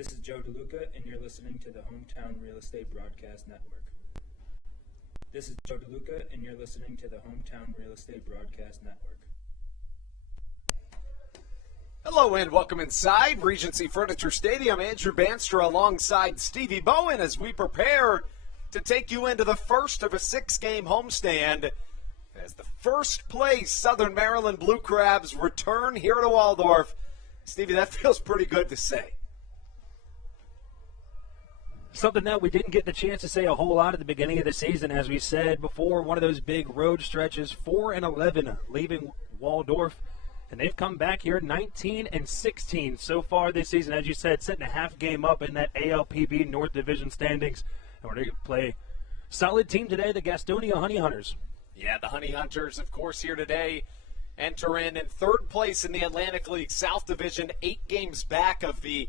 This is Joe DeLuca, and you're listening to the Hometown Real Estate Broadcast Network. This is Joe DeLuca, and you're listening to the Hometown Real Estate Broadcast Network. Hello and welcome inside Regency Furniture Stadium. Andrew Banstra alongside Stevie Bowen as we prepare to take you into the first of a 6-game homestand as the first place Southern Maryland Blue Crabs return here to Waldorf. Stevie, that feels pretty good to say. Something that we didn't get the chance to say a whole lot at the beginning of the season, as we said before, one of those big road stretches, 4-11 leaving Waldorf, and they've come back here 19-16 so far this season, as you said, setting a half game up in that ALPB North Division standings, and we're going to play solid team today, the Gastonia Honey Hunters. Yeah, the Honey Hunters, of course, here today enter in third place in the Atlantic League South Division, 8 games back of the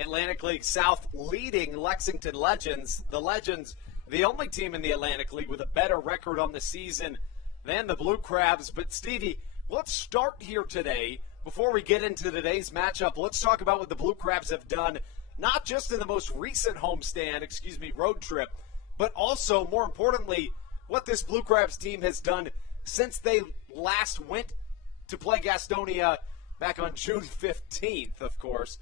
Atlantic League South leading Lexington Legends. The Legends, the only team in the Atlantic League with a better record on the season than the Blue Crabs. But, Stevie, let's start here today. Before we get into today's matchup, let's talk about what the Blue Crabs have done, not just in the most recent road trip, but also, more importantly, what this Blue Crabs team has done since they last went to play Gastonia back on June 15th, of course.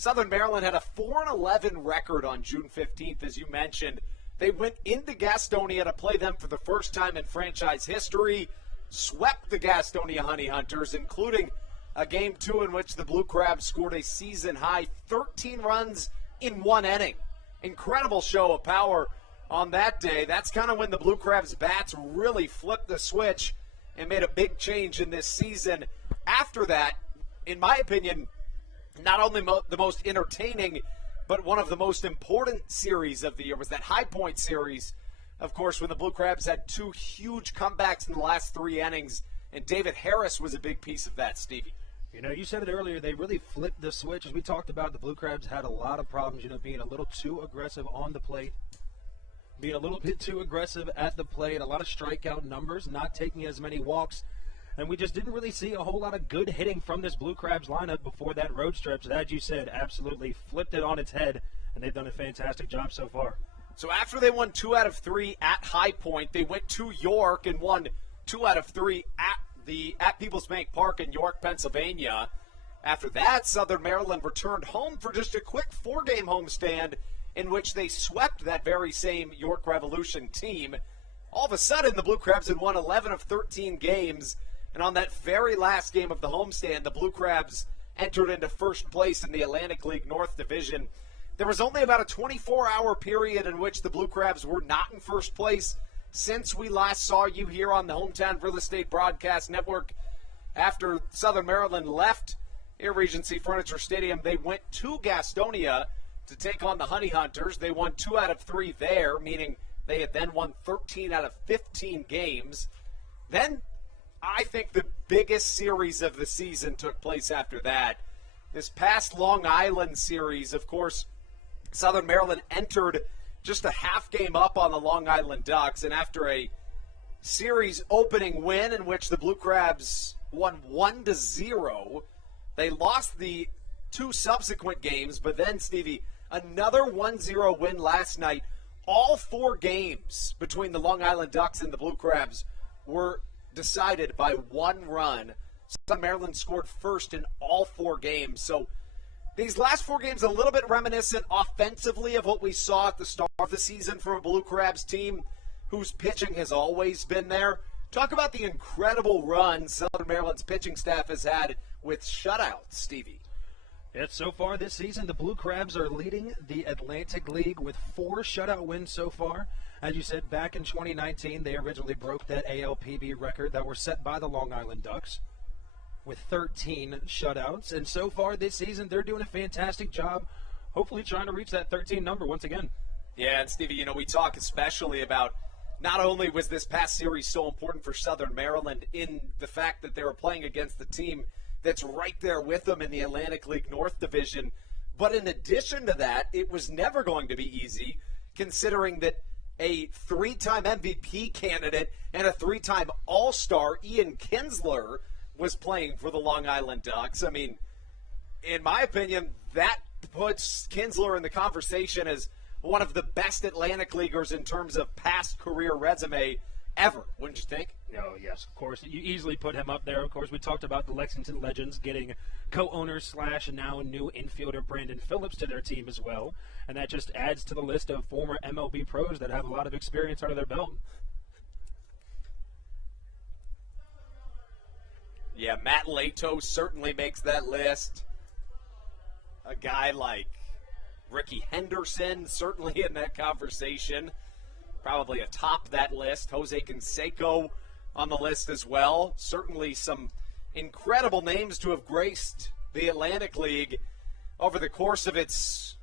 Southern Maryland had a 4-11 record on June 15th, as you mentioned. They went into Gastonia to play them for the first time in franchise history, swept the Gastonia Honey Hunters, including a Game 2 in which the Blue Crabs scored a season-high 13 runs in 1 inning. Incredible show of power on that day. That's kind of when the Blue Crabs bats really flipped the switch and made a big change in this season. After that, in my opinion, not only the most entertaining, but one of the most important series of the year was that High Point series, of course, when the Blue Crabs had 2 huge comebacks in the last 3 innings, and David Harris was a big piece of that, Stevie. You know, you said it earlier, they really flipped the switch. As we talked about, the Blue Crabs had a lot of problems, being a little too aggressive on the plate, being a little bit too aggressive at the plate, a lot of strikeout numbers, not taking as many walks. And we just didn't really see a whole lot of good hitting from this Blue Crabs lineup before that road stretch. That, as you said, absolutely flipped it on its head, and they've done a fantastic job so far. So after they won 2 out of 3 at High Point, they went to York and won 2 out of 3 at People's Bank Park in York, Pennsylvania. After that, Southern Maryland returned home for just a quick 4-game homestand in which they swept that very same York Revolution team. All of a sudden, the Blue Crabs had won 11 of 13 games. And on that very last game of the homestand, the Blue Crabs entered into first place in the Atlantic League North Division. There was only about a 24-hour period in which the Blue Crabs were not in first place since we last saw you here on the Hometown Real Estate Broadcast Network. After Southern Maryland left Regency Furniture Stadium, they went to Gastonia to take on the Honey Hunters. They won 2 out of 3 there, meaning they had then won 13 out of 15 games. Then I think the biggest series of the season took place after that. This past Long Island series, of course, Southern Maryland entered just a half game up on the Long Island Ducks, and after a series opening win in which the Blue Crabs won 1-0, they lost the 2 subsequent games, but then, Stevie, another 1-0 win last night. All 4 games between the Long Island Ducks and the Blue Crabs were decided by 1 run. Southern Maryland scored first in all 4 games. So these last 4 games a little bit reminiscent offensively of what we saw at the start of the season from a Blue Crabs team whose pitching has always been there. Talk about the incredible run Southern Maryland's pitching staff has had with shutouts, Stevie. Yes, so far this season, the Blue Crabs are leading the Atlantic League with 4 shutout wins so far. As you said, back in 2019, they originally broke that ALPB record that were set by the Long Island Ducks with 13 shutouts. And so far this season, they're doing a fantastic job, hopefully trying to reach that 13 number once again. Yeah, and Stevie, we talk especially about not only was this past series so important for Southern Maryland in the fact that they were playing against the team that's right there with them in the Atlantic League North Division, but in addition to that, it was never going to be easy considering that a 3-time MVP candidate and a 3-time All-Star, Ian Kinsler, was playing for the Long Island Ducks. I mean, in my opinion, that puts Kinsler in the conversation as one of the best Atlantic Leaguers in terms of past career resume ever, wouldn't you think? No, yes, of course. You easily put him up there. Of course, we talked about the Lexington Legends getting co-owner / now new infielder Brandon Phillips to their team as well. And that just adds to the list of former MLB pros that have a lot of experience under their belt. Yeah, Matt Lato certainly makes that list. A guy like Ricky Henderson certainly in that conversation. Probably atop that list. Jose Canseco on the list as well. Certainly some incredible names to have graced the Atlantic League over the course of its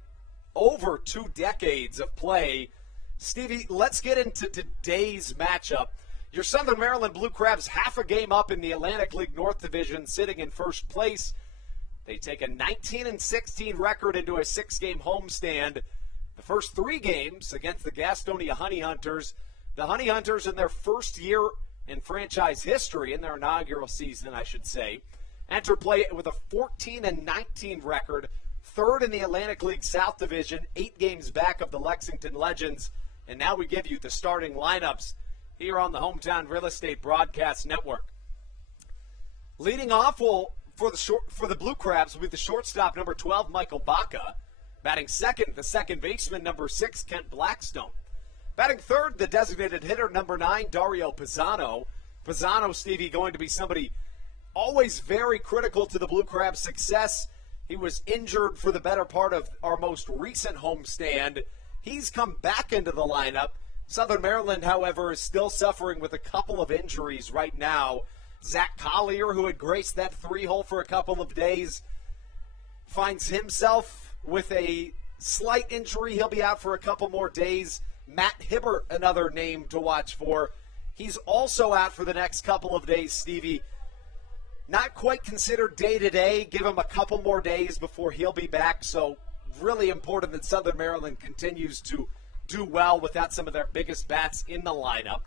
over 2 decades of play. Stevie, let's get into today's matchup. Your Southern Maryland Blue Crabs half a game up in the Atlantic League North Division, sitting in first place. They take a 19-16 record into a 6-game homestand. The first 3 games against the Gastonia Honey Hunters. The Honey Hunters in their first year in franchise history, in their inaugural season, I should say, enter play with a 14-19 record, third in the Atlantic League South Division, 8 games back of the Lexington Legends. And now we give you the starting lineups here on the Hometown Real Estate Broadcast Network. Leading off for the Blue Crabs will be the shortstop, number 12, Michael Baca. Batting second, the second baseman, number 6, Kent Blackstone. Batting third, the designated hitter, number 9, Dario Pisano. Pisano, Stevie, going to be somebody always very critical to the Blue Crabs' success. He was injured for the better part of our most recent homestand. He's come back into the lineup. Southern Maryland, however, is still suffering with a couple of injuries right now. Zach Collier, who had graced that 3-hole for a couple of days, finds himself with a slight injury. He'll be out for a couple more days. Matt Hibbert, another name to watch for. He's also out for the next couple of days, Stevie. Not quite considered day-to-day. Give him a couple more days before he'll be back. So really important that Southern Maryland continues to do well without some of their biggest bats in the lineup.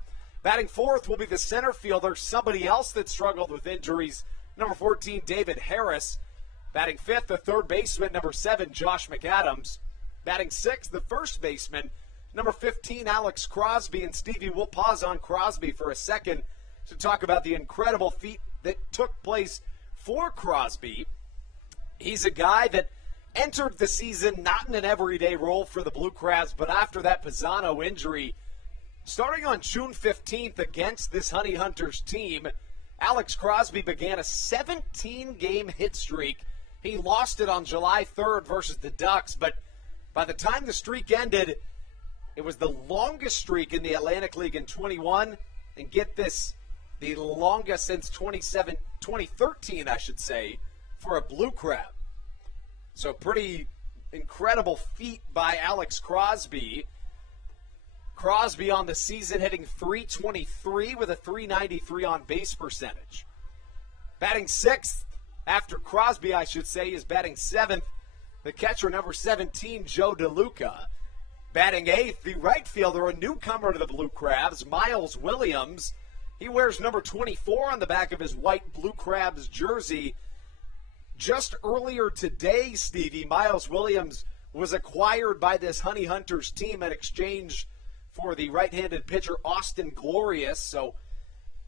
Batting fourth will be the center fielder, somebody else that struggled with injuries, number 14, David Harris. Batting fifth, the third baseman, number 7, Josh McAdams. Batting sixth, the first baseman, number 15, Alex Crosby. And Stevie, we'll pause on Crosby for a second to talk about the incredible feat that took place for Crosby. He's a guy that entered the season not in an everyday role for the Blue Crabs, but after that Pisano injury, starting on June 15th against this Honey Hunters team, Alex Crosby began a 17-game hit streak. He lost it on July 3rd versus the Ducks, but by the time the streak ended, it was the longest streak in the Atlantic League in 21, and get this, the longest since 2013, I should say, for a Blue Crab. So pretty incredible feat by Alex Crosby. Crosby on the season hitting .323 with a .393 on base percentage. Batting sixth, after Crosby, I should say, is batting seventh, the catcher number 17, Joe DeLuca. Batting eighth, the right fielder, a newcomer to the Blue Crabs, Miles Williams. He wears number 24 on the back of his white Blue Crabs jersey. Just earlier today, Stevie, Miles Williams was acquired by this Honey Hunters team in exchange for the right-handed pitcher Austin Glorious. So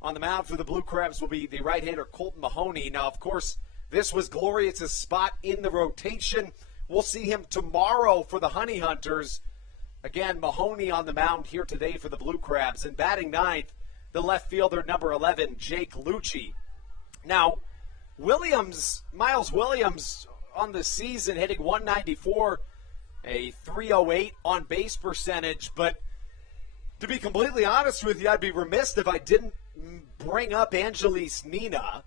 on the mound for the Blue Crabs will be the right-hander Colton Mahoney. Now, of course, this was Glorious's spot in the rotation. We'll see him tomorrow for the Honey Hunters. Again, Mahoney on the mound here today for the Blue Crabs. And batting ninth, the left fielder, number 11, Jake Lucci. Now, Miles Williams on the season hitting .194, a .308 on base percentage. But to be completely honest with you, I'd be remiss if I didn't bring up Angeles Nina.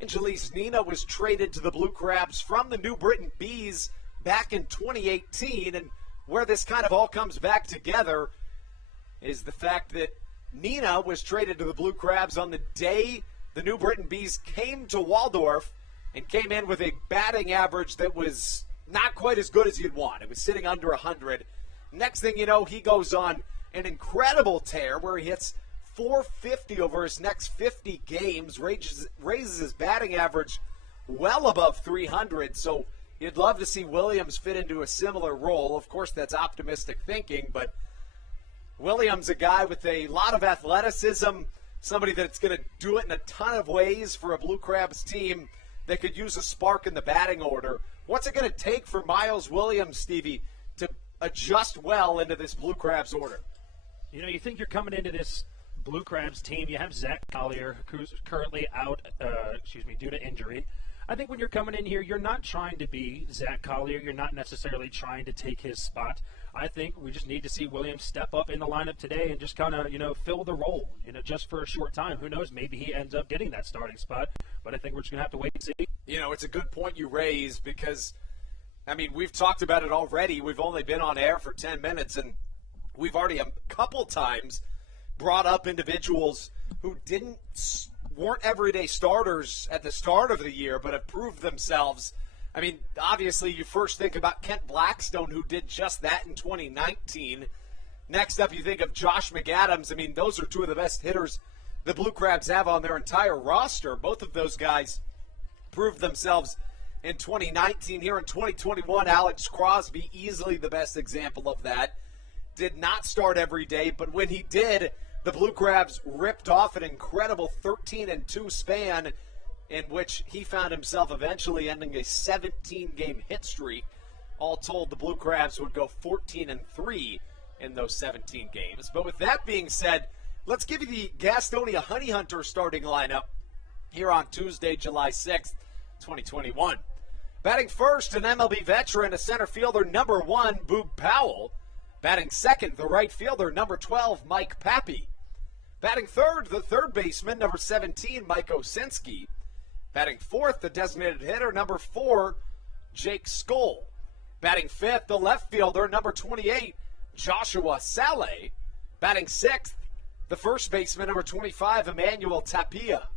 Angeles Nina was traded to the Blue Crabs from the New Britain Bees back in 2018. And where this kind of all comes back together is the fact that Nina was traded to the Blue Crabs on the day the New Britain Bees came to Waldorf and came in with a batting average that was not quite as good as you'd want. It was sitting under 100. Next thing you know, he goes on an incredible tear where he hits .450 over his next 50 games, raises his batting average well above 300. So You'd love to see Williams fit into a similar role. Of course, that's optimistic thinking, but Williams, a guy with a lot of athleticism, somebody that's going to do it in a ton of ways for a Blue Crabs team that could use a spark in the batting order. What's it going to take for Miles Williams, Stevie, to adjust well into this Blue Crabs order? You know, you think you're coming into this Blue Crabs team. You have Zach Collier, who's currently out, due to injury. I think when you're coming in here, you're not trying to be Zach Collier. You're not necessarily trying to take his spot. I think we just need to see Williams step up in the lineup today and just kind of, fill the role, just for a short time. Who knows? Maybe he ends up getting that starting spot. But I think we're just going to have to wait and see. It's a good point you raise because, we've talked about it already. We've only been on air for 10 minutes, and we've already a couple times brought up individuals who weren't everyday starters at the start of the year, but have proved themselves. Obviously, you first think about Kent Blackstone, who did just that in 2019. Next up, you think of Josh McAdams. Those are two of the best hitters the Blue Crabs have on their entire roster. Both of those guys proved themselves in 2019. Here in 2021, Alex Crosby, easily the best example of that. Did not start every day, but when he did, the Blue Crabs ripped off an incredible 13-2 span in which he found himself eventually ending a 17-game hit streak. All told, the Blue Crabs would go 14-3 in those 17 games. But with that being said, let's give you the Gastonia Honey Hunters starting lineup here on Tuesday, July 6th, 2021. Batting first, an MLB veteran, a center fielder, number 1, Boog Powell. Batting second, the right fielder, number 12, Mike Pappy. Batting third, the third baseman, number 17, Mike Osinski. Batting fourth, the designated hitter, number 4, Jake Skoll. Batting fifth, the left fielder, number 28, Joshua Saleh. Batting sixth, the first baseman, number 25, Emmanuel Tapia.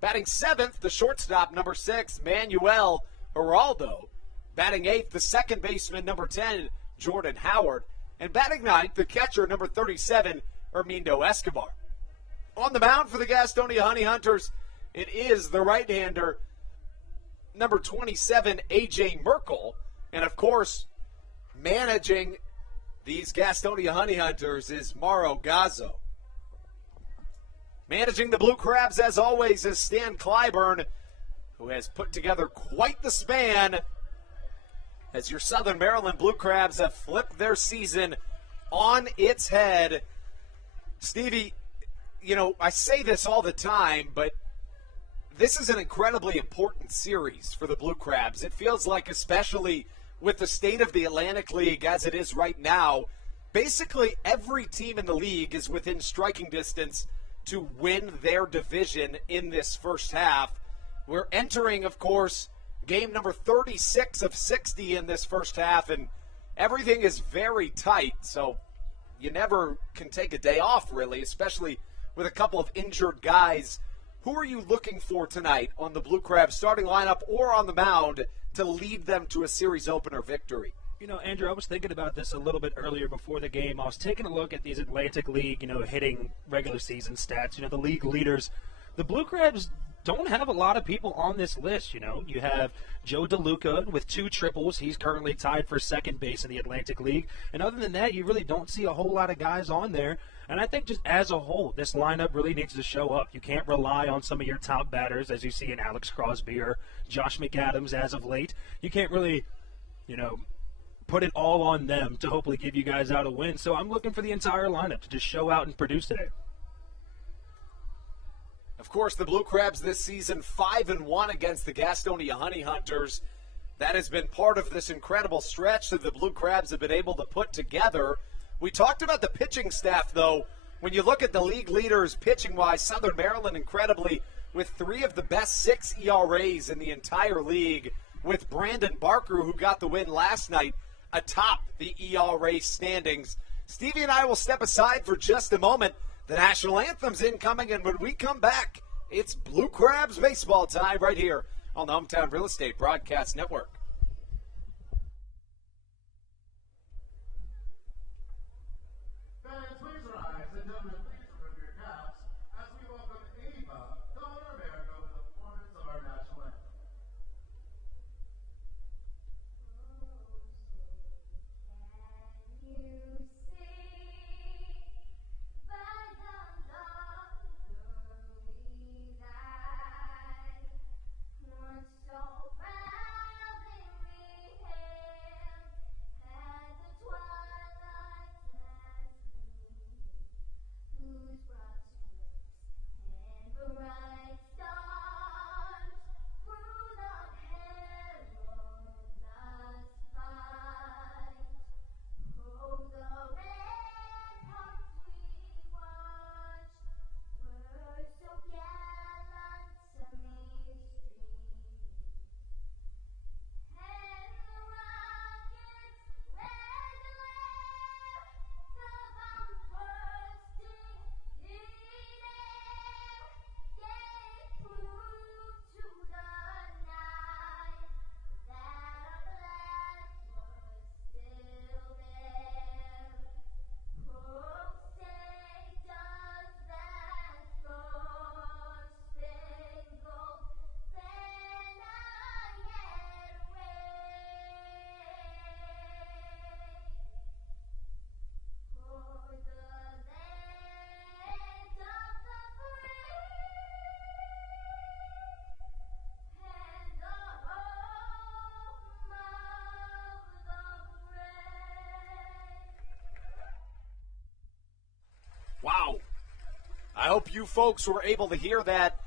Batting seventh, the shortstop, number 6, Manuel Geraldo. Batting eighth, the second baseman, number 10, Jordan Howard. And batting ninth, the catcher, number 37, Hermindo Escobar. On the mound for the Gastonia Honey Hunters, it is the right-hander, number 27, A.J. Merkel. And, of course, managing these Gastonia Honey Hunters is Mauro Gazzo. Managing the Blue Crabs, as always, is Stan Clyburn, who has put together quite the span as your Southern Maryland Blue Crabs have flipped their season on its head. Stevie, I say this all the time, but this is an incredibly important series for the Blue Crabs. It feels like, especially with the state of the Atlantic League as it is right now, basically every team in the league is within striking distance to win their division in this first half. We're entering, of course, game number 36 of 60 in this first half, and everything is very tight, so you never can take a day off, really, especially with a couple of injured guys. Who are you looking for tonight on the Blue Crabs starting lineup or on the mound to lead them to a series opener victory? Andrew, I was thinking about this a little bit earlier before the game. I was taking a look at these Atlantic League, hitting regular season stats, the league leaders. The Blue Crabs don't have a lot of people on this list, You have Joe DeLuca with 2 triples. He's currently tied for second base in the Atlantic League. And other than that, you really don't see a whole lot of guys on there. And I think just as a whole, this lineup really needs to show up. You can't rely on some of your top batters, as you see in Alex Crosby or Josh McAdams as of late. You can't really, put it all on them to hopefully give you guys out a win. So I'm looking for the entire lineup to just show out and produce today. Of course, the Blue Crabs this season 5-1 against the Gastonia Honey Hunters. That has been part of this incredible stretch that the Blue Crabs have been able to put together. We talked about the pitching staff, though. When you look at the league leaders pitching-wise, Southern Maryland incredibly with 3 of the best 6 ERAs in the entire league, with Brandon Barker, who got the win last night, atop the ERA standings. Stevie and I will step aside for just a moment. The national anthem's incoming, and when we come back, it's Blue Crabs baseball time right here on the Hometown Real Estate Broadcast Network. hope you folks were able to hear that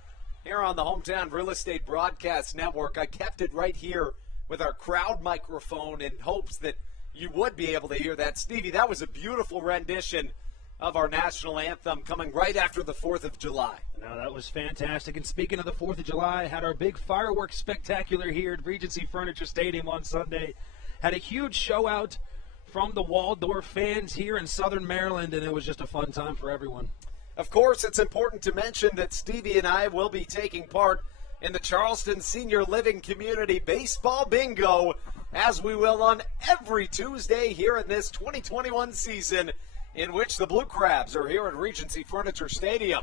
here on the Hometown Real Estate Broadcast Network. I kept it right here with our crowd microphone in hopes that you would be able to hear that. Stevie, that was a beautiful rendition of our national anthem coming right after the 4th of July. No, that was fantastic. And speaking of the 4th of July, had our big fireworks spectacular here at Regency Furniture Stadium on Sunday. Had a huge show out from the Waldorf fans here in Southern Maryland, and it was just a fun time for everyone. Of course, it's important to mention that Stevie and I will be taking part in the Charleston Senior Living Community Baseball Bingo, as we will on every Tuesday here in this 2021 season, in which the Blue Crabs are here at Regency Furniture Stadium.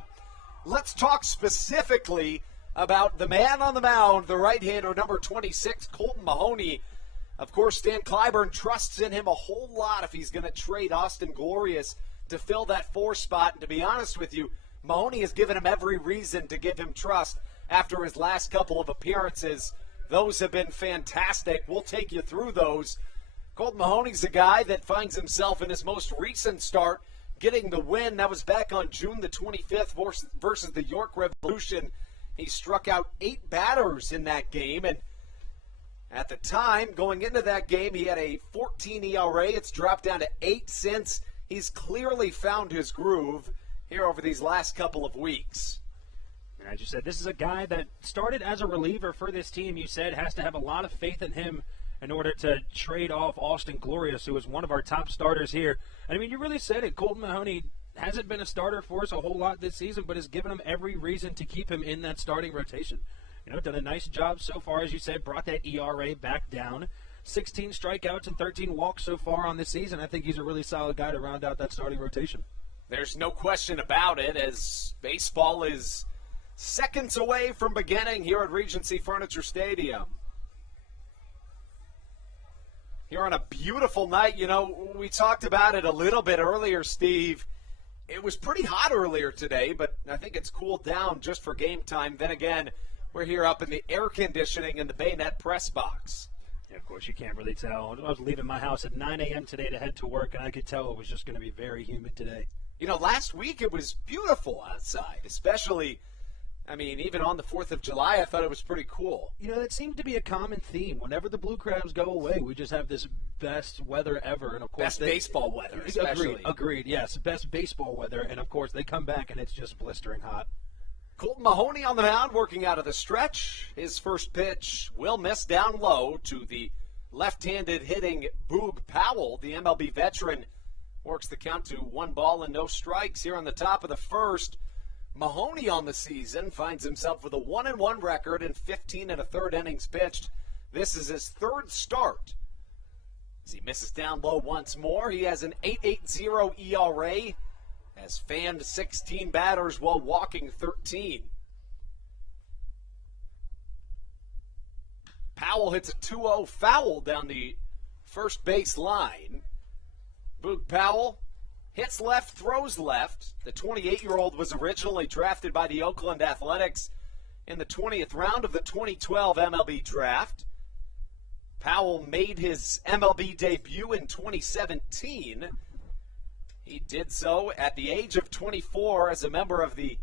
Let's talk specifically about the man on the mound, the right-hander, number 26, Colton Mahoney. Of course, Stan Clyburn trusts in him a whole lot if he's going to trade Austin Glorious to fill that 4 spot. And to be honest with you, Mahoney has given him every reason to give him trust after his last couple of appearances. Those have been fantastic. We'll take you through those. Colton Mahoney's a guy that finds himself in his most recent start getting the win. That was back on June the 25th versus the York Revolution. He struck out 8 batters in that game, and at the time, going into that game, he had a 14 ERA. It's dropped down to 8 since. He's clearly found his groove here over these last couple of weeks. And as you said, this is a guy that started as a reliever for this team. You said has to have a lot of faith in him in order to trade off Austin Glorious, who is one of our top starters here. And, I mean, you really said it. Colton Mahoney hasn't been a starter for us a whole lot this season, but has given him every reason to keep him in that starting rotation. You know, done a nice job so far, as you said, brought that ERA back down. 16 strikeouts and 13 walks so far on this season. I think he's a really solid guy to round out that starting rotation. There's no question about it, as baseball is seconds away from beginning here at Regency Furniture Stadium. Here on a beautiful night, you know, we talked about it a little bit earlier, Steve. It was pretty hot earlier today, but I think it's cooled down just for game time. Then again, we're here up in the air conditioning in the Bayonet press box. Yeah, of course, you can't really tell. I was leaving my house at 9 a.m. today to head to work, and I could tell it was just going to be very humid today. You know, last week it was beautiful outside, especially, I mean, even on the 4th of July, I thought it was pretty cool. You know, that seemed to be a common theme. Whenever the Blue Crabs go away, we just have this best weather ever. And of course, best baseball weather, especially. Agreed, yes, best baseball weather. And of course, they come back and it's just blistering hot. Colton Mahoney on the mound, working out of the stretch. His first pitch will miss down low to the left-handed hitting Boog Powell. The MLB veteran works the count to 1 ball and no strikes here on the top of the first. Mahoney on the season finds himself with a 1-1 record in 15 1/3 innings pitched. This is his 3rd start. As he misses down low once more, he has an 8.80 ERA. Has fanned 16 batters while walking 13. Powell hits a 2-0 foul down the first base line. Boog Powell hits left, throws left. The 28-year-old was originally drafted by the Oakland Athletics in the 20th round of the 2012 MLB draft. Powell made his MLB debut in 2017. He did so at the age of 24 as a member of the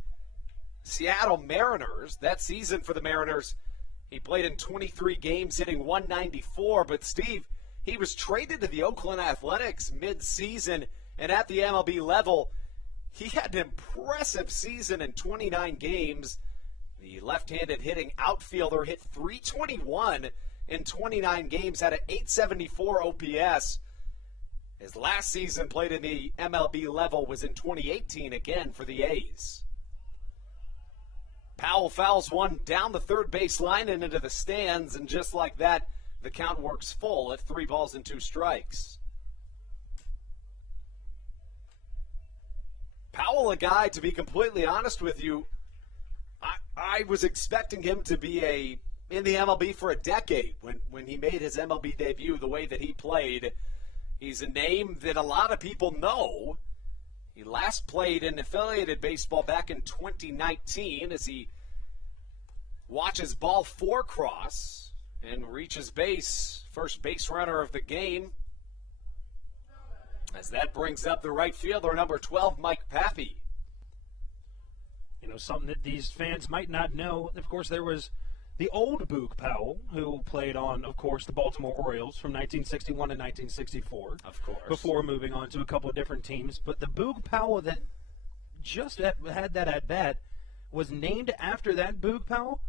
Seattle Mariners. That season for the Mariners, he played in 23 games, hitting .194. But, Steve, he was traded to the Oakland Athletics mid-season, and at the MLB level, he had an impressive season in 29 games. The left-handed hitting outfielder hit .321 in 29 games, had an .874 OPS. His last season played in the MLB level was in 2018, again for the A's. Powell fouls one down the third base line and into the stands, and just like that, the count works full at 3 balls and 2 strikes. Powell, a guy, to be completely honest with you, I was expecting him to be in the MLB for a decade when he made his MLB debut the way that he played. He's a name that a lot of people know. He last played in affiliated baseball back in 2019 as he watches ball 4 cross and reaches base, first base runner of the game. As that brings up the right fielder, number 12, Mike Pappy. something that these fans might not know. Of course, there was the old Boog Powell, who played on, of course, the Baltimore Orioles from 1961 to 1964. Of course. Before moving on to a couple of different teams. But the Boog Powell that just had that at-bat was named after that Boog Powell,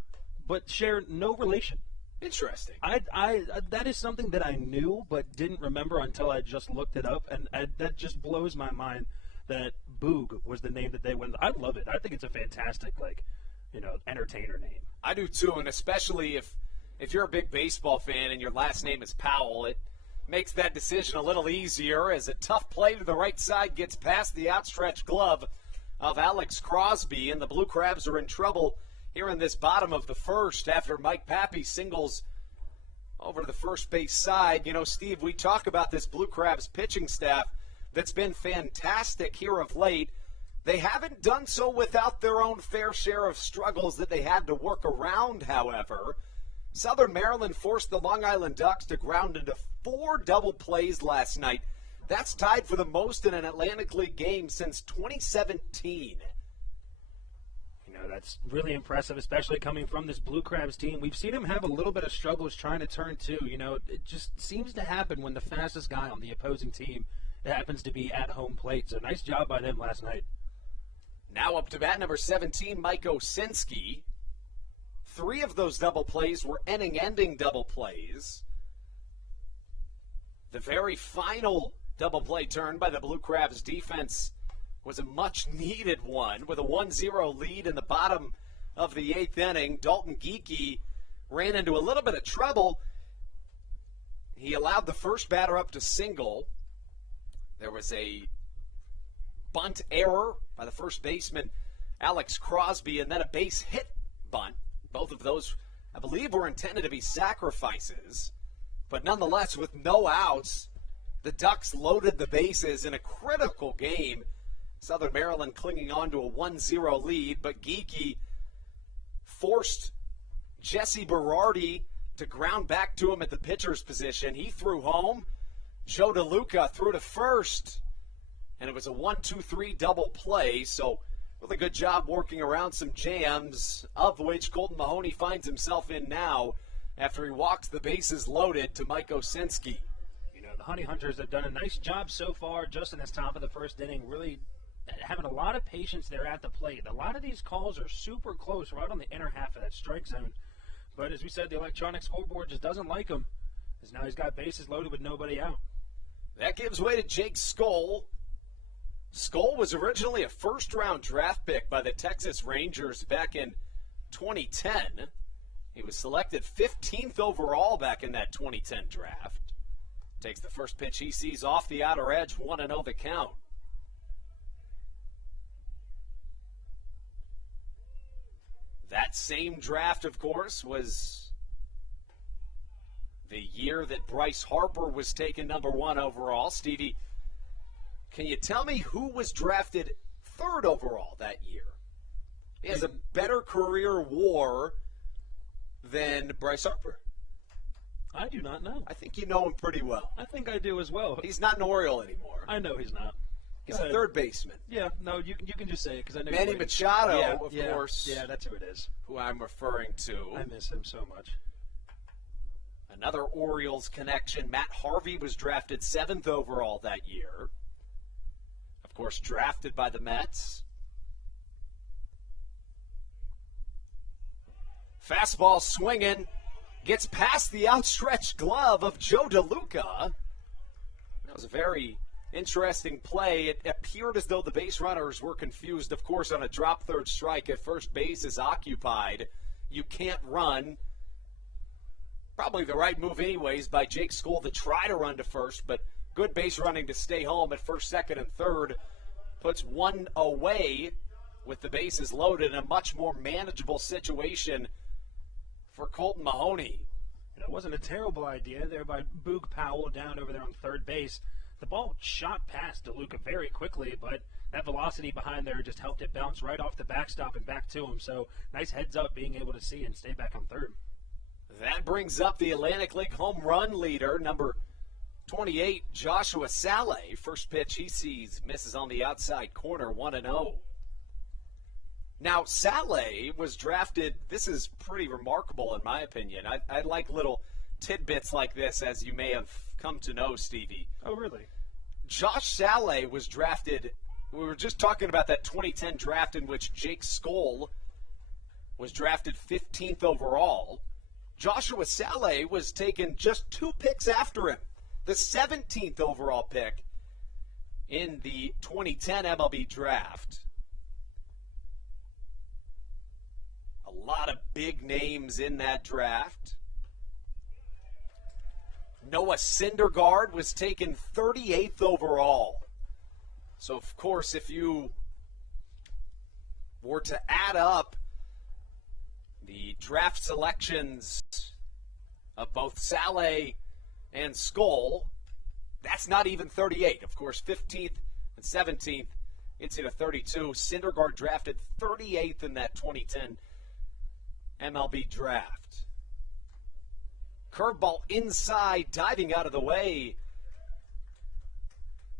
but share no relation. Interesting. I that is something that I knew but didn't remember until I just looked it up, and that just blows my mind that Boog was the name that they went. I love it. I think it's a fantastic, entertainer name. I do too, and especially if you're a big baseball fan and your last name is Powell, it makes that decision a little easier as a tough play to the right side gets past the outstretched glove of Alex Crosby, and the Blue Crabs are in trouble here in this bottom of the first after Mike Pappy singles over to the first base side. Steve, we talk about this Blue Crabs pitching staff that's been fantastic here of late. They haven't done so without their own fair share of struggles that they had to work around, however. Southern Maryland forced the Long Island Ducks to ground into 4 double plays last night. That's tied for the most in an Atlantic League game since 2017. That's really impressive, especially coming from this Blue Crabs team. We've seen them have a little bit of struggles trying to turn too. It just seems to happen when the fastest guy on the opposing team happens to be at home plate. So nice job by them last night. Now up to bat number 17, Mike Osinski. 3 of those double plays were inning-ending double plays. The very final double play turn by the Blue Crabs defense was a much-needed one with a 1-0 lead in the bottom of the 8th inning. Dalton Geekie ran into a little bit of trouble. He allowed the first batter up to single. There was a bunt error by the first baseman, Alex Crosby, and then a base hit bunt. Both of those, I believe, were intended to be sacrifices. But nonetheless, with no outs, the Ducks loaded the bases in a critical game. Southern Maryland clinging on to a 1-0 lead, but Geekie forced Jesse Berardi to ground back to him at the pitcher's position. He threw home. Joe DeLuca threw to first, and it was a 1-2-3 double play. So really good job working around some jams, of which Colton Mahoney finds himself in now after he walks the bases loaded to Mike Osinski. The Honey Hunters have done a nice job so far just in this top of the first inning, really having a lot of patience there at the plate. A lot of these calls are super close, right on the inner half of that strike zone. But as we said, the electronic scoreboard just doesn't like him, as now he's got bases loaded with nobody out. That gives way to Jake Skoll. Skoll was originally a first-round draft pick by the Texas Rangers back in 2010. He was selected 15th overall back in that 2010 draft. Takes the first pitch he sees off the outer edge, 1-0 the count. That same draft, of course, was the year that Bryce Harper was taken number 1 overall. Stevie, can you tell me who was drafted 3rd overall that year? He has a better career WAR than Bryce Harper. I do not know. I think you know him pretty well. I think I do as well. He's not an Oriole anymore. I know he's not. He's a third baseman. Yeah, no, you can just say it because I know. Manny Machado, of course. Yeah, that's who it is. Who I'm referring to. I miss him so much. Another Orioles connection. Matt Harvey was drafted 7th overall that year. Of course, drafted by the Mets. Fastball swinging. Gets past the outstretched glove of Joe DeLuca. That was a very interesting play. It appeared as though the base runners were confused. Of course, on a drop third strike, if first base is occupied, you can't run. Probably the right move anyways by Jake Skoll to try to run to first, but good base running to stay home at first, second, and third. Puts one away with the bases loaded in a much more manageable situation for Colton Mahoney. It wasn't a terrible idea there by Boog Powell down over there on third base. The ball shot past DeLuca very quickly, but that velocity behind there just helped it bounce right off the backstop and back to him. So nice heads up being able to see and stay back on third. That brings up the Atlantic League home run leader, number 28, Joshua Saleh. First pitch he sees misses on the outside corner, 1-0. Now, Saleh was drafted. This is pretty remarkable, in my opinion. I like little tidbits like this, as you may have come to know, Stevie. Oh, really? Josh Saleh was drafted. We were just talking about that 2010 draft in which Jake Skoll was drafted 15th overall. Joshua Saleh was taken just 2 picks after him, the 17th overall pick in the 2010 MLB draft. A lot of big names in that draft. Noah Syndergaard was taken 38th overall. So, of course, if you were to add up the draft selections of both Saleh and Skoll, that's not even 38. Of course, 15th and 17th into the 32. Syndergaard drafted 38th in that 2010 MLB draft. Curveball inside, diving out of the way.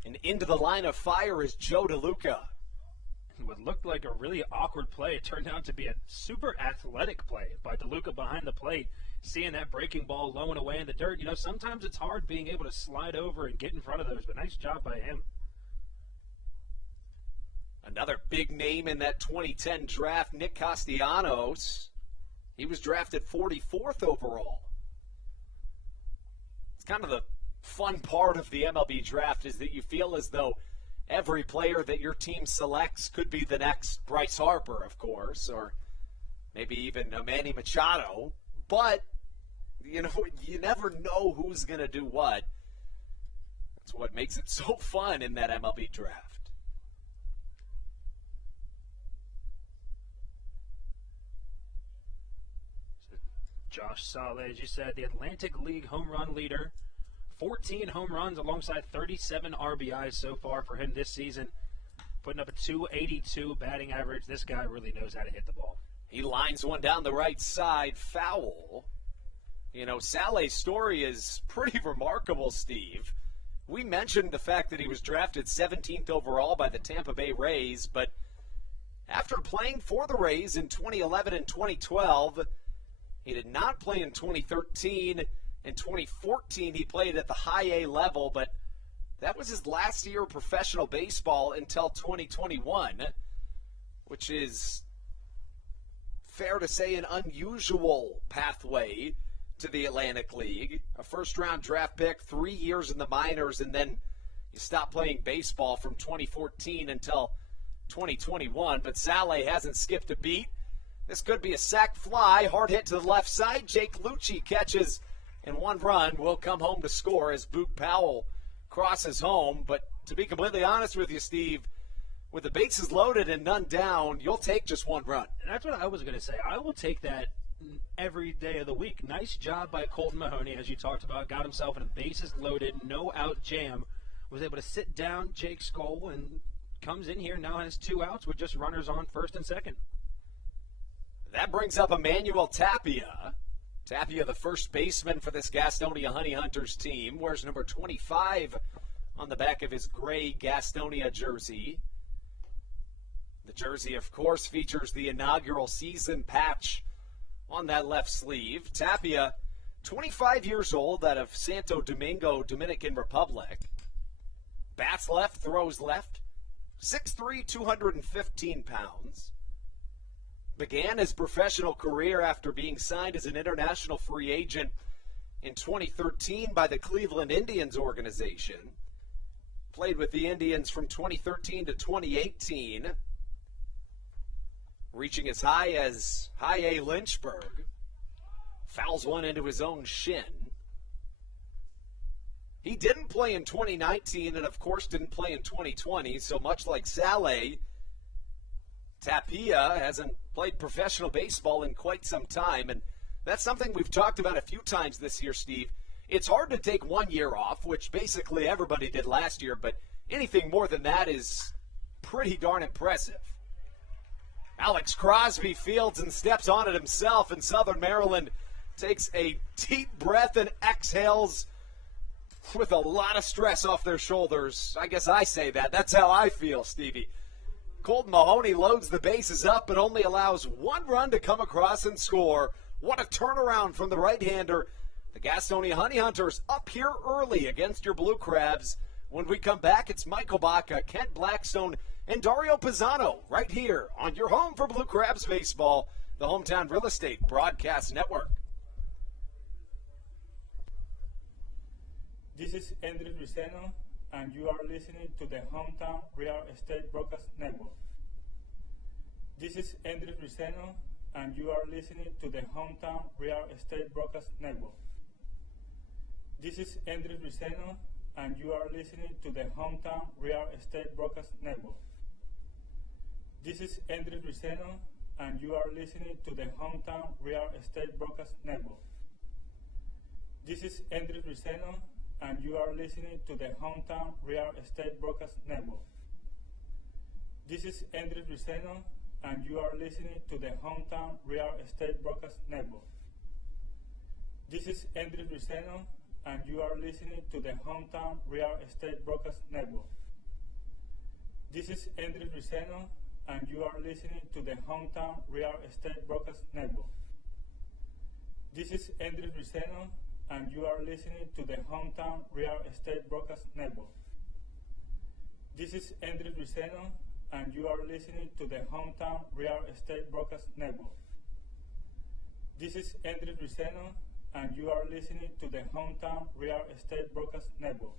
And into the line of fire is Joe DeLuca. What looked like a really awkward play, it turned out to be a super athletic play by DeLuca behind the plate, seeing that breaking ball low and away in the dirt. You know, sometimes it's hard being able to slide over and get in front of those, but nice job by him. Another big name in that 2010 draft, Nick Castellanos. He was drafted 44th overall. It's kind of the fun part of the MLB draft is that you feel as though every player that your team selects could be the next Bryce Harper, of course, or maybe even a Manny Machado. But, you know, you never know who's going to do what. That's what makes it so fun in that MLB draft. Josh Saleh, as you said, the Atlantic League home run leader. 14 home runs alongside 37 RBIs so far for him this season. Putting up a .282 batting average. This guy really knows how to hit the ball. He lines one down the right side, foul. You know, Saleh's story is pretty remarkable, Steve. We mentioned the fact that he was drafted 17th overall by the Tampa Bay Rays, but after playing for the Rays in 2011 and 2012, he did not play in 2013. In 2014, he played at the high A level, but that was his last year of professional baseball until 2021, which is fair to say an unusual pathway to the Atlantic League. A first-round draft pick, 3 years in the minors, and then you stop playing baseball from 2014 until 2021. But Saleh hasn't skipped a beat. This could be a sac fly. Hard hit to the left side. Jake Lucci catches, and 1 run will come home to score as Boog Powell crosses home. But to be completely honest with you, Steve, with the bases loaded and none down, you'll take just 1 run. That's what I was going to say. I will take that every day of the week. Nice job by Colton Mahoney, as you talked about. Got himself in a bases loaded, no out jam. Was able to sit down Jake Skoll and comes in here, now has 2 outs with just runners on first and second. That brings up Emmanuel Tapia. Tapia, the first baseman for this Gastonia Honey Hunters team, wears number 25 on the back of his gray Gastonia jersey. The jersey, of course, features the inaugural season patch on that left sleeve. Tapia, 25 years old, out of Santo Domingo, Dominican Republic. Bats left, throws left. 6'3", 215 pounds. Began his professional career after being signed as an international free agent in 2013 by the Cleveland Indians organization. Played with the Indians from 2013 to 2018, reaching as high as high A Lynchburg. Fouls one into his own shin. He didn't play in 2019 and, of course, didn't play in 2020, so much like Saleh, Tapia hasn't played professional baseball in quite some time, and that's something we've talked about a few times this year, Steve. It's hard to take 1 year off, which basically everybody did last year, but anything more than that is pretty darn impressive. Alex Crosby fields and steps on it himself, and Southern Maryland takes a deep breath and exhales with a lot of stress off their shoulders. I guess I say that. That's how I feel, Stevie. Colton Mahoney loads the bases up but only allows one run to come across and score. What a turnaround from the right-hander. The Gastonia Honey Hunters up here early against your Blue Crabs. When we come back, it's Michael Baca, Kent Blackstone, and Dario Pisano right here on your home for Blue Crabs baseball, the Hometown Real Estate Broadcast Network. This is Andres Riceno, and you are listening to the Hometown Real Estate Broadcast Network. This is Andres Riceno, and you are listening to the Hometown Real Estate Broadcast Network. This is Andres Riceno, and you are listening to the Hometown Real Estate Broadcast Network. This is Andres Riceno, and you are listening to the Hometown Real Estate Broadcast Network. This is Andres Riceno, and you are listening to the Hometown Real Estate Broadcast Network. This is Andres Riceno, and you are listening to the Hometown Real Estate Broadcast Network. This is Andres Riceno, and you are listening to the Hometown Real Estate Broadcast Network. This is Andres Riceno, and you are listening to the Hometown Real Estate Broadcast Network. This is Andres Riceno, and you are listening to the Hometown Real Estate Broadcast Network. This is Andres Riceno, and you are listening to the Hometown Real Estate Broadcast Network. This is Andres Riceno, and you are listening to the Hometown Real Estate Broadcast Network.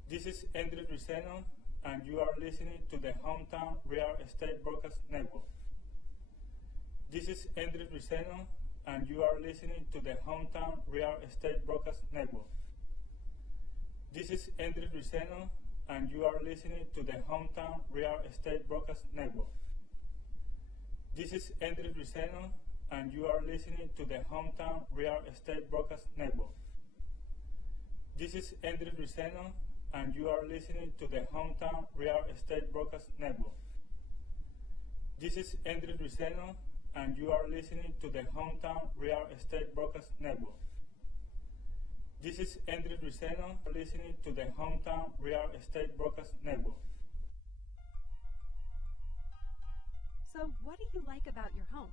This is Andres Riceno, and you are listening to the Hometown Real Estate Broadcast Network. This is Andres Riceno, and you are listening to the Hometown Real Estate Broadcast Network. This is Andres Riceno, and you are listening to the Hometown Real Estate Broadcast Network. This is Andres Riceno, and you are listening to the Hometown Real Estate Broadcast Network. This is Andres Riceno, and you are listening to the Hometown Real Estate Broadcast Network. This is Andres Riceno, and you are listening to the Hometown Real Estate Broadcast Network. This is Andres Riceno, listening to the Hometown Real Estate Broadcast Network. So, what do you like about your home?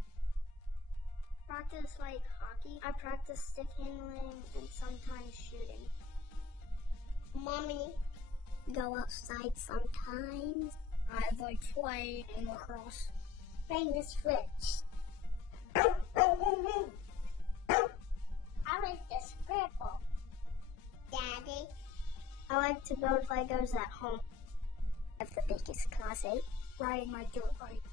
Practice like hockey. I practice stick handling and sometimes shooting. Mommy. Go outside sometimes. I like playing lacrosse. Playing the Switch. I like the Scrabble. Daddy. I like to build Legos at home. I have the biggest closet. Riding my dirt bike.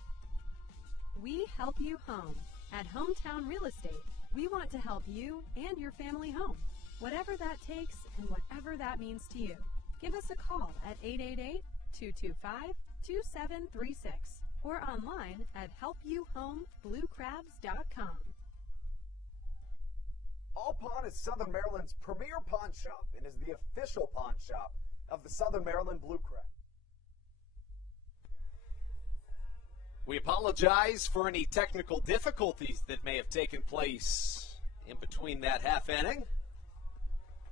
We help you home. At Hometown Real Estate, we want to help you and your family home, whatever that takes and whatever that means to you. Give us a call at 888-225-2736 or online at helpyouhomebluecrabs.com. All Pawn is Southern Maryland's premier pawn shop and is the official pawn shop of the Southern Maryland Blue Crab. We apologize for any technical difficulties that may have taken place in between that half inning.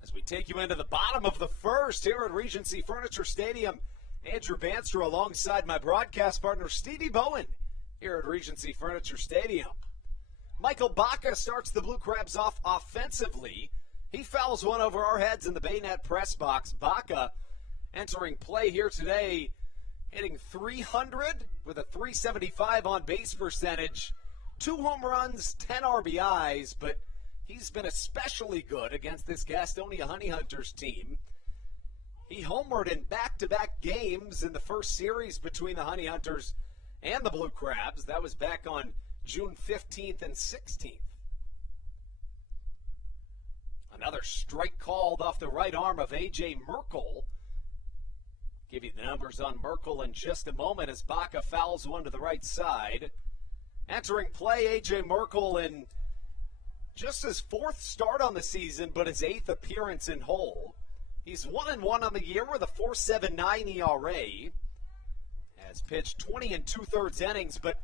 As we take you into the bottom of the first here at Regency Furniture Stadium, Andrew Banster alongside my broadcast partner Stevie Bowen here at Regency Furniture Stadium. Michael Baca starts the Blue Crabs off offensively. He fouls one over our heads in the Bayonet press box. Baca entering play here today, hitting .300 with a .375 on base percentage, 2 home runs, 10 RBIs, but he's been especially good against this Gastonia Honey Hunters team. He homered in back-to-back games in the first series between the Honey Hunters and the Blue Crabs. That was back on June 15th and 16th. Another strike called off the right arm of A.J. Merkel. Give you the numbers on Merkel in just a moment as Baca fouls one to the right side. Entering play, A.J. Merkel in just his 4th start on the season, but his 8th appearance in whole. He's 1-1 on the year with a .479 ERA. Has pitched 20 2/3 innings, but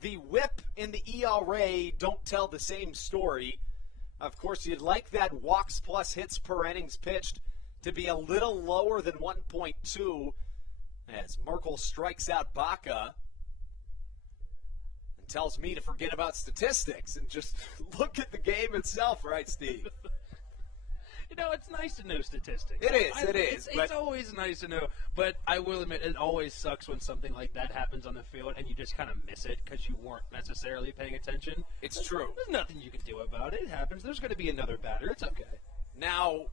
the whip and the ERA don't tell the same story. Of course, you'd like that walks plus hits per innings pitched to be a little lower than 1.2. as Merkel strikes out Baca and tells me to forget about statistics and just look at the game itself, right, Steve? It's nice to know statistics. It is. It's always nice to know. But I will admit, it always sucks when something like that happens on the field and you just kind of miss it because you weren't necessarily paying attention. It's true. There's nothing you can do about it. It happens. There's going to be another batter. It's okay. Now,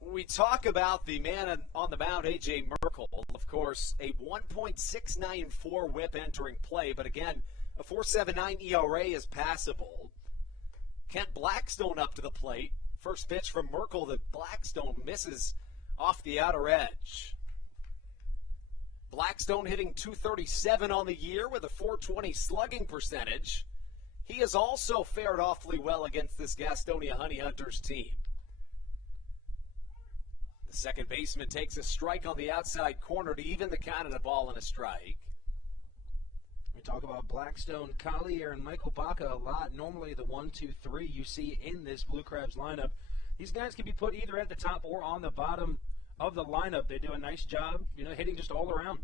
we talk about the man on the mound, A.J. Merkel. Of course, a 1.694 whip entering play. But again, a 4.79 ERA is passable. Kent Blackstone up to the plate. First pitch from Merkel that Blackstone misses off the outer edge. Blackstone hitting .237 on the year with a .420 slugging percentage. He has also fared awfully well against this Gastonia Honey Hunters team. The second baseman takes a strike on the outside corner to even the count of the ball and a strike. We talk about Blackstone, Collier, and Michael Baca a lot. Normally the 1, 2, 3 you see in this Blue Crabs lineup. These guys can be put either at the top or on the bottom of the lineup. They do a nice job, hitting just all around.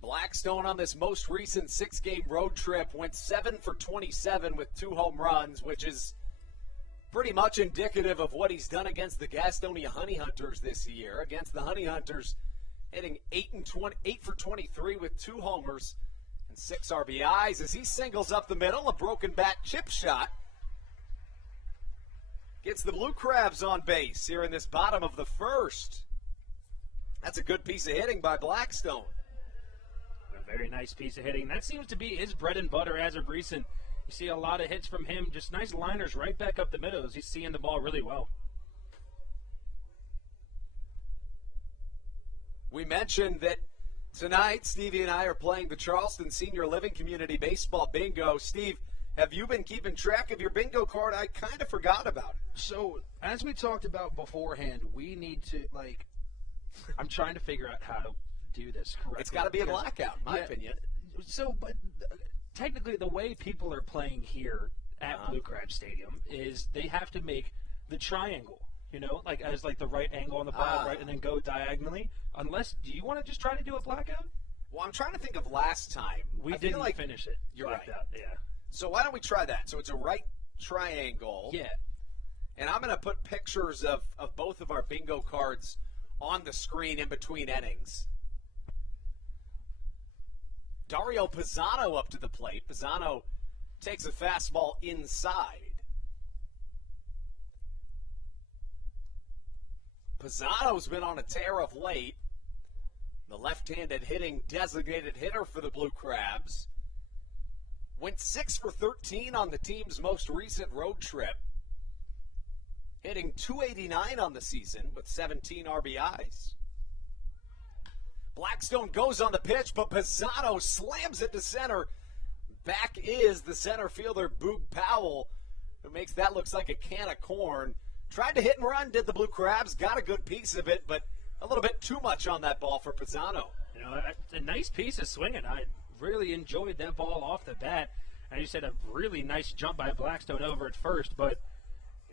Blackstone on this most recent 6-game road trip went 7 for 27 with 2 home runs, which is pretty much indicative of what he's done against the Gastonia Honey Hunters this year. Against the Honey Hunters, hitting 8 for 23 with 2 homers and 6 RBIs as he singles up the middle. A broken bat chip shot gets the Blue Crabs on base here in this bottom of the first. That's a good piece of hitting by Blackstone. A very nice piece of hitting. That seems to be his bread and butter as of recent. You see a lot of hits from him, just nice liners right back up the middle as he's seeing the ball really well. We mentioned that tonight Stevie and I are playing the Charleston Senior Living Community Baseball Bingo. Steve, have you been keeping track of your bingo card? I kind of forgot about it. So, as we talked about beforehand, we need to, I'm trying to figure out how to do this correctly. It's got to be a blackout, in my opinion. So, but technically the way people are playing here at Blue Crab Stadium is they have to make the triangle, as the right angle on the ball, right, and then go diagonally. Unless, do you want to just try to do a blackout? Well, I'm trying to think of last time. We didn't finish it. You're right. Out, yeah. So why don't we try that? So it's a right triangle. Yeah. And I'm going to put pictures of both of our bingo cards on the screen in between innings. Dario Pisano up to the plate. Pisano takes a fastball inside. Pisano's been on a tear of late. The left-handed hitting designated hitter for the Blue Crabs. Went 6 for 13 on the team's most recent road trip. Hitting .289 on the season with 17 RBIs. Blackstone goes on the pitch, but Pisano slams it to center. Back is the center fielder, Boog Powell, who makes that look like a can of corn. Tried to hit and run, did the Blue Crabs, got a good piece of it, but a little bit too much on that ball for Pisano. A nice piece of swinging. I really enjoyed that ball off the bat. And you said a really nice jump by Blackstone over at first, but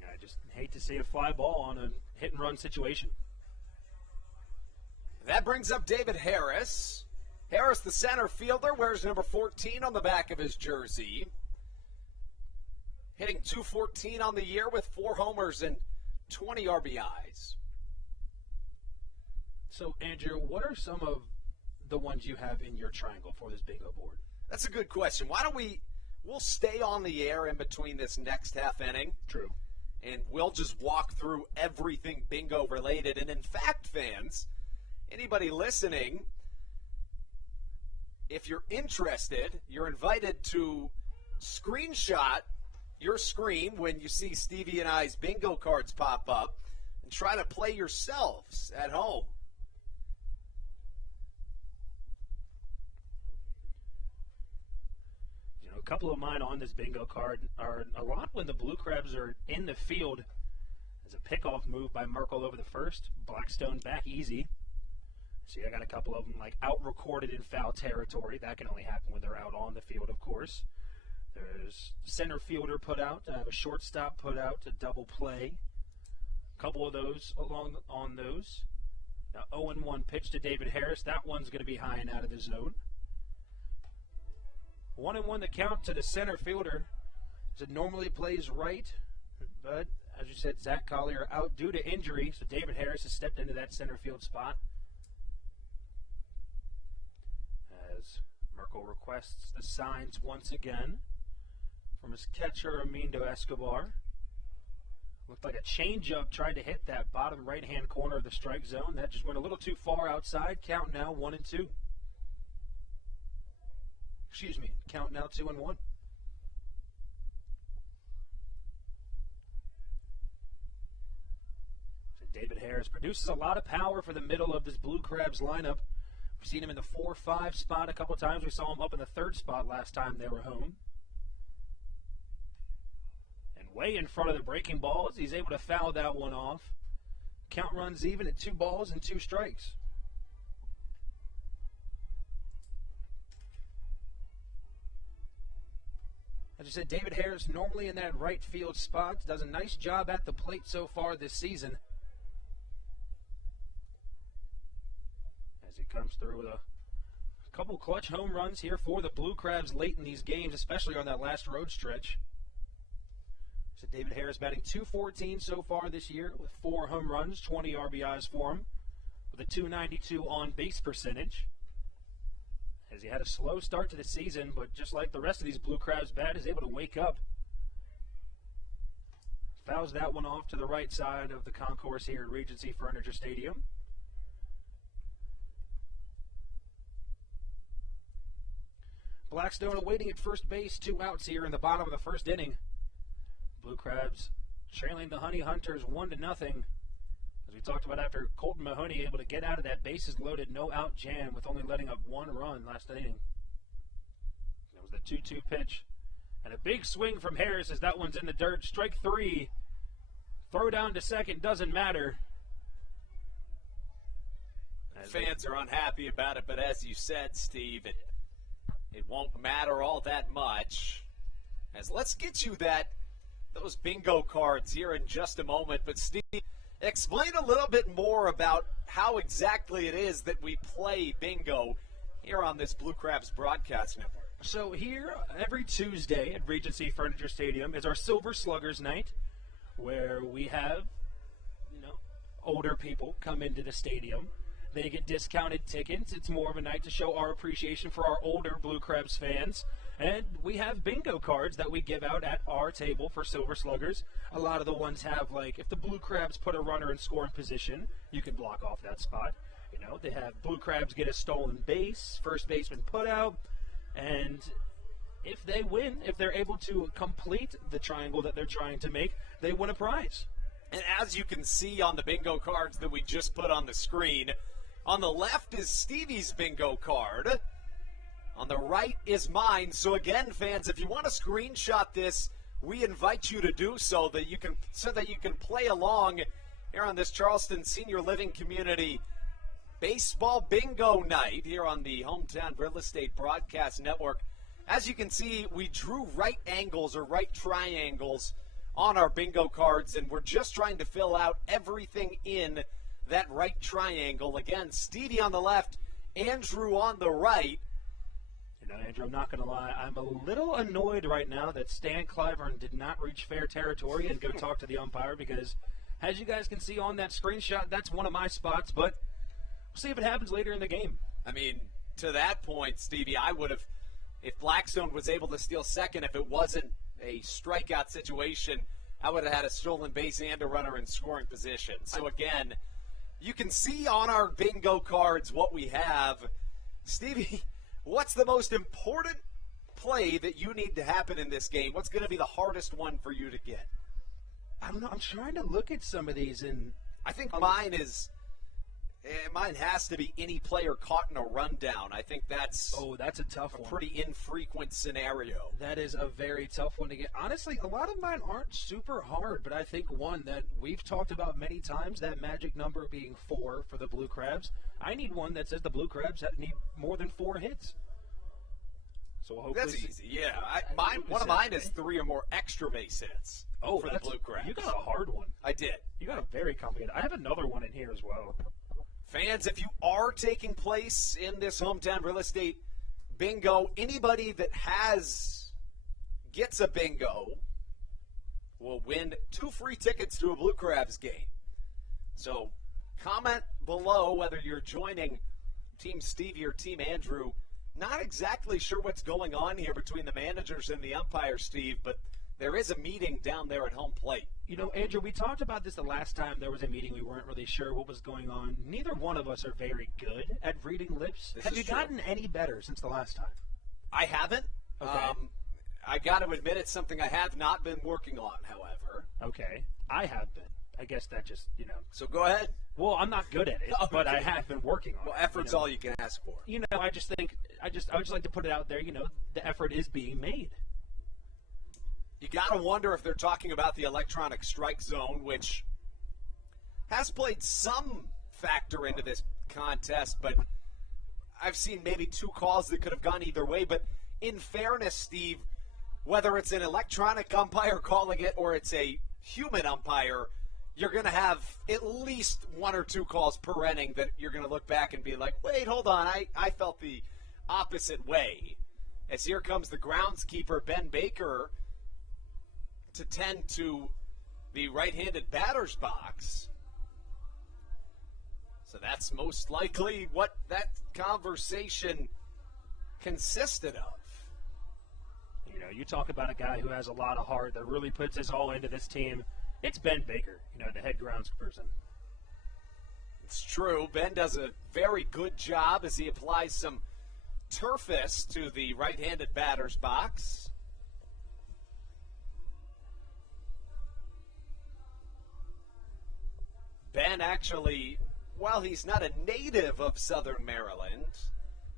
I just hate to see a fly ball on a hit and run situation. That brings up David Harris. Harris, the center fielder, wears number 14 on the back of his jersey. Hitting .214 on the year with 4 homers and 20 RBIs. So, Andrew, what are some of the ones you have in your triangle for this bingo board? That's a good question. Why don't we'll stay on the air in between this next half inning. True. And we'll just walk through everything bingo related. And in fact, fans, anybody listening, if you're interested, you're invited to screenshot your screen when you see Stevie and I's bingo cards pop up and try to play yourselves at home. A couple of mine on this bingo card are a lot when the Blue Crabs are in the field. There's a pickoff move by Merkel over the first. Blackstone back easy. See, I got a couple of them out recorded in foul territory. That can only happen when they're out on the field, of course. There's center fielder put out. I have a shortstop put out to double play. A couple of those on those. Now 0-1 pitch to David Harris. That one's going to be high and out of the zone. 1-1 the count to the center fielder. As it normally plays right, but as you said, Zach Collier out due to injury, so David Harris has stepped into that center field spot. As Merkel requests the signs once again from his catcher, Amindo Escobar. Looked like a changeup tried to hit that bottom right-hand corner of the strike zone. That just went a little too far outside. Count now 1-2. Excuse me, count now 2-1. So David Harris produces a lot of power for the middle of this Blue Crabs lineup. We've seen him in the 4-5 spot a couple times. We saw him up in the 3rd spot last time they were home. And way in front of the breaking balls, he's able to foul that one off. Count runs even at 2 balls and 2 strikes. As you said, David Harris normally in that right field spot. Does a nice job at the plate so far this season. As he comes through with a couple clutch home runs here for the Blue Crabs late in these games, especially on that last road stretch. So David Harris batting .214 so far this year with 4 home runs, 20 RBIs for him, with a .292 on-base percentage. As he had a slow start to the season, but just like the rest of these Blue Crabs bat, is able to wake up. Fouls that one off to the right side of the concourse here at Regency Furniture Stadium. Blackstone awaiting at first base, 2 outs here in the bottom of the 1st inning. Blue Crabs trailing the Honey Hunters 1-0. As we talked about after Colton Mahoney able to get out of that bases loaded, no out jam with only letting up 1 run last inning. That was the 2-2 pitch. And a big swing from Harris as that one's in the dirt. Strike 3. Throw down to second, doesn't matter. Fans are unhappy about it, but as you said, Steve, it won't matter all that much. As let's get you those bingo cards here in just a moment. But Steve, explain a little bit more about how exactly it is that we play bingo here on this Blue Crabs broadcast network. So here, every Tuesday at Regency Furniture Stadium is our Silver Sluggers night, where we have, older people come into the stadium. They get discounted tickets. It's more of a night to show our appreciation for our older Blue Crabs fans. And we have bingo cards that we give out at our table for Silver Sluggers. A lot of the ones have, if the Blue Crabs put a runner in scoring position, you can block off that spot. They have Blue Crabs get a stolen base, first baseman put out, and if they win, if they're able to complete the triangle that they're trying to make, they win a prize. And as you can see on the bingo cards that we just put on the screen, on the left is Stevie's bingo card. On the right is mine. So again, fans, if you want to screenshot this, we invite you to do so that you can play along here on this Charleston Senior Living Community Baseball Bingo Night here on the Hometown Real Estate Broadcast Network. As you can see, we drew right angles or right triangles on our bingo cards, and we're just trying to fill out everything in that right triangle. Again, Stevie on the left, Andrew on the right. Andrew, I'm not going to lie, I'm a little annoyed right now that Stan Cliburn did not reach fair territory and go talk to the umpire, because as you guys can see on that screenshot, that's one of my spots, but we'll see if it happens later in the game. I mean, to that point, Stevie, I would have, if Blackstone was able to steal second, if it wasn't a strikeout situation, I would have had a stolen base and a runner in scoring position. So again, you can see on our bingo cards what we have. Stevie, what's the most important play that you need to happen in this game? What's going to be the hardest one for you to get? I don't know. I'm trying to look at some of these, and I think mine has to be any player caught in a rundown. I think that's a tough one. Pretty infrequent scenario. That is a very tough one to get. Honestly, a lot of mine aren't super hard, but I think one that we've talked about many times, that magic number being 4 for the Blue Crabs. I need one that says the Blue Crabs need more than 4 hits. So hopefully that's easy. Yeah, one of mine is 3 or more extra base hits. For the Blue Crabs. You got a hard one. I did. You got a very complicated. I have another one in here as well. Fans, if you are taking place in this hometown real estate bingo, anybody that gets a bingo will win 2 free tickets to a Blue Crabs game. So comment below whether you're joining Team Stevie or Team Andrew. Not exactly sure what's going on here between the managers and the umpires, Steve, but there is a meeting down there at home plate. You know, Andrew, we talked about this the last time there was a meeting. We weren't really sure what was going on. Neither one of us are very good at reading lips. Have you gotten any better since the last time? I haven't. Okay. I got to admit it's something I have not been working on, however. Okay. I have been. I guess that just, So go ahead. Well, I'm not good at it, but I have been working on it. Well, effort's all you can ask for. I just think, I would just like to put it out there, the effort is being made. You got to wonder if they're talking about the electronic strike zone, which has played some factor into this contest, but I've seen maybe 2 calls that could have gone either way. But in fairness, Steve, whether it's an electronic umpire calling it or it's a human umpire, you're going to have at least 1 or 2 calls per inning that you're going to look back and be like, wait, hold on, I felt the opposite way. As here comes the groundskeeper, Ben Baker, to tend to the right-handed batter's box. So that's most likely what that conversation consisted of. You talk about a guy who has a lot of heart that really puts his all into this team. It's Ben Baker, the head groundsperson. It's true. Ben does a very good job as he applies some turfus to the right-handed batter's box. Ben actually, while he's not a native of Southern Maryland,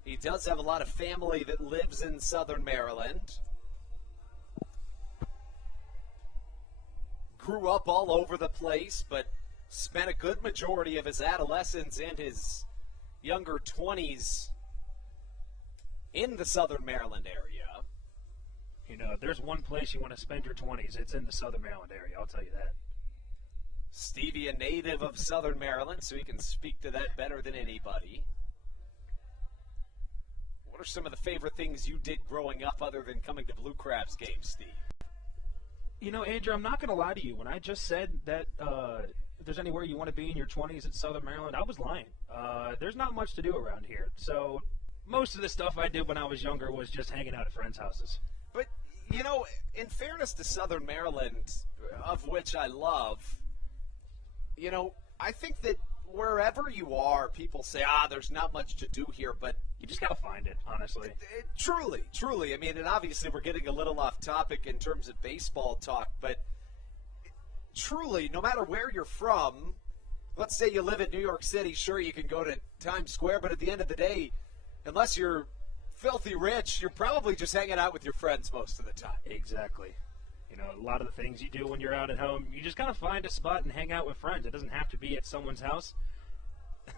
he does have a lot of family that lives in Southern Maryland. Grew up all over the place, but spent a good majority of his adolescence and his younger 20s in the Southern Maryland area. If there's one place you want to spend your 20s, it's in the Southern Maryland area, I'll tell you that. Stevie, a native of Southern Maryland, so he can speak to that better than anybody. What are some of the favorite things you did growing up other than coming to Blue Crabs games, Steve? Andrew, I'm not going to lie to you. When I just said that if there's anywhere you want to be in your 20s in Southern Maryland, I was lying. There's not much to do around here. So most of the stuff I did when I was younger was just hanging out at friends' houses. But, in fairness to Southern Maryland, of which I love, I think that wherever you are, people say, there's not much to do here, but you just got to find it, honestly. Truly. I mean, and obviously we're getting a little off topic in terms of baseball talk, but truly, no matter where you're from, let's say you live in New York City, sure, you can go to Times Square, but at the end of the day, unless you're filthy rich, you're probably just hanging out with your friends most of the time. Exactly. A lot of the things you do when you're out at home, you just got to find a spot and hang out with friends. It doesn't have to be at someone's house.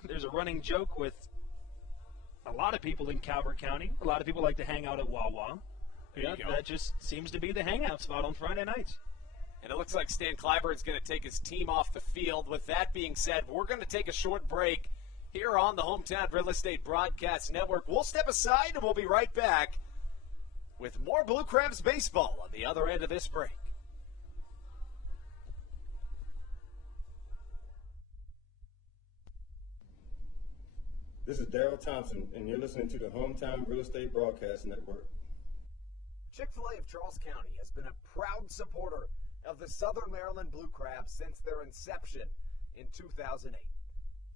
There's a running joke with a lot of people in Calvert County. A lot of people like to hang out at Wawa. That just seems to be the hangout spot on Friday nights. And it looks like Stan Clyburn's going to take his team off the field. With that being said, we're going to take a short break here on the Hometown Real Estate Broadcast Network. We'll step aside and we'll be right back with more Blue Crabs baseball on the other end of this break. This is Daryl Thompson, and you're listening to the Hometown Real Estate Broadcast Network. Chick-fil-A of Charles County has been a proud supporter of the Southern Maryland Blue Crabs since their inception in 2008.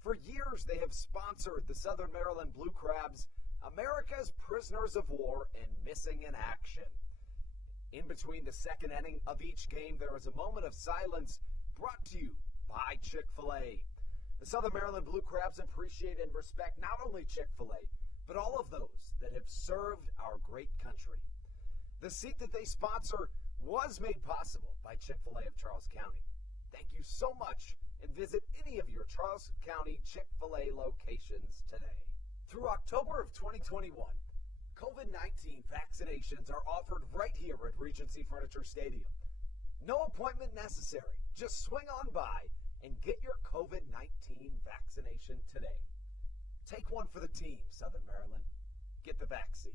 For years, they have sponsored the Southern Maryland Blue Crabs, America's prisoners of war and missing in action. In between the second inning of each game, there is a moment of silence brought to you by Chick-fil-A. The Southern Maryland Blue Crabs appreciate and respect not only Chick-fil-A, but all of those that have served our great country. The seat that they sponsor was made possible by Chick-fil-A of Charles County. Thank you so much, and visit any of your Charles County Chick-fil-A locations today. Through October of 2021, COVID-19 vaccinations are offered right here at Regency Furniture Stadium. No appointment necessary. Just swing on by and get your COVID-19 vaccination today. Take one for the team, Southern Maryland. Get the vaccine.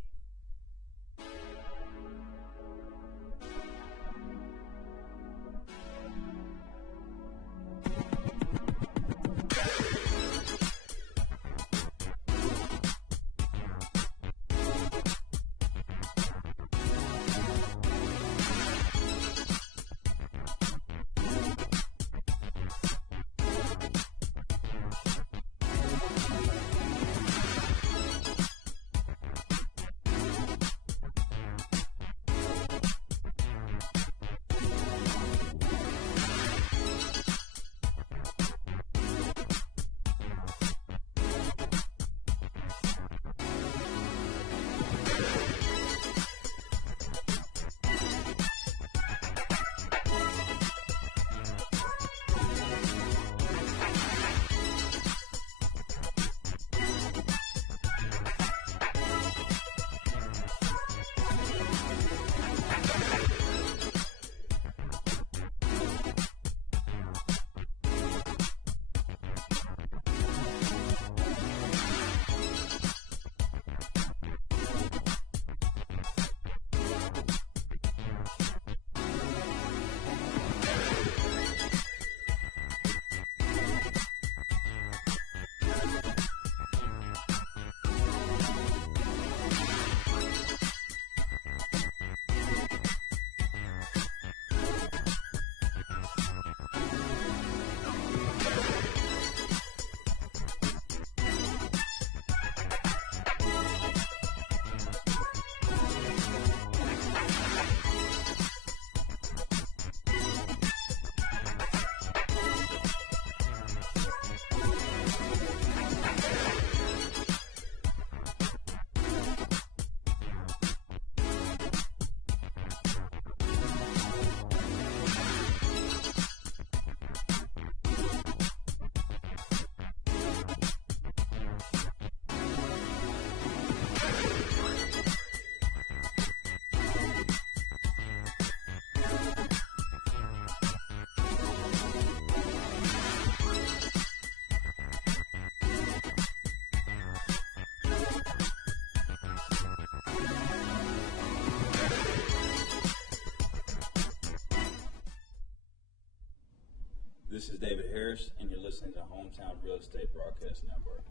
This is David Harris, and you're listening to Hometown Real Estate Broadcast Network.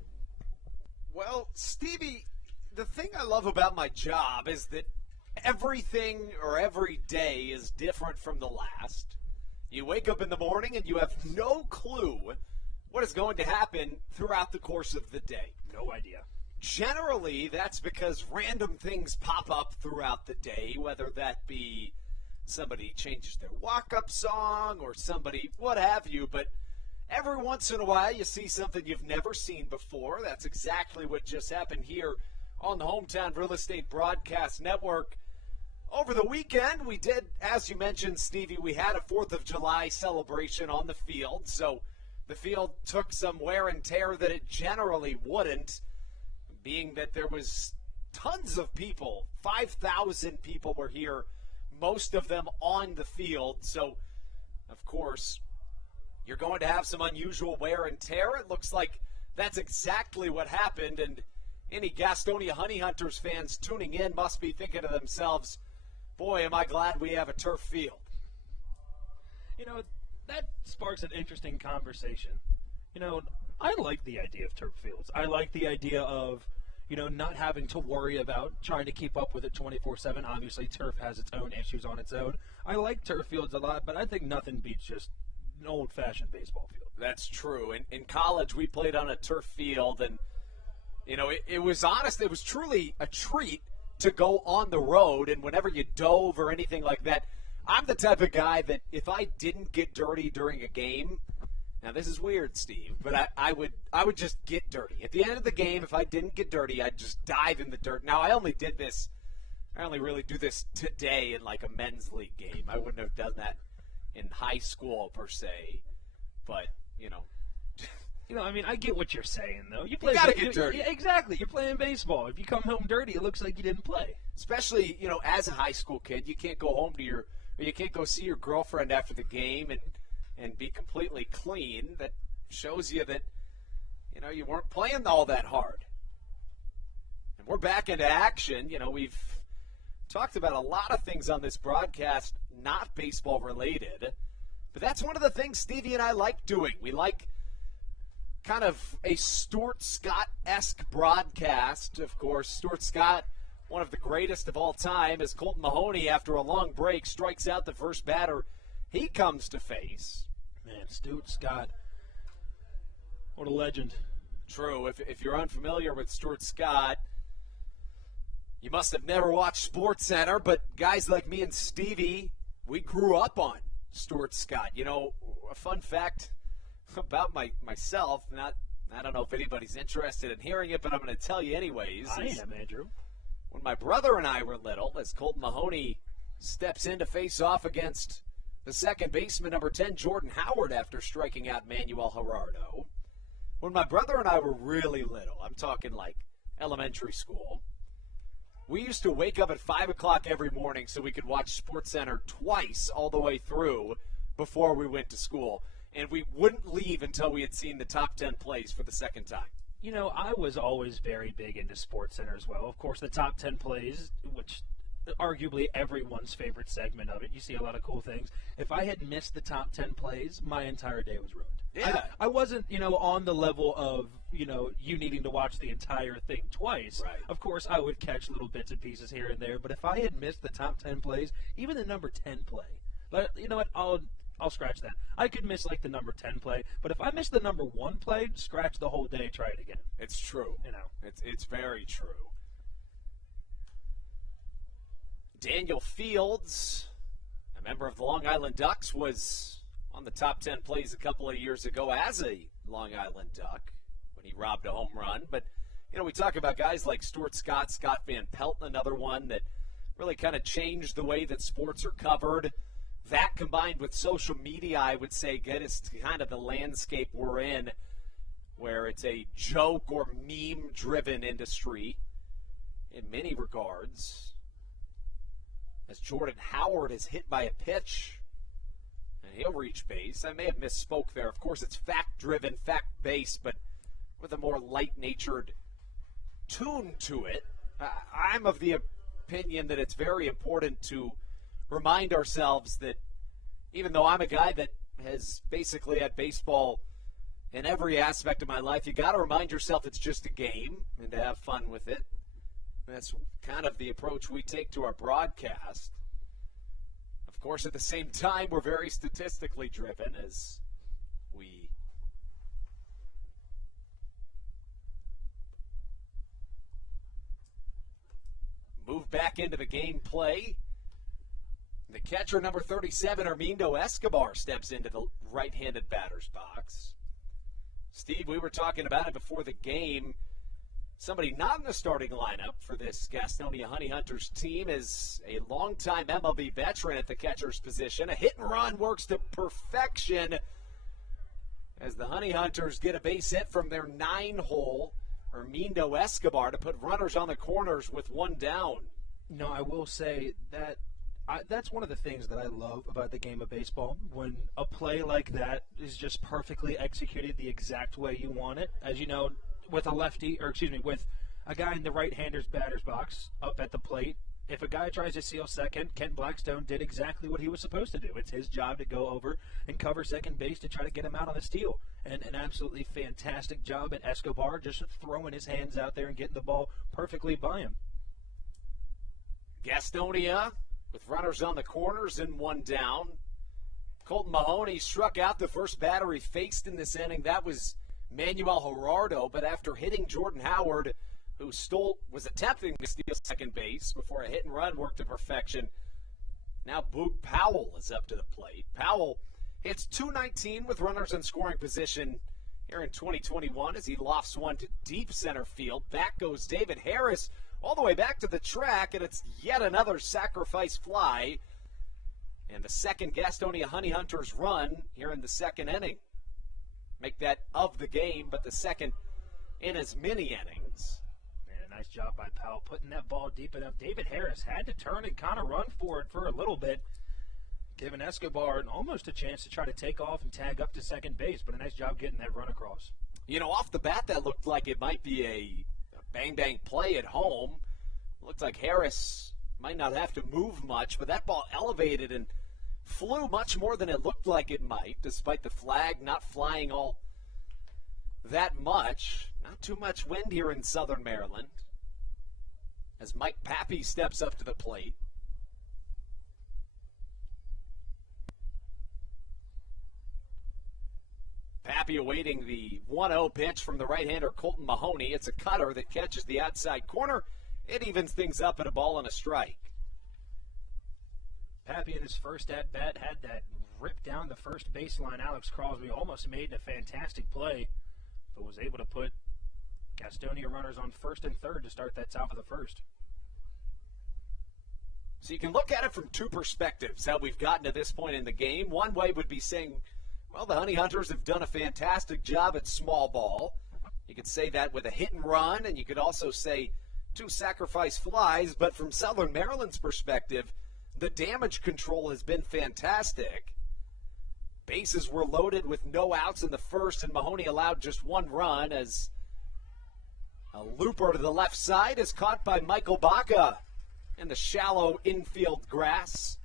Well, Stevie, the thing I love about my job is that everything or every day is different from the last. You wake up in the morning and you have no clue what is going to happen throughout the course of the day. No idea. Generally, that's because random things pop up throughout the day, whether that be somebody changes their walk-up song or somebody, what have you. But every once in a while, you see something you've never seen before. That's exactly what just happened here on the Hometown Real Estate Broadcast Network. Over the weekend, we did, as you mentioned, Stevie, we had a 4th of July celebration on the field. So the field took some wear and tear that it generally wouldn't, being that there was tons of people. 5,000 people were here, most of them on the field. So, of course, you're going to have some unusual wear and tear. It looks like that's exactly what happened. And any Gastonia Honey Hunters fans tuning in must be thinking to themselves, boy, am I glad we have a turf field. You know, that sparks an interesting conversation. You know, I like the idea of turf fields. I like the idea of, you know, not having to worry about trying to keep up with it 24/7. Obviously, turf has its own issues on its own. I like turf fields a lot, but I think nothing beats just an old-fashioned baseball field. That's true. In college, we played on a turf field, and, you know, it was honest. It was truly a treat to go on the road, and whenever you dove or anything like that, I'm the type of guy that if I didn't get dirty during a game, now this is weird, Steve, but I would just get dirty. At the end of the game, if I didn't get dirty, I'd just dive in the dirt. Now, I only really do this today in like a men's league game. I wouldn't have done that in high school per se, but, you know. You know, I mean, I get what you're saying, though. You gotta get dirty. Yeah, exactly. You're playing baseball. If you come home dirty, it looks like you didn't play. Especially, you know, as a high school kid, you can't go home to you can't go see your girlfriend after the game and be completely clean, that shows you that, you weren't playing all that hard. And we're back into action. We've talked about a lot of things on this broadcast, not baseball related, but that's one of the things Stevie and I like doing. We like kind of a Stuart Scott-esque broadcast. Of course, Stuart Scott, one of the greatest of all time, as Colton Mahoney, after a long break, strikes out the first batter he comes to face. Man, Stuart Scott, what a legend. True. If you're unfamiliar with Stuart Scott, you must have never watched SportsCenter, but guys like me and Stevie, we grew up on Stuart Scott. A fun fact about myself, I don't know if anybody's interested in hearing it, but I'm going to tell you anyways. I am, Andrew. When my brother and I were little, as Colton Mahoney steps in to face off against the second baseman, number 10, Jordan Howard, after striking out Manuel Gerardo. When my brother and I were really little, I'm talking like elementary school, we used to wake up at 5 o'clock every morning so we could watch SportsCenter twice all the way through before we went to school. And we wouldn't leave until we had seen the top 10 plays for the second time. I was always very big into SportsCenter as well. Of course, the top 10 plays, which arguably everyone's favorite segment of it. You see a lot of cool things. If I had missed the top 10 plays, my entire day was ruined. Yeah. I wasn't, on the level of, you needing to watch the entire thing twice. Right. Of course, I would catch little bits and pieces here and there, but if I had missed the top 10 plays, even the number 10 play, you know what, I'll scratch that. I could miss like the number 10 play, but if I missed the number 1 play, scratch the whole day, try it again. It's true. It's very true. Daniel Fields, a member of the Long Island Ducks, was on the top 10 plays a couple of years ago as a Long Island Duck when he robbed a home run. But, we talk about guys like Stuart Scott, Scott Van Pelt, another one that really kind of changed the way that sports are covered. That combined with social media, I would say, get us to kind of the landscape we're in, where it's a joke or meme-driven industry in many regards. As Jordan Howard is hit by a pitch, and he'll reach base. I may have misspoke there. Of course, it's fact-driven, fact-based, but with a more light-natured tune to it. I'm of the opinion that it's very important to remind ourselves that even though I'm a guy that has basically had baseball in every aspect of my life, you got to remind yourself it's just a game and to have fun with it. That's kind of the approach we take to our broadcast. Of course, at the same time, we're very statistically driven as we move back into the gameplay. The catcher, number 37, Armindo Escobar, steps into the right-handed batter's box. Steve, we were talking about it before the game. Somebody not in the starting lineup for this Gastonia Honey Hunters team is a longtime MLB veteran at the catcher's position. A hit and run works to perfection as the Honey Hunters get a base hit from their 9-hole, Armindo Escobar, to put runners on the corners with one down. No, I will say that that's one of the things that I love about the game of baseball, when a play like that is just perfectly executed the exact way you want it. As you know, with a guy in the right-hander's batter's box up at the plate, if a guy tries to steal second, Kent Blackstone did exactly what he was supposed to do. It's his job to go over and cover second base to try to get him out on the steal. And an absolutely fantastic job at Escobar, just throwing his hands out there and getting the ball perfectly by him. Gastonia with runners on the corners and one down. Colton Mahoney struck out the first batter he faced in this inning. That was Manuel Gerardo, but after hitting Jordan Howard, who was attempting to steal second base before a hit and run worked to perfection, now Boog Powell is up to the plate. Powell hits .219 with runners in scoring position here in 2021 as he lofts one to deep center field. Back goes David Harris all the way back to the track, and it's yet another sacrifice fly. And the second Gastonia Honey Hunters run here in the second inning. Make that of the game, but the second in as many innings. Man, a nice job by Powell putting that ball deep enough. David Harris had to turn and kind of run for it for a little bit. giving Escobar almost a chance to try to take off and tag up to second base, but a nice job getting that run across. You know, off the bat, that looked like it might be a bang-bang play at home. Looked like Harris might not have to move much, but that ball elevated and flew much more than it looked like it might, despite the flag not flying all that much. Not too much wind here in Southern Maryland as Mike Pappy steps up to the plate. Pappy awaiting the 1-0 pitch from the right-hander Colton Mahoney. It's a cutter that catches the outside corner. It evens things up at a ball and a strike. Pappy in his first at-bat had that rip down the first baseline. Alex Crosby almost made a fantastic play, but was able to put Gastonia runners on first and third to start that top of the first. So you can look at it from two perspectives, how we've gotten to this point in the game. One way would be saying, well, the Honey Hunters have done a fantastic job at small ball. You could say that with a hit and run, and you could also say 2 sacrifice flies. But from Southern Maryland's perspective, the damage control has been fantastic. Bases were loaded with no outs in the first, and Mahoney allowed just 1 run as a looper to the left side is caught by Michael Baca in the shallow infield grass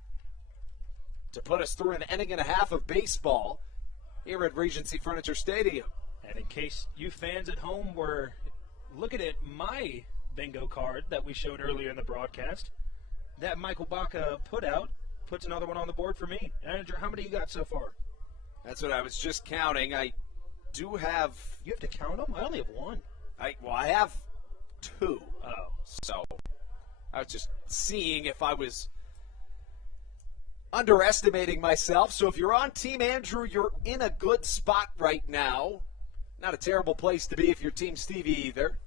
to put us through an inning and a half of baseball here at Regency Furniture Stadium. And in case you fans at home were looking at my bingo card that we showed earlier in the broadcast, that Michael Baca put out puts another one on the board for me. Andrew, how many you got so far? That's what I was just counting. I do have... You have to count them? I only have 1. I have 2. Oh. So I was just seeing if I was underestimating myself. So if you're on Team Andrew, you're in a good spot right now. Not a terrible place to be if you're Team Stevie either.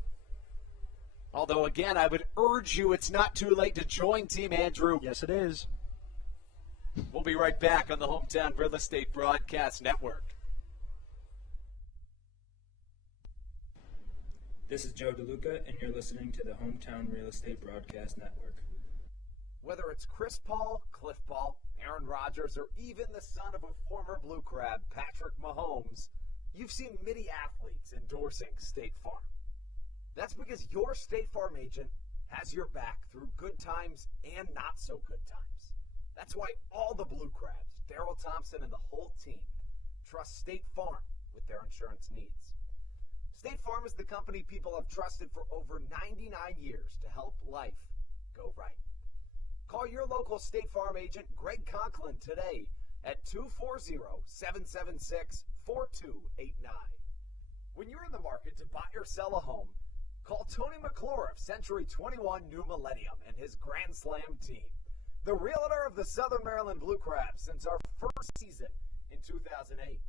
Although, again, I would urge you, it's not too late to join Team Andrew. Yes, it is. We'll be right back on the Hometown Real Estate Broadcast Network. This is Joe DeLuca, and you're listening to the Hometown Real Estate Broadcast Network. Whether it's Chris Paul, Cliff Paul, Aaron Rodgers, or even the son of a former Blue Crab, Patrick Mahomes, you've seen many athletes endorsing State Farm. That's because your State Farm agent has your back through good times and not so good times. That's why all the Blue Crabs, Darryl Thompson and the whole team, trust State Farm with their insurance needs. State Farm is the company people have trusted for over 99 years to help life go right. Call your local State Farm agent, Greg Conklin, today at 240-776-4289. When you're in the market to buy or sell a home, call Tony McClure of Century 21 New Millennium and his Grand Slam team, the realtor of the Southern Maryland Blue Crabs since our first season in 2008.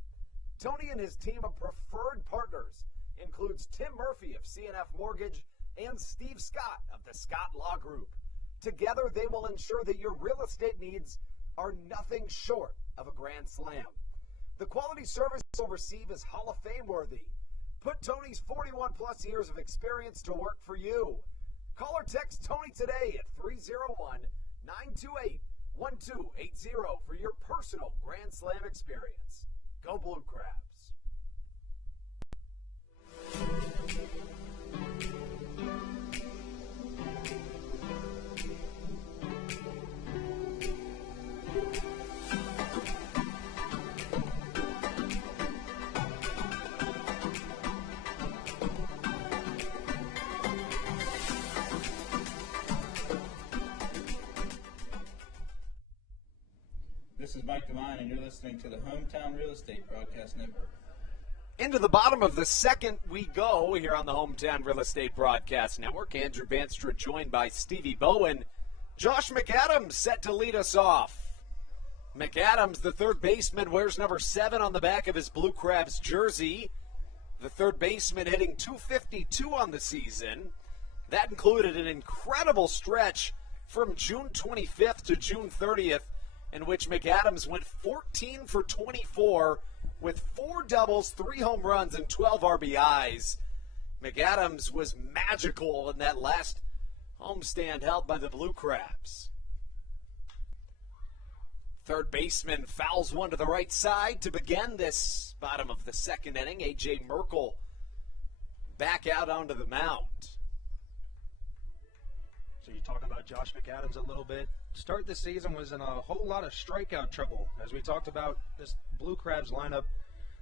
Tony and his team of preferred partners includes Tim Murphy of CNF Mortgage and Steve Scott of the Scott Law Group. Together, they will ensure that your real estate needs are nothing short of a grand slam. The quality service you'll receive is Hall of Fame worthy. Put Tony's 41-plus years of experience to work for you. Call or text Tony today at 301-928-1280 for your personal Grand Slam experience. Go Blue Crabs. This is Mike Devine, and you're listening to the Hometown Real Estate Broadcast Network. Into the bottom of the second we go here on the Hometown Real Estate Broadcast Network. Andrew Banstra joined by Stevie Bowen. Josh McAdams set to lead us off. McAdams, the third baseman, wears number 7 on the back of his Blue Crabs jersey. The third baseman hitting .252 on the season. That included an incredible stretch from June 25th to June 30th in which McAdams went 14 for 24 with 4 doubles, 3 home runs, and 12 RBIs. McAdams was magical in that last homestand held by the Blue Crabs. Third baseman fouls one to the right side to begin this bottom of the second inning. A.J. Merkel back out onto the mound. So you talk about Josh McAdams a little bit. Start the season was in a whole lot of strikeout trouble. As we talked about, this Blue Crabs lineup,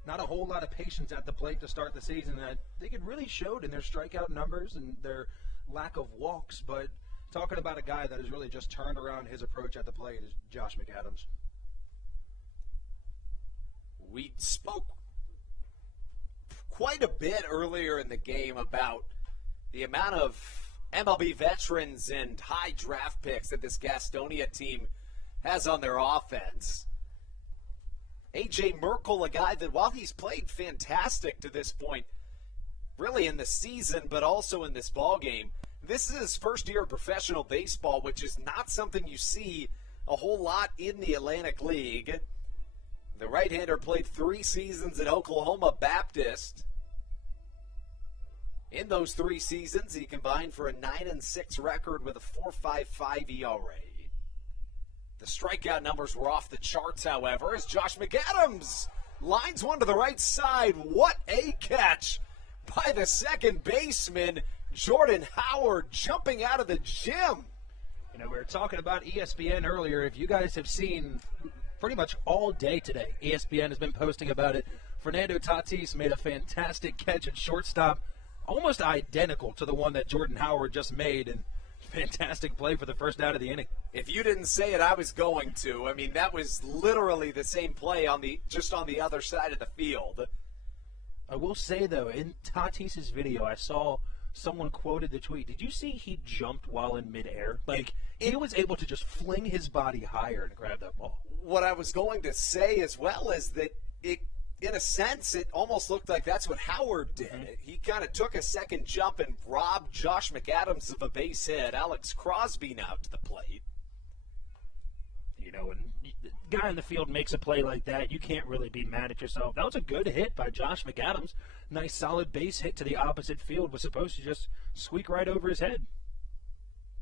not a whole lot of patience at the plate to start the season. That they could really showed in their strikeout numbers and their lack of walks. But talking about a guy that has really just turned around his approach at the plate is Josh McAdams. We spoke quite a bit earlier in the game about the amount of MLB veterans and high draft picks that this Gastonia team has on their offense. A.J. Merkel, a guy that while he's played fantastic to this point, really in the season, but also in this ball game, this is his first year of professional baseball, which is not something you see a whole lot in the Atlantic League. The right-hander played 3 seasons at Oklahoma Baptist. In those 3 seasons, he combined for a 9-6 record with a 4.55 ERA. The strikeout numbers were off the charts, however, as Josh McAdams lines one to the right side. What a catch by the second baseman, Jordan Howard, jumping out of the gym. You know, we were talking about ESPN earlier. If you guys have seen pretty much all day today, ESPN has been posting about it. Fernando Tatis made a fantastic catch at shortstop, almost identical to the one that Jordan Howard just made, and fantastic play for the first out of the inning. If you didn't say it, I was going to. I mean, that was literally the same play just on the other side of the field. I will say, though, in Tatis's video, I saw someone quoted the tweet. Did you see he jumped while in midair? Like, he was able to just fling his body higher and grab that ball. What I was going to say as well is that in a sense, it almost looked like that's what Howard did. Mm-hmm. He kind of took a second jump and robbed Josh McAdams of a base hit. Alex Crosby now to the plate. You know, when the guy in the field makes a play like that, you can't really be mad at yourself. That was a good hit by Josh McAdams. Nice solid base hit to the opposite field. Was supposed to just squeak right over his head.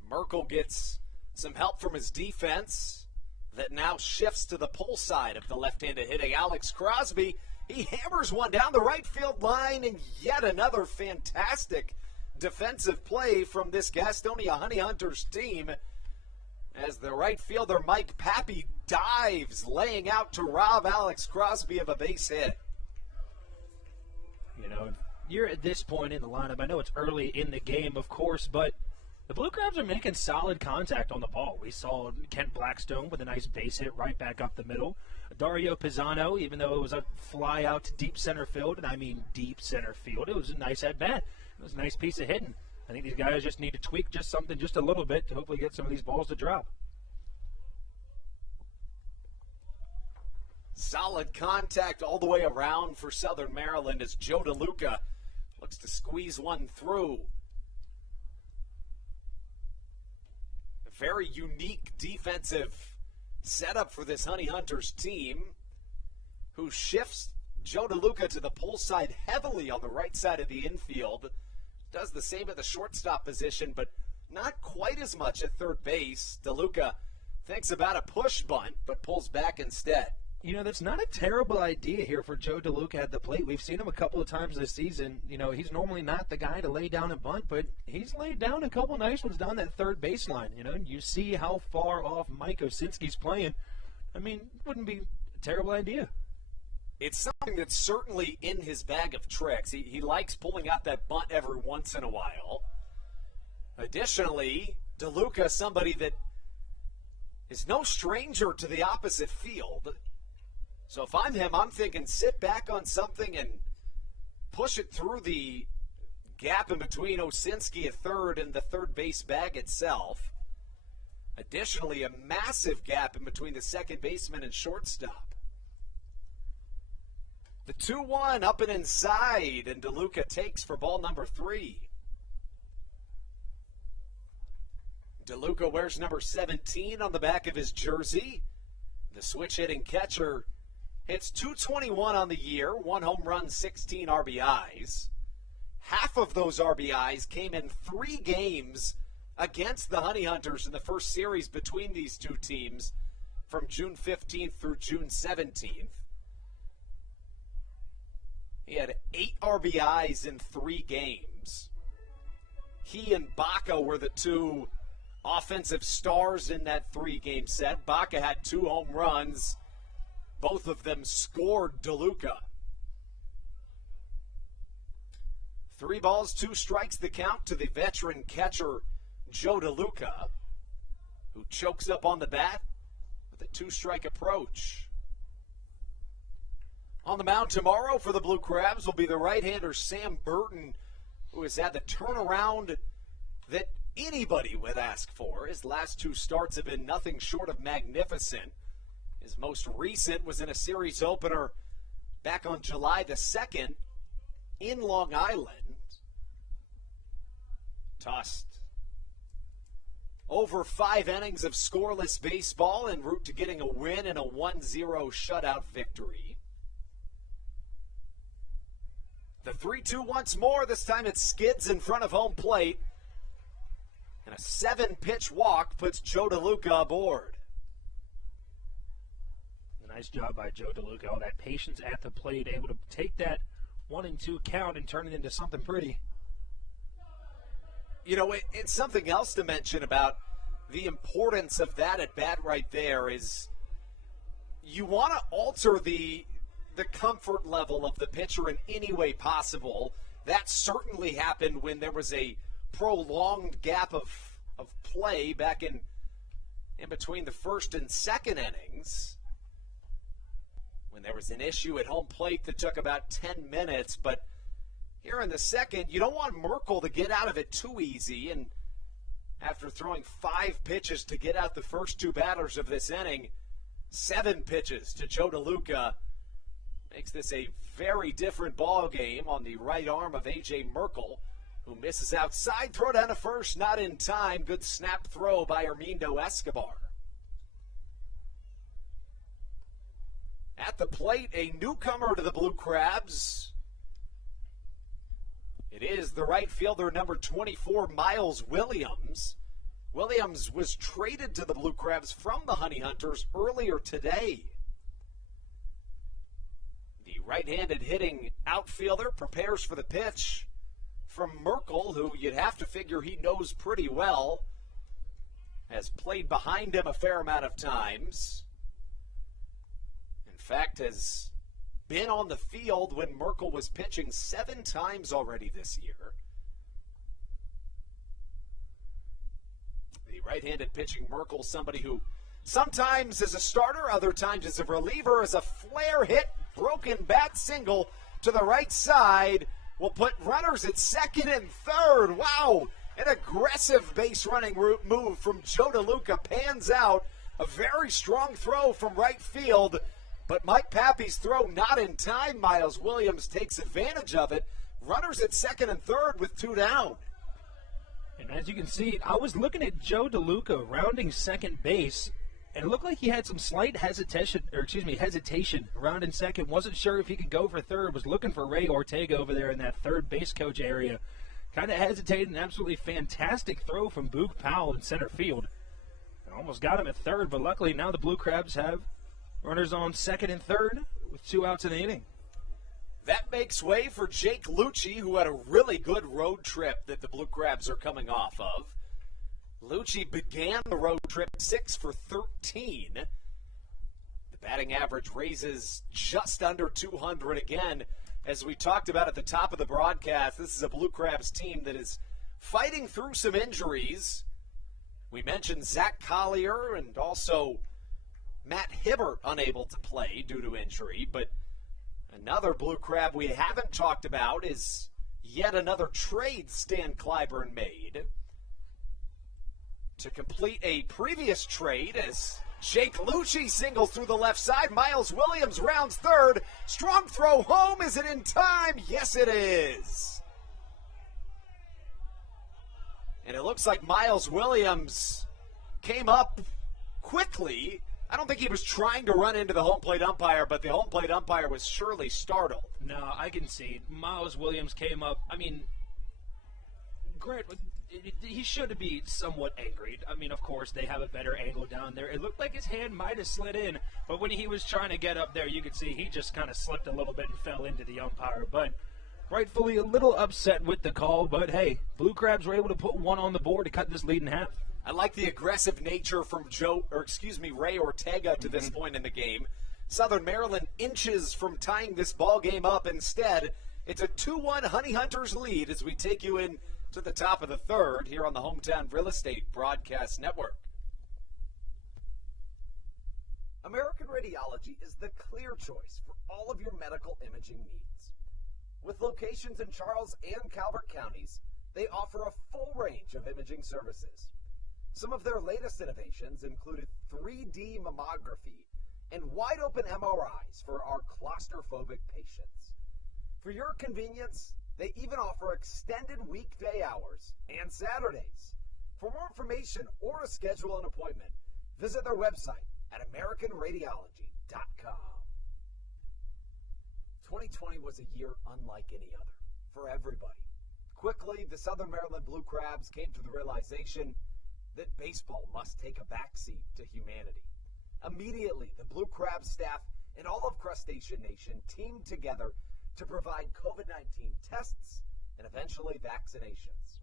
Merkel gets some help from his defense that now shifts to the pull side of the left-handed hitting Alex Crosby. He hammers one down the right field line, and yet another fantastic defensive play from this Gastonia Honey Hunters team as the right fielder Mike Pappy dives, laying out to rob Alex Crosby of a base hit. You know, you're at this point in the lineup. I know it's early in the game, of course, but the Blue Crabs are making solid contact on the ball. We saw Kent Blackstone with a nice base hit right back up the middle. Dario Pisano, even though it was a fly out to deep center field, and I mean deep center field, it was a nice at-bat. It was a nice piece of hitting. I think these guys just need to tweak just something just a little bit to hopefully get some of these balls to drop. Solid contact all the way around for Southern Maryland as Joe DeLuca looks to squeeze one through. A very unique defensive setup for this Honey Hunters team, who shifts Joe DeLuca to the pull side heavily on the right side of the infield. Does the same at the shortstop position, but not quite as much at third base. DeLuca thinks about a push bunt, but pulls back instead. You know, that's not a terrible idea here for Joe DeLuca at the plate. We've seen him a couple of times this season. You know, he's normally not the guy to lay down a bunt, but he's laid down a couple nice ones down that third baseline. You know, you see how far off Mike Osinski's playing. I mean, wouldn't be a terrible idea. It's something that's certainly in his bag of tricks. He likes pulling out that bunt every once in a while. Additionally, DeLuca, somebody that is no stranger to the opposite field. So if I'm him, I'm thinking sit back on something and push it through the gap in between Osinski at third and the third base bag itself. Additionally, a massive gap in between the second baseman and shortstop. The 2-1 up and inside, and DeLuca takes for ball number 3. DeLuca wears number 17 on the back of his jersey. The switch-hitting catcher hits .221 on the year, 1 home run, 16 RBIs. Half of those RBIs came in 3 games against the Honey Hunters in the first series between these two teams. from June 15th through June 17th. He had 8 RBIs in 3 games. He and Baca were the 2 offensive stars in that 3-game set. Baca had 2 home runs. Both of them scored DeLuca. 3 balls, 2 strikes the count to the veteran catcher, Joe DeLuca, who chokes up on the bat with a 2-strike approach. On the mound tomorrow for the Blue Crabs will be the right-hander Sam Burton, who has had the turnaround that anybody would ask for. His last 2 starts have been nothing short of magnificent. His most recent was in a series opener back on July the 2nd in Long Island. Tossed over 5 innings of scoreless baseball en route to getting a win in a 1-0 shutout victory. The 3-2 once more. This time it skids in front of home plate. And a 7-pitch walk puts Joe DeLuca aboard. A nice job by Joe DeLuca. All that patience at the plate, able to take that 1-2 count and turn it into something pretty. You know, it's something else to mention about the importance of that at bat right there is you want to alter the comfort level of the pitcher in any way possible. That certainly happened when there was a prolonged gap of play back in between the first and second innings, when there was an issue at home plate that took about 10 minutes. But here in the second, you don't want Merkel to get out of it too easy. And after throwing 5 pitches to get out the first 2 batters of this inning, 7 pitches to Joe DeLuca makes this a very different ball game on the right arm of A.J. Merkel, who misses outside. Throw down to first, not in time. Good snap throw by Armindo Escobar. At the plate, a newcomer to the Blue Crabs. It is the right fielder, number 24, Miles Williams. Williams was traded to the Blue Crabs from the Honey Hunters earlier today. The right-handed hitting outfielder prepares for the pitch from Merkel, who you'd have to figure he knows pretty well, has played behind him a fair amount of times. In fact, has been on the field when Merkel was pitching 7 times already this year. The right-handed pitching Merkel, somebody who sometimes is a starter, other times is a reliever, is a flare hit, broken bat single to the right side will put runners at second and third. Wow, an aggressive base running move from Joe DeLuca pans out. A very strong throw from right field, but Mike Pappy's throw not in time. Miles Williams takes advantage of it. Runners at second and third with 2 down. And as you can see, I was looking at Joe DeLuca rounding second base, and it looked like he had some slight hesitation rounding second. Wasn't sure if he could go for third. Was looking for Ray Ortega over there in that third base coach area. Kind of hesitated. An absolutely fantastic throw from Boog Powell in center field. And almost got him at third, but luckily now the Blue Crabs have runners on second and third with 2 outs in the inning. That makes way for Jake Lucci, who had a really good road trip that the Blue Crabs are coming off of. Lucci began the road trip 6 for 13. The batting average raises just under 200 again. As we talked about at the top of the broadcast, this is a Blue Crabs team that is fighting through some injuries. We mentioned Zach Collier and also Matt Hibbert unable to play due to injury, but another Blue Crab we haven't talked about is yet another trade Stan Clyburn made to complete a previous trade as Jake Lucci singles through the left side. Miles Williams rounds third. Strong throw home. Is it in time? Yes, it is. And it looks like Miles Williams came up quickly. I don't think he was trying to run into the home plate umpire, but the home plate umpire was surely startled. No, I can see. Miles Williams came up. I mean, Grant, he should be somewhat angry. I mean, of course, they have a better angle down there. It looked like his hand might have slid in, but when he was trying to get up there, you could see he just kind of slipped a little bit and fell into the umpire. But rightfully a little upset with the call, but hey, Blue Crabs were able to put one on the board to cut this lead in half. I like the aggressive nature from Ray Ortega to this point in the game. Southern Maryland inches from tying this ball game up. Instead, it's a 2-1 Honey Hunters lead as we take you in to the top of the third here on the Hometown Real Estate Broadcast Network. American Radiology is the clear choice for all of your medical imaging needs. With locations in Charles and Calvert counties, they offer a full range of imaging services. Some of their latest innovations included 3D mammography and wide-open MRIs for our claustrophobic patients. For your convenience, they even offer extended weekday hours and Saturdays. For more information or to schedule an appointment, visit their website at AmericanRadiology.com. 2020 was a year unlike any other for everybody. Quickly, the Southern Maryland Blue Crabs came to the realization that baseball must take a backseat to humanity. Immediately, the Blue Crabs staff and all of Crustacean Nation teamed together to provide COVID-19 tests and eventually vaccinations.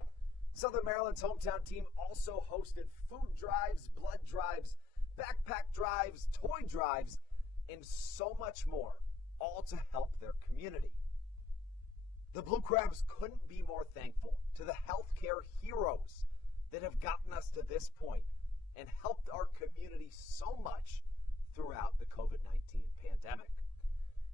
Southern Maryland's hometown team also hosted food drives, blood drives, backpack drives, toy drives, and so much more, all to help their community. The Blue Crabs couldn't be more thankful to the healthcare heroes that have gotten us to this point and helped our community so much throughout the COVID-19 pandemic.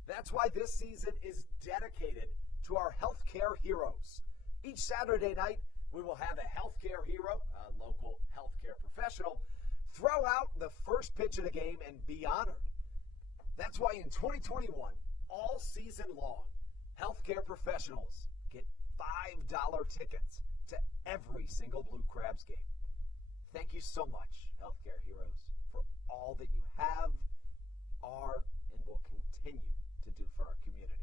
That's why this season is dedicated to our healthcare heroes. Each Saturday night, we will have a healthcare hero, a local healthcare professional, throw out the first pitch of the game and be honored. That's why in 2021, all season long, healthcare professionals get $5 tickets to every single Blue Crabs game. Thank you so much, healthcare heroes, for all that you have, are, and will continue to do for our community.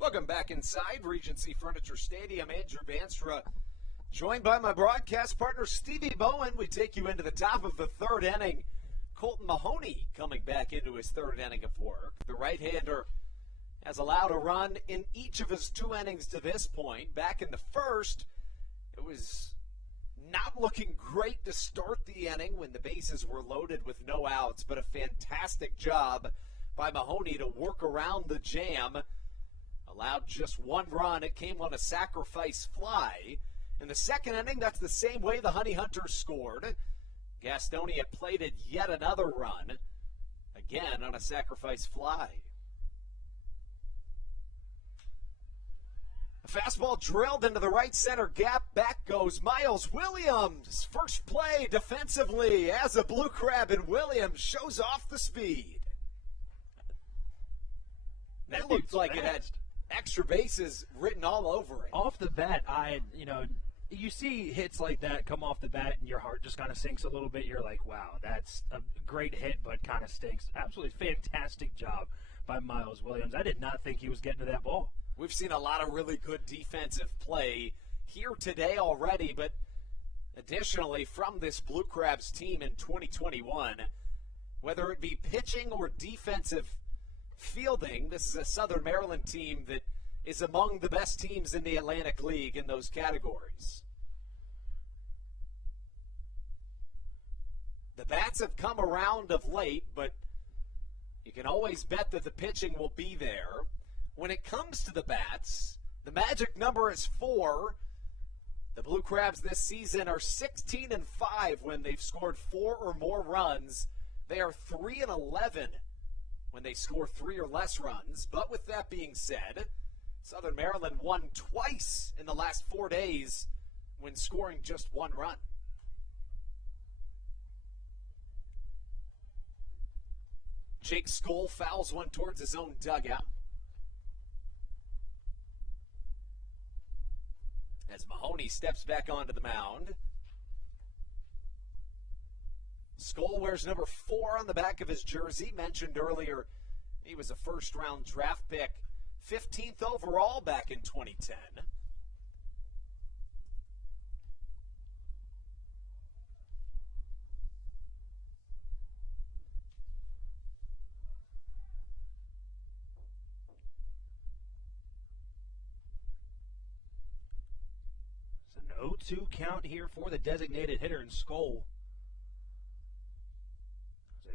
Welcome back inside Regency Furniture Stadium. Andrew Banstra, joined by my broadcast partner Stevie Bowen. We take you into the top of the third inning. Colton Mahoney coming back into his third inning of work. The right-hander has allowed a run in each of his two innings to this point. Back in the first, it was not looking great to start the inning when the bases were loaded with no outs, but a fantastic job by Mahoney to work around the jam. Allowed just one run. It came on a sacrifice fly. In the second inning, that's the same way the Honey Hunters scored. Gastonia plated yet another run, again on a sacrifice fly. A fastball drilled into the right center gap. Back goes Miles Williams. First play defensively as a Blue Crab, and Williams shows off the speed. That looked like it had extra bases written all over it. Off the bat, you see hits like that come off the bat and your heart just kind of sinks a little bit. You're like, wow, that's a great hit, but kind of stinks. Absolutely fantastic job by Miles Williams. I did not think he was getting to that ball. We've seen a lot of really good defensive play here today already, but additionally from this Blue Crabs team in 2021, whether it be pitching or defensive fielding, this is a Southern Maryland team that is among the best teams in the Atlantic League in those categories. The bats have come around of late, but you can always bet that the pitching will be there. When it comes to the bats, the magic number is 4. The Blue Crabs this season are 16-5 when they've scored 4 or more runs. They are 3-11 when they score 3 or less runs. But with that being said, Southern Maryland won twice in the last 4 days when scoring just one run. Jake Skoll fouls one towards his own dugout. As Mahoney steps back onto the mound. Skoll wears number 4 on the back of his jersey. Mentioned earlier, he was a first-round draft pick, 15th overall back in 2010. It's an 0-2 count here for the designated hitter in Skoll.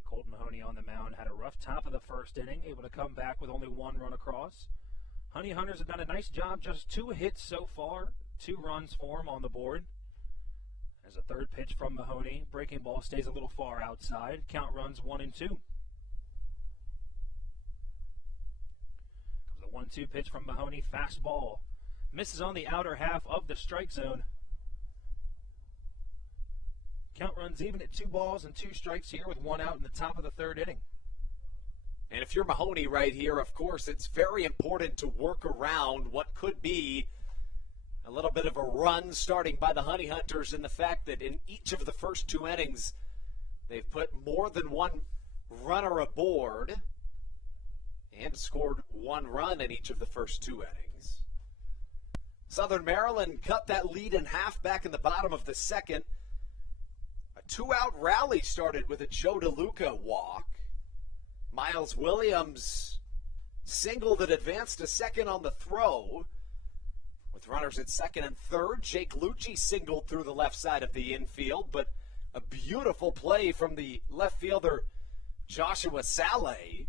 Colton Mahoney on the mound had a rough top of the first inning, able to come back with only 1 run across. Honey Hunters have done a nice job, just 2 hits so far, 2 runs for him on the board. As a third pitch from Mahoney, breaking ball stays a little far outside. Count runs 1 and 2. Comes a 1-2 pitch from Mahoney, fastball. Misses on the outer half of the strike zone. Count runs even at 2 balls and 2 strikes here with 1 out in the top of the third inning. And if you're Mahoney right here, of course, it's very important to work around what could be a little bit of a run starting by the Honey Hunters, and the fact that in each of the first 2 innings, they've put more than 1 runner aboard and scored 1 run in each of the first 2 innings. Southern Maryland cut that lead in half back in the bottom of the second. A 2-out rally started with a Joe DeLuca walk. Miles Williams single that advanced to second on the throw. With runners at second and third, Jake Lucci singled through the left side of the infield, but a beautiful play from the left fielder Joshua Saleh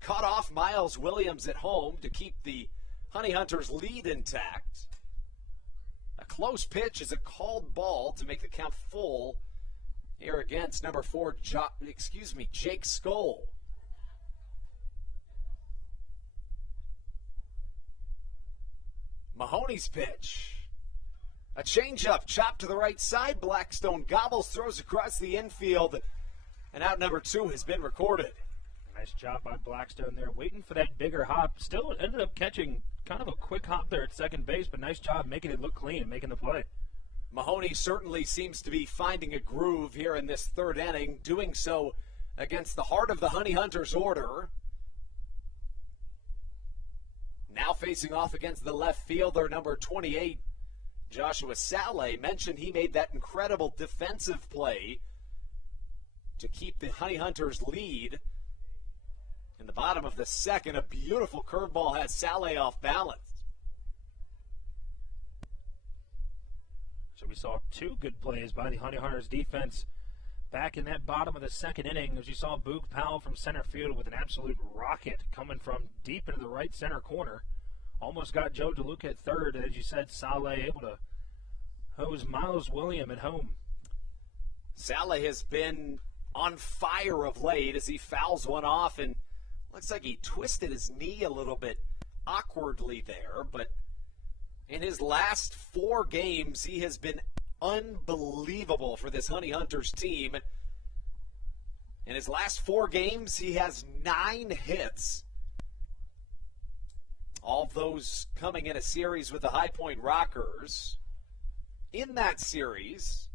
cut off Miles Williams at home to keep the Honey Hunters lead intact. A close pitch is a called ball to make the count full here against number 4, Jake Skoll. Mahoney's pitch. A changeup chopped to the right side. Blackstone gobbles, throws across the infield, and out number 2 has been recorded. Nice job by Blackstone there, waiting for that bigger hop. Still ended up catching kind of a quick hop there at second base, but nice job making it look clean and making the play. Mahoney certainly seems to be finding a groove here in this third inning, doing so against the heart of the Honey Hunters order. Now facing off against the left fielder, number 28, Joshua Saleh. Mentioned he made that incredible defensive play to keep the Honey Hunters lead. In the bottom of the second, a beautiful curveball has Saleh off balance. So we saw 2 good plays by the Honey Hunters defense back in that bottom of the second inning, as you saw Boog Powell from center field with an absolute rocket coming from deep into the right center corner. Almost got Joe DeLuca at third, and as you said, Saleh able to hose Miles Williams at home. Saleh has been on fire of late as he fouls one off, and looks like he twisted his knee a little bit awkwardly there, but in his last 4 games, he has been unbelievable for this Honey Hunters team. In his last 4 games, he has 9 hits. All of those coming in a series with the High Point Rockers. In that series,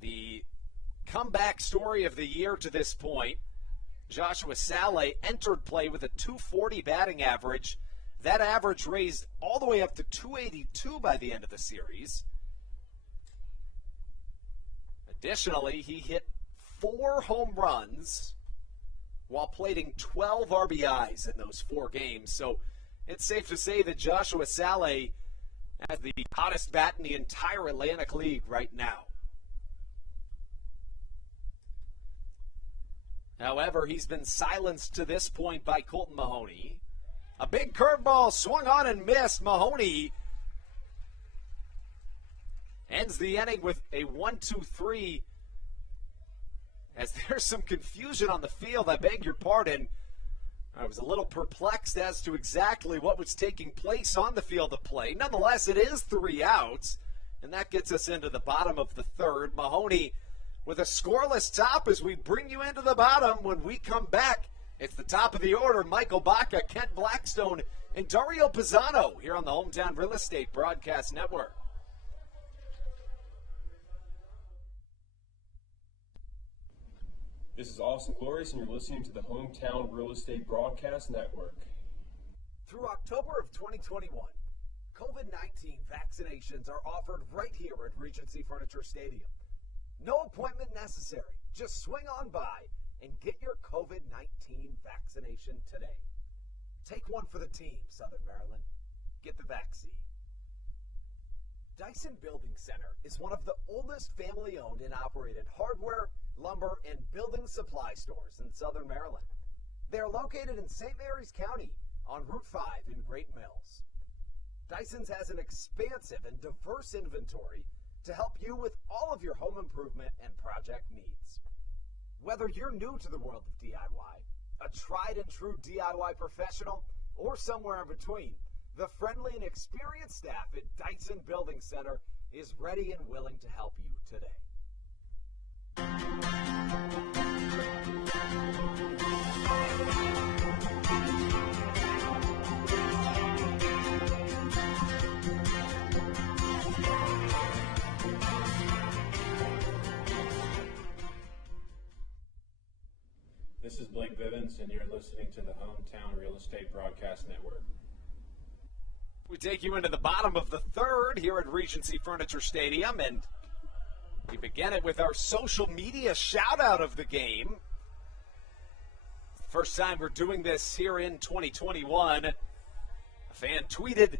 the comeback story of the year to this point, Joshua Saleh entered play with a .240 batting average. That average raised all the way up to .282 by the end of the series. Additionally, he hit 4 home runs while plating 12 RBIs in those 4 games. So it's safe to say that Joshua Saleh has the hottest bat in the entire Atlantic League right now. However, he's been silenced to this point by Colton Mahoney. A big curveball swung on and missed. Mahoney ends the inning with a 1-2-3. As there's some confusion on the field, I beg your pardon. I was a little perplexed as to exactly what was taking place on the field of play. Nonetheless, it is 3 outs, and that gets us into the bottom of the third. Mahoney with a scoreless top as we bring you into the bottom. When we come back, it's the top of the order. Michael Baca, Kent Blackstone, and Dario Pisano here on the Hometown Real Estate Broadcast Network. This is Austin Glorious, and you're listening to the Hometown Real Estate Broadcast Network. Through October of 2021, COVID-19 vaccinations are offered right here at Regency Furniture Stadium. No appointment necessary. Just swing on by and get your COVID-19 vaccination today. Take one for the team, Southern Maryland. Get the vaccine. Dyson Building Center is one of the oldest family-owned and operated hardware, lumber, and building supply stores in Southern Maryland. They are located in St. Mary's County on Route 5 in Great Mills. Dyson's has an expansive and diverse inventory to help you with all of your home improvement and project needs. Whether you're new to the world of DIY, a tried and true DIY professional, or somewhere in between, the friendly and experienced staff at Dyson Building Center is ready and willing to help you today. This is Blake Vivens, and you're listening to the Hometown Real Estate Broadcast Network. We take you into the bottom of the third here at Regency Furniture Stadium, and we begin it with our social media shout-out of the game. First time we're doing this here in 2021. A fan tweeted,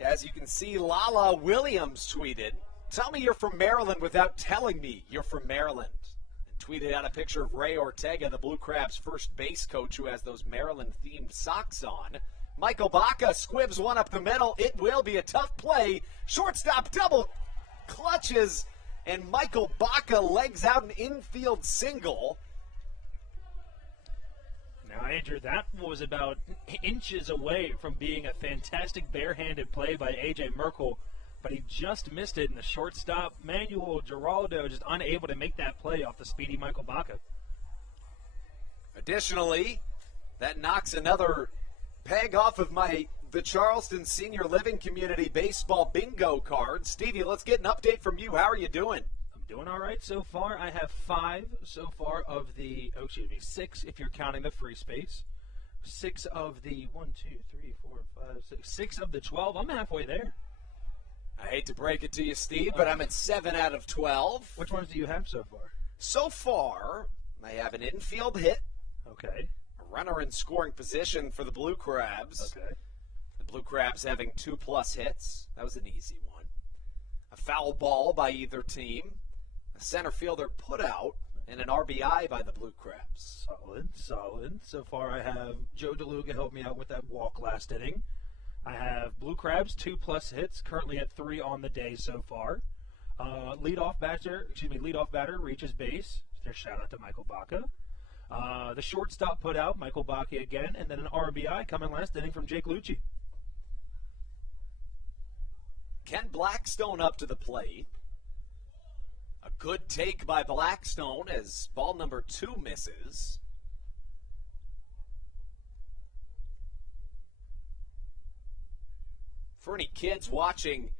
as you can see, Lala Williams tweeted, "Tell me you're from Maryland without telling me you're from Maryland." And tweeted out a picture of Ray Ortega, the Blue Crabs' first base coach, who has those Maryland-themed socks on. Michael Baca squibs one up the middle. It will be a tough play. Shortstop double clutches, and Michael Baca legs out an infield single. Now, Andrew, that was about inches away from being a fantastic barehanded play by A.J. Merkel, but he just missed it, and the shortstop, Manuel Giraldo, just unable to make that play off the speedy Michael Baca. Additionally, that knocks another peg off of the Charleston Senior Living Community Baseball Bingo card. Stevie, let's get an update from you. How are you doing? I'm doing all right so far. I have 5 so far of the, 6 if you're counting the free space. 6 of the 6 of the 12. I'm halfway there. I hate to break it to you, Steve, but I'm at 7 out of 12. Which ones do you have so far? So far, I have an infield hit. Okay. A runner in scoring position for the Blue Crabs. Okay. The Blue Crabs having 2+ hits. That was an easy one. A foul ball by either team. A center fielder put out, and an RBI by the Blue Crabs. Solid. So far, I have Joe DeLuca help me out with that walk last inning. I have Blue Crabs 2+ hits, currently at 3 on the day so far. Leadoff batter reaches base. There's shout out to Michael Baca. The shortstop put out, Michael Baca again, and then an RBI coming last inning from Jake Lucci. Ken Blackstone up to the plate. A good take by Blackstone as ball number 2 misses. For any kids watching,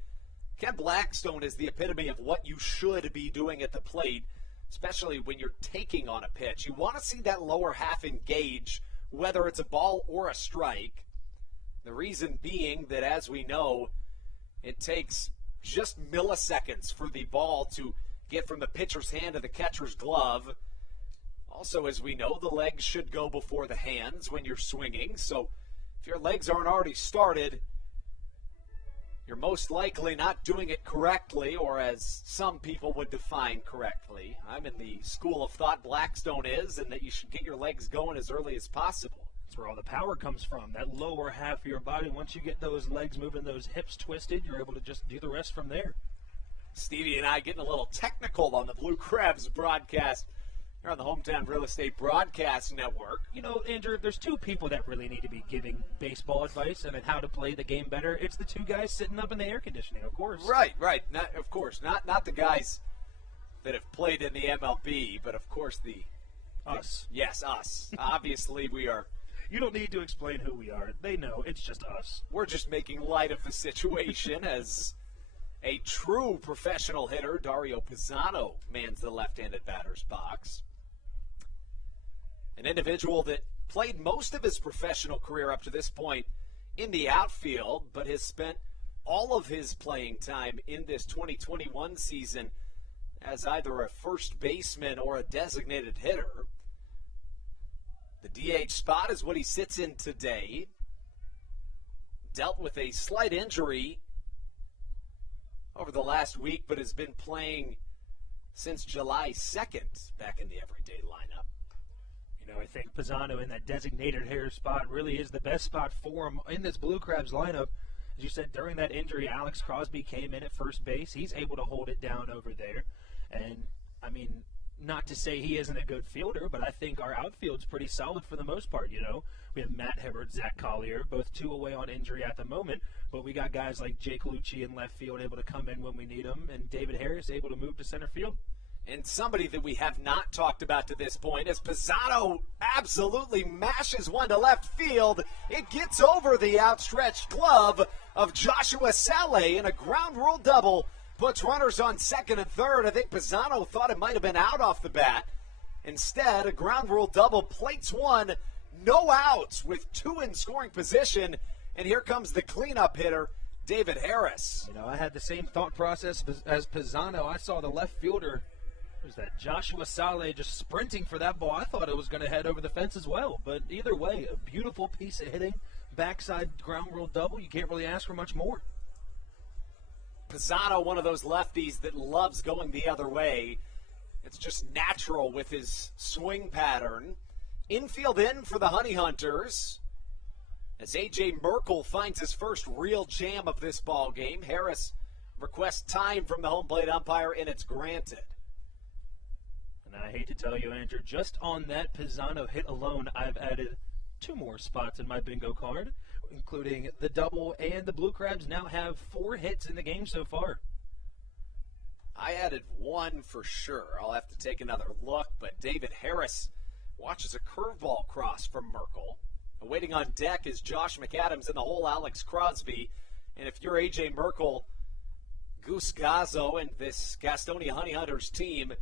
Ken Blackstone is the epitome of what you should be doing at the plate, especially when you're taking on a pitch. You want to see that lower half engage, whether it's a ball or a strike. The reason being that, as we know, it takes just milliseconds for the ball to get from the pitcher's hand to the catcher's glove. Also, as we know, the legs should go before the hands when you're swinging. So if your legs aren't already started, you're most likely not doing it correctly, or as some people would define correctly. I'm in the school of thought Blackstone is, and that you should get your legs going as early as possible. That's where all the power comes from, that lower half of your body. Once you get those legs moving, those hips twisted, you're able to just do the rest from there. Stevie and I getting a little technical on the Blue Crabs broadcast Here on the Hometown Real Estate Broadcast Network. You know, Andrew, there's two people that really need to be giving baseball advice and how to play the game better. It's the two guys sitting up in the air conditioning, of course. Right. Of course. Not the guys that have played in the MLB, but of course us. Yes, us. Obviously, we are. You don't need to explain who we are. They know. It's just us. We're just making light of the situation as a true professional hitter, Dario Pisano, mans the left-handed batter's box. An individual that played most of his professional career up to this point in the outfield, but has spent all of his playing time in this 2021 season as either a first baseman or a designated hitter. The DH spot is what he sits in today. Dealt with a slight injury over the last week, but has been playing since July 2nd back in the everyday lineup. You know, I think Pisano in that designated hitter spot really is the best spot for him in this Blue Crabs lineup. As you said, during that injury, Alex Crosby came in at first base. He's able to hold it down over there. And, I mean, not to say he isn't a good fielder, but I think our outfield's pretty solid for the most part, you know. We have Matt Hibbert, Zach Collier, both two away on injury at the moment, but we got guys like Jake Lucci in left field able to come in when we need them, and David Harris able to move to center field. And somebody that we have not talked about to this point is Pisano absolutely mashes one to left field. It gets over the outstretched glove of Joshua Saleh in a ground rule double. Puts runners on second and third. I think Pisano thought it might have been out off the bat. Instead, a ground rule double, plates one, no outs with two in scoring position. And here comes the cleanup hitter, David Harris. You know, I had the same thought process as Pisano. I saw the left fielder, who's that, Joshua Saleh, just sprinting for that ball. I thought it was going to head over the fence as well. But either way, a beautiful piece of hitting, backside ground rule double. You can't really ask for much more. Pisano, one of those lefties that loves going the other way. It's just natural with his swing pattern. Infield in for the Honey Hunters as A.J. Merkel finds his first real jam of this ball game. Harris requests time from the home plate umpire, and it's granted. And I hate to tell you, Andrew, just on that Pisano hit alone, I've added two more spots in my bingo card, including the double, and the Blue Crabs now have 4 hits in the game so far. I added one for sure. I'll have to take another look, but David Harris watches a curveball cross from Merkel. Waiting on deck is Josh McAdams and the whole Alex Crosby. And if you're A.J. Merkel, Goose Gazzo, and this Gastonia Honey Hunters team,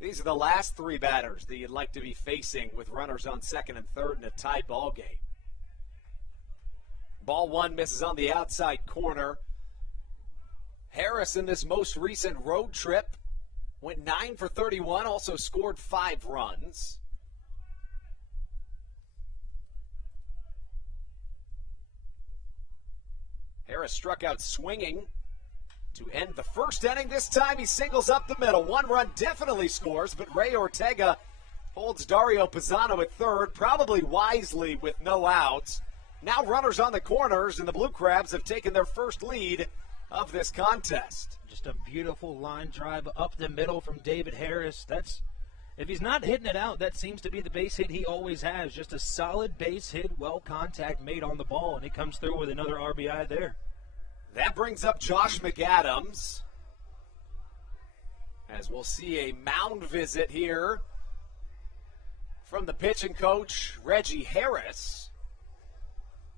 these are the last 3 batters that you'd like to be facing with runners on second and third in a tied ball game. Ball one misses on the outside corner. Harris in this most recent road trip went 9 for 31, also scored 5 runs. Harris struck out swinging to end the first inning. This time he singles up the middle. 1 run definitely scores, but Ray Ortega holds Dario Pisano at third, probably wisely with no outs. Now runners on the corners, and the Blue Crabs have taken their first lead of this contest. Just a beautiful line drive up the middle from David Harris. That's, if he's not hitting it out, that seems to be the base hit he always has. Just a solid base hit, well contact made on the ball, and he comes through with another RBI there. That brings up Josh McAdams, as we'll see a mound visit here from the pitching coach, Reggie Harris.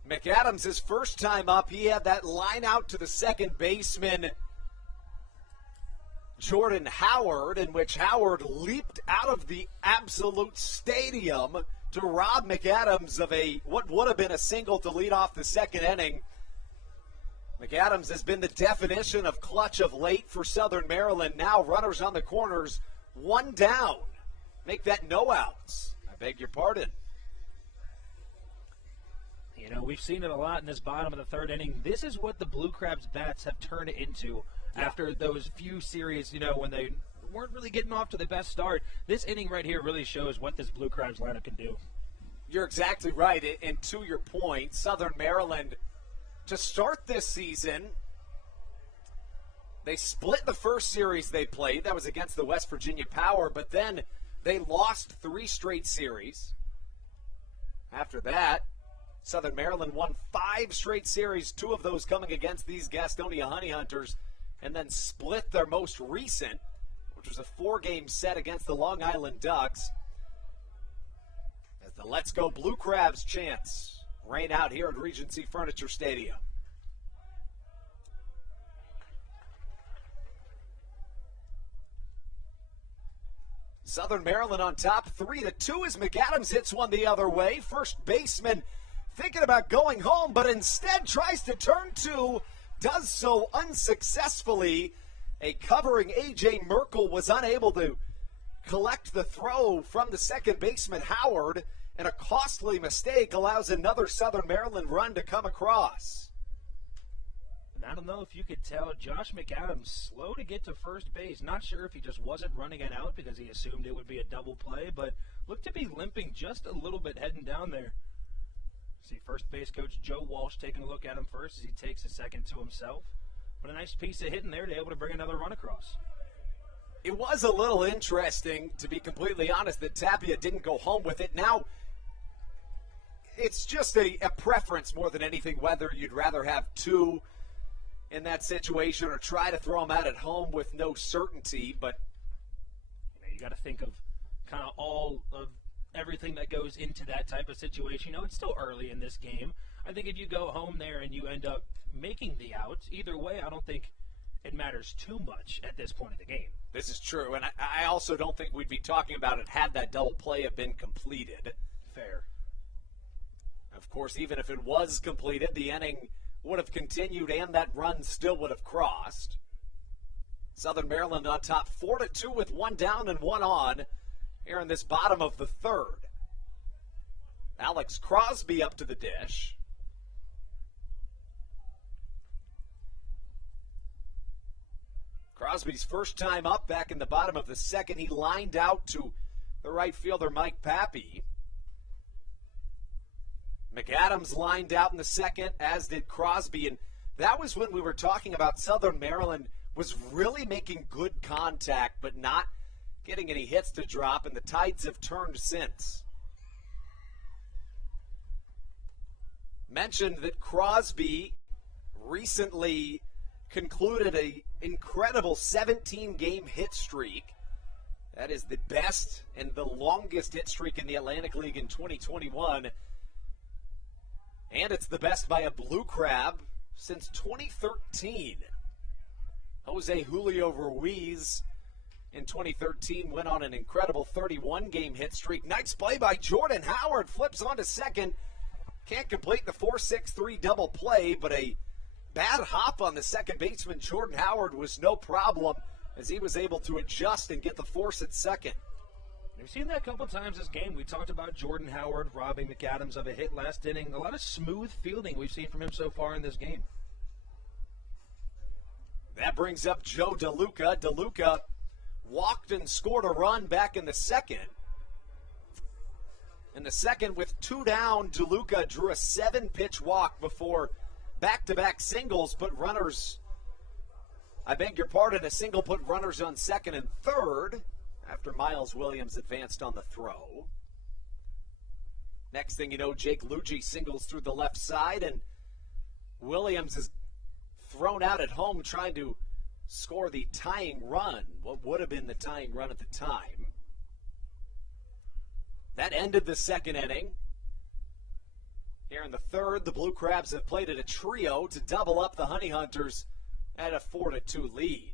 McAdams, his first time up, he had that line out to the second baseman, Jordan Howard, in which Howard leaped out of the absolute stadium to rob McAdams of what would have been a single to lead off the second inning. McAdams has been the definition of clutch of late for Southern Maryland. Now runners on the corners, 1 down. Make that no outs. I beg your pardon. You know, we've seen it a lot in this bottom of the third inning. This is what the Blue Crabs bats have turned into after those few series, you know, when they weren't really getting off to the best start. This inning right here really shows what this Blue Crabs lineup can do. You're exactly right. And to your point, Southern Maryland, to start this season, they split the first series they played. That was against the West Virginia Power. But then They lost 3 straight series. After that, Southern Maryland won 5 straight series, 2 of those coming against these Gastonia Honey Hunters, and then split their most recent, which was a 4-game set against the Long Island Ducks. As the Let's Go Blue Crabs chants rain out here at Regency Furniture Stadium. Southern Maryland on top 3-2 as McAdams hits one the other way. First baseman thinking about going home, but instead tries to turn 2, does so unsuccessfully. A covering A.J. Merkel was unable to collect the throw from the second baseman Howard, and a costly mistake allows another Southern Maryland run to come across. And I don't know if you could tell, Josh McAdams slow to get to first base. Not sure if he just wasn't running it out because he assumed it would be a double play, but looked to be limping just a little bit heading down there. See first base coach Joe Walsh taking a look at him first as he takes a second to himself. But a nice piece of hitting there to be able to bring another run across. It was a little interesting, to be completely honest, that Tapia didn't go home with it. Now, it's just a preference more than anything, whether you'd rather have 2 in that situation or try to throw them out at home with no certainty. But you got to think of kind of all of everything that goes into that type of situation. You know, it's still early in this game. I think if you go home there and you end up making the out, either way, I don't think it matters too much at this point of the game. This is true, and I also don't think we'd be talking about it had that double play have been completed. Fair. Of course, even if it was completed, the inning would have continued and that run still would have crossed. Southern Maryland on top 4-2 with 1 down and 1 on here in this bottom of the third. Alex Crosby up to the dish. Crosby's first time up back in the bottom of the second. He lined out to the right fielder, Mike Pappy. McAdams lined out in the second, as did Crosby. And that was when we were talking about Southern Maryland was really making good contact, but not getting any hits to drop, and the tides have turned since. Mentioned that Crosby recently concluded an incredible 17-game hit streak. That is the best and the longest hit streak in the Atlantic League in 2021. And it's the best by a Blue Crab since 2013. Jose Julio Ruiz in 2013 went on an incredible 31-game hit streak. Nice play by Jordan Howard. Flips on to second. Can't complete the 4-6-3 double play, but a bad hop on the second baseman, Jordan Howard, was no problem as he was able to adjust and get the force at second. We've seen that a couple times this game. We talked about Jordan Howard robbing McAdams of a hit last inning. A lot of smooth fielding we've seen from him so far in this game. That brings up Joe DeLuca. DeLuca walked and scored a run back in the second. In the second, with 2 down, DeLuca drew a 7-pitch walk before back-to-back singles put runners, a single put runners on second and third after Miles Williams advanced on the throw. Next thing you know, Jake Luigi singles through the left side, and Williams is thrown out at home trying to score the tying run, what would have been the tying run at the time. That ended the second inning. Here in the third, the Blue Crabs have played it a trio to double up the Honey Hunters at a 4-2 lead.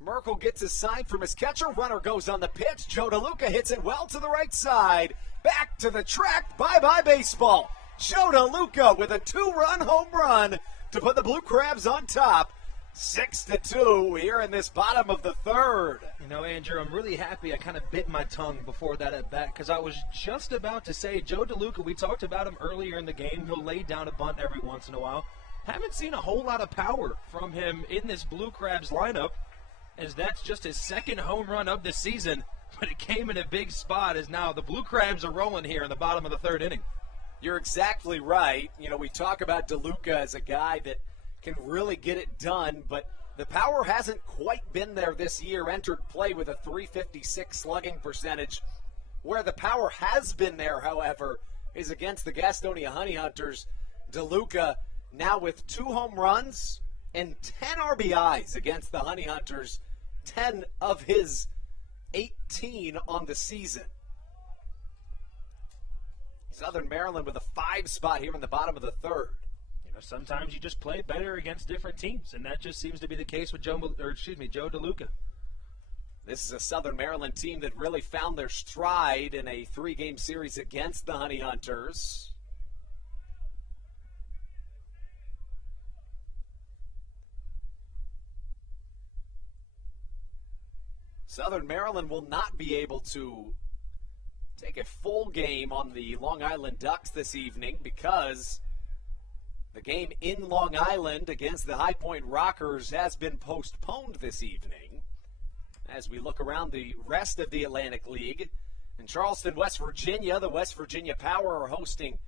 Merkel gets a sign from his catcher. Runner goes on the pitch. Joe DeLuca hits it well to the right side. Back to the track. Bye-bye baseball. Joe DeLuca with a 2-run home run to put the Blue Crabs on top. 6-2 here in this bottom of the third. You know, Andrew, I'm really happy I kind of bit my tongue before that at bat because I was just about to say Joe DeLuca, we talked about him earlier in the game. He'll lay down a bunt every once in a while. Haven't seen a whole lot of power from him in this Blue Crabs lineup, as that's just his second home run of the season, but it came in a big spot as now the Blue Crabs are rolling here in the bottom of the third inning. You're exactly right. You know, we talk about DeLuca as a guy that can really get it done, but The power hasn't quite been there this year. Entered play with a .356 slugging percentage. Where the power has been there, however, is against the Gastonia Honey Hunters. DeLuca now with 2 home runs and 10 RBIs against the Honey Hunters. 10 of his 18 on the season. Southern Maryland with a 5 spot here in the bottom of the 3rd. Sometimes you just play better against different teams, and that just seems to be the case with Joe DeLuca. This is a Southern Maryland team that really found their stride in a 3-game series against the Honey Hunters. Southern Maryland will not be able to take a full game on the Long Island Ducks this evening because the game in Long Island against the High Point Rockers has been postponed this evening. As we look around the rest of the Atlantic League, in Charleston, West Virginia, the West Virginia Power are hosting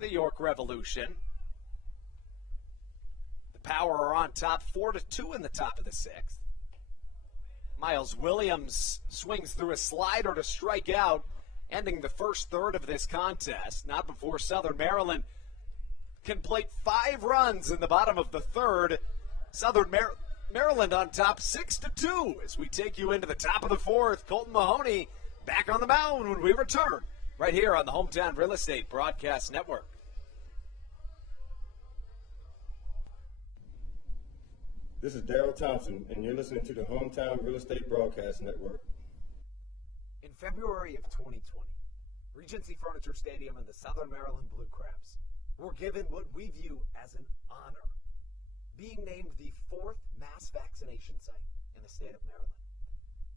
the York Revolution. The Power are on top 4-2 in the top of the 6th. Miles Williams swings through a slider to strike out, ending the first third of this contest. Not before Southern Maryland can plate 5 runs in the bottom of the 3rd. Southern Maryland on top 6-2 as we take you into the top of the 4th. Colton Mahoney back on the mound when we return right here on the Hometown Real Estate Broadcast Network. This is Daryl Thompson, and you're listening to the Hometown Real Estate Broadcast Network. In February of 2020, Regency Furniture Stadium and the Southern Maryland Blue Crabs were given what we view as an honor, being named the 4th mass vaccination site in the state of Maryland.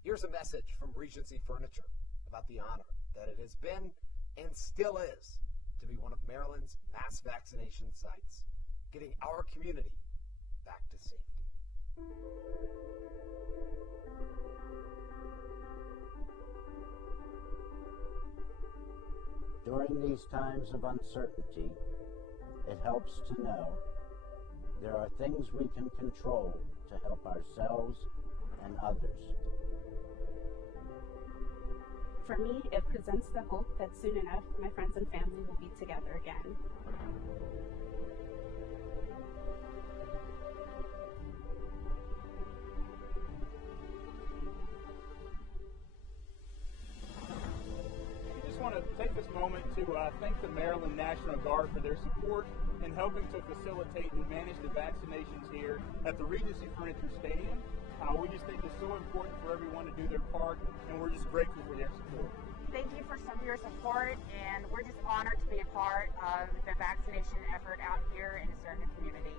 Here's a message from Regency Furniture about the honor that it has been and still is to be one of Maryland's mass vaccination sites, getting our community back to safety. During these times of uncertainty, it helps to know there are things we can control to help ourselves and others. For me, it presents the hope that soon enough my friends and family will be together again. I want to take this moment to thank the Maryland National Guard for their support in helping to facilitate and manage the vaccinations here at the Regency Furniture Stadium. We just think it's so important for everyone to do their part, and we're just grateful for their support. Thank you for some of your support, and we're just honored to be a part of the vaccination effort out here in the Cerner community.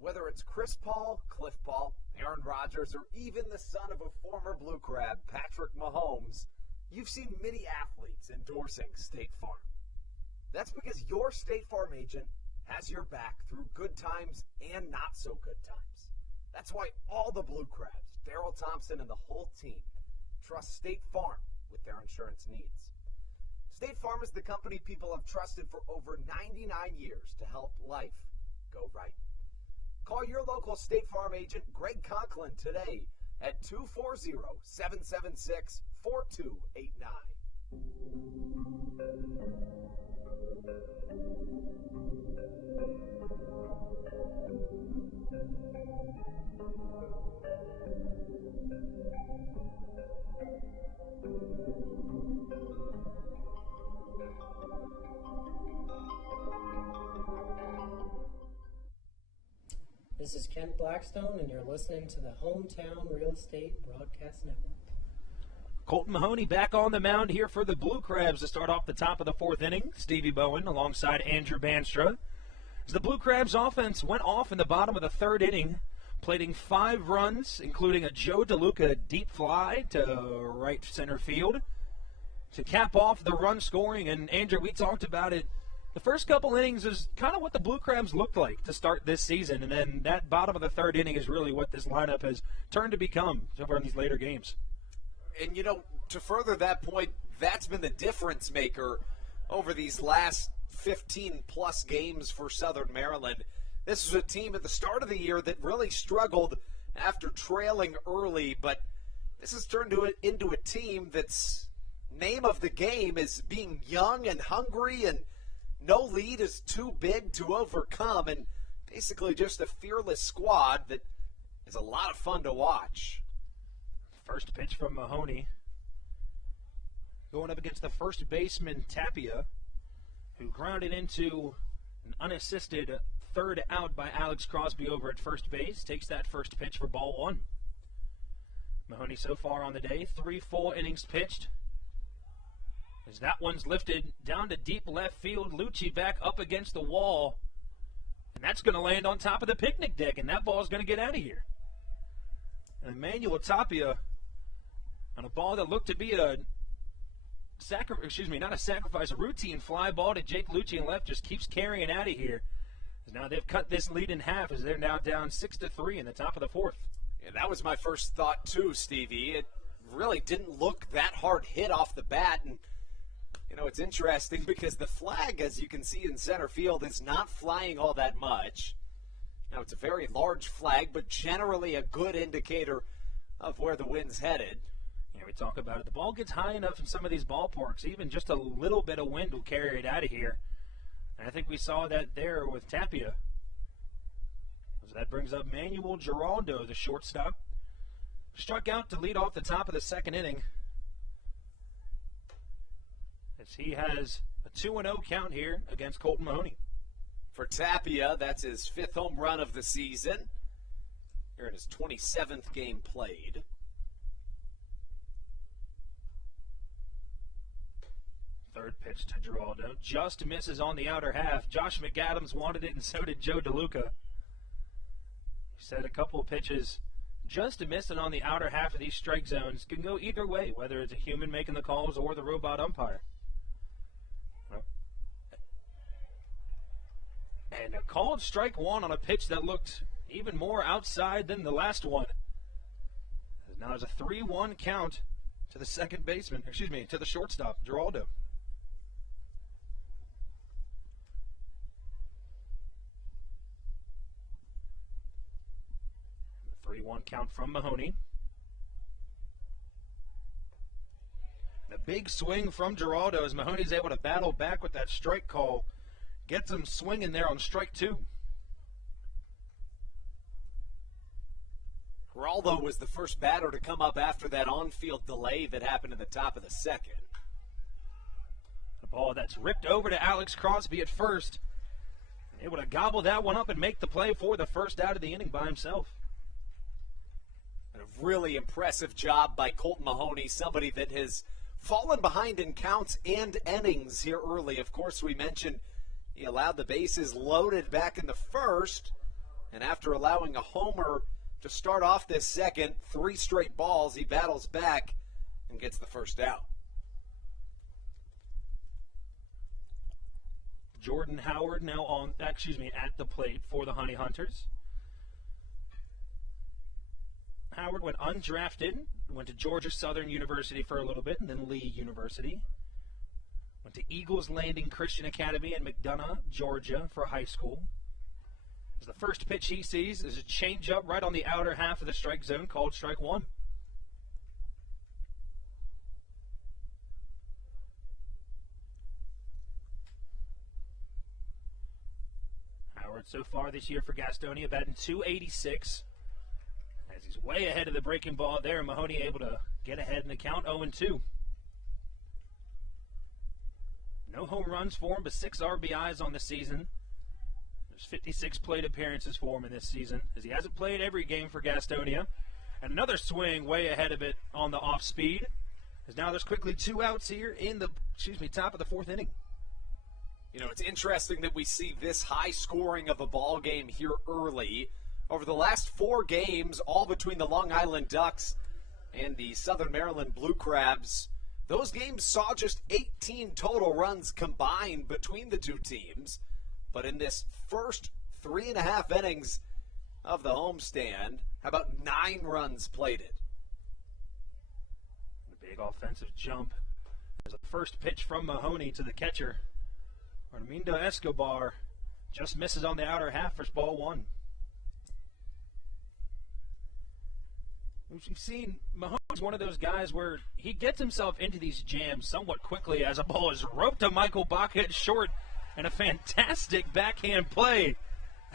Whether it's Chris Paul, Cliff Paul, Aaron Rodgers, or even the son of a former Blue Crab, Patrick Mahomes, you've seen many athletes endorsing State Farm. That's because your State Farm agent has your back through good times and not so good times. That's why all the Blue Crabs, Daryl Thompson and the whole team, trust State Farm with their insurance needs. State Farm is the company people have trusted for over 99 years to help life go right. Call your local State Farm agent, Greg Conklin, today at 240-776-4289. This is Kent Blackstone, and you're listening to the Hometown Real Estate Broadcast Network. Colton Mahoney back on the mound here for the Blue Crabs to start off the top of the 4th inning. Stevie Bowen alongside Andrew Banstra. As the Blue Crabs offense went off in the bottom of the 3rd inning, plating 5 runs, including a Joe DeLuca deep fly to right center field to cap off the run scoring. And Andrew, we talked about it The first couple innings is kind of what the Blue Crabs looked like to start this season, and then that bottom of the third inning is really what this lineup has turned to become so far in these later games. And, to further that point, that's been the difference maker over these last 15-plus games for Southern Maryland. This was a team at the start of the year that really struggled after trailing early, but this has turned into a team that's name of the game is being young and hungry, and no lead is too big to overcome, and basically just a fearless squad that is a lot of fun to watch. First pitch from Mahoney. Going up against the first baseman, Tapia, who grounded into an unassisted third out by Alex Crosby over at first base. Takes that first pitch for ball one. Mahoney so far on the day, 3 full innings pitched. As that one's lifted down to deep left field, Lucci back up against the wall. And that's going to land on top of the picnic deck, and that ball's going to get out of here. And Emmanuel Tapia on a ball that looked to be a routine fly ball to Jake Lucci in left, just keeps carrying it out of here. Now they've cut this lead in half as they're now down 6-3 in the top of the fourth. Yeah, that was my first thought too, Stevie. It really didn't look that hard hit off the bat, and it's interesting because the flag, as you can see in center field, is not flying all that much. Now, it's a very large flag, but generally a good indicator of where the wind's headed. Yeah, we talk about it. The ball gets high enough in some of these ballparks, even just a little bit of wind will carry it out of here. And I think we saw that there with Tapia. So that brings up Manuel Giraldo, the shortstop. Struck out to lead off the top of the second inning. As he has a 2-0 count here against Colton Mahoney. For Tapia, that's his 5th home run of the season. Here in his 27th game played. Third pitch to Giraldo. Just misses on the outer half. Josh McAdams wanted it, and so did Joe DeLuca. He said a couple of pitches just missing on the outer half of these strike zones can go either way, whether it's a human making the calls or the robot umpire. And a called strike one on a pitch that looked even more outside than the last one. Now there's a 3-1 count to the to the shortstop, Giraldo. The 3-1 count from Mahoney. The big swing from Giraldo as Mahoney's able to battle back with that strike call. Gets him swinging there on strike 2. Giraldo was the first batter to come up after that on-field delay that happened in the top of the second. A ball that's ripped over to Alex Crosby at first. Able to gobble that one up and make the play for the first out of the inning by himself. And a really impressive job by Colton Mahoney, somebody that has fallen behind in counts and innings here early. Of course, we mentioned he allowed the bases loaded back in the first, and after allowing a homer to start off this second, 3 straight balls, he battles back and gets the first out. Jordan Howard now at the plate for the Honey Hunters. Howard went undrafted, went to Georgia Southern University for a little bit, and then Lee University. Went to Eagles Landing Christian Academy in McDonough, Georgia for high school. As the first pitch he sees is a changeup right on the outer half of the strike zone called strike 1. Howard so far this year for Gastonia batting .286. As he's way ahead of the breaking ball there, Mahoney able to get ahead in the count 0-2. No home runs for him, but 6 RBIs on the season. There's 56 plate appearances for him in this season, as he hasn't played every game for Gastonia. And another swing way ahead of it on the off speed. As now there's quickly 2 outs here in the top of the 4th inning. It's interesting that we see this high scoring of a ball game here early. Over the last 4 games, all between the Long Island Ducks and the Southern Maryland Blue Crabs, Those games saw just 18 total runs combined between the two teams. But in this first 3.5 innings of the homestand, how about 9 runs plated? A big offensive jump. There's a first pitch from Mahoney to the catcher. Armindo Escobar just misses on the outer half for ball 1. We've seen Mahoney's one of those guys where he gets himself into these jams somewhat quickly as a ball is roped to Michael Baca at short, and a fantastic backhand play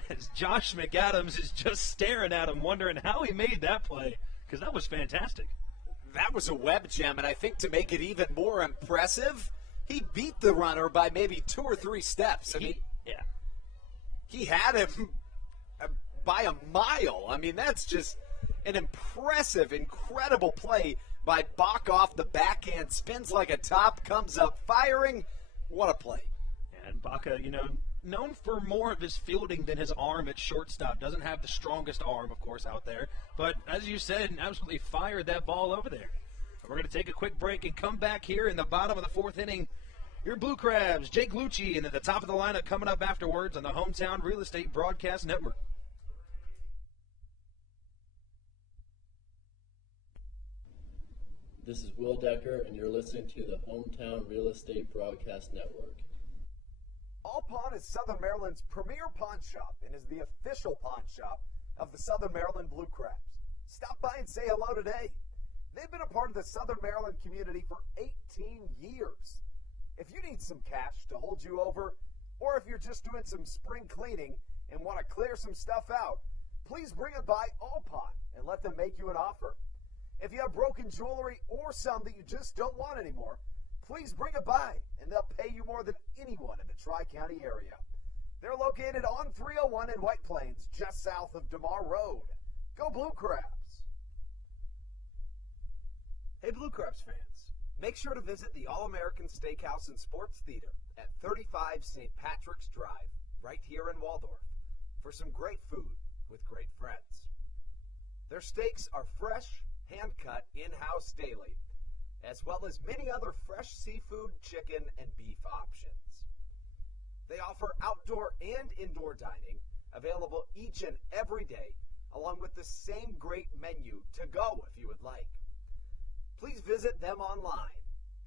as Josh McAdams is just staring at him, wondering how he made that play, because that was fantastic. That was a web gem, and I think to make it even more impressive, he beat the runner by maybe 2 or 3 steps. He had him by a mile. I mean, that's just an impressive, incredible play by Bach off the backhand. Spins like a top, comes up firing. What a play. And Baca, known for more of his fielding than his arm at shortstop. Doesn't have the strongest arm, of course, out there. But as you said, absolutely fired that ball over there. We're going to take a quick break and come back here in the bottom of the 4th inning. Your Blue Crabs, Jake Lucci, and at the top of the lineup coming up afterwards on the Hometown Real Estate Broadcast Network. This is Will Decker, and you're listening to the Hometown Real Estate Broadcast Network. All Pawn is Southern Maryland's premier pawn shop and is the official pawn shop of the Southern Maryland Blue Crabs. Stop by and say hello today. They've been a part of the Southern Maryland community for 18 years. If you need some cash to hold you over, or if you're just doing some spring cleaning and want to clear some stuff out, please bring it by All Pawn and let them make you an offer. If you have broken jewelry or some that you just don't want anymore, please bring it by, and they'll pay you more than anyone in the Tri-County area. They're located on 301 in White Plains, just south of DeMar Road. Go Blue Crabs! Hey Blue Crabs fans, make sure to visit the All-American Steakhouse and Sports Theater at 35 St. Patrick's Drive, right here in Waldorf, for some great food with great friends. Their steaks are fresh, hand-cut in-house daily, as well as many other fresh seafood, chicken, and beef options. They offer outdoor and indoor dining, available each and every day, along with the same great menu to go if you would like. Please visit them online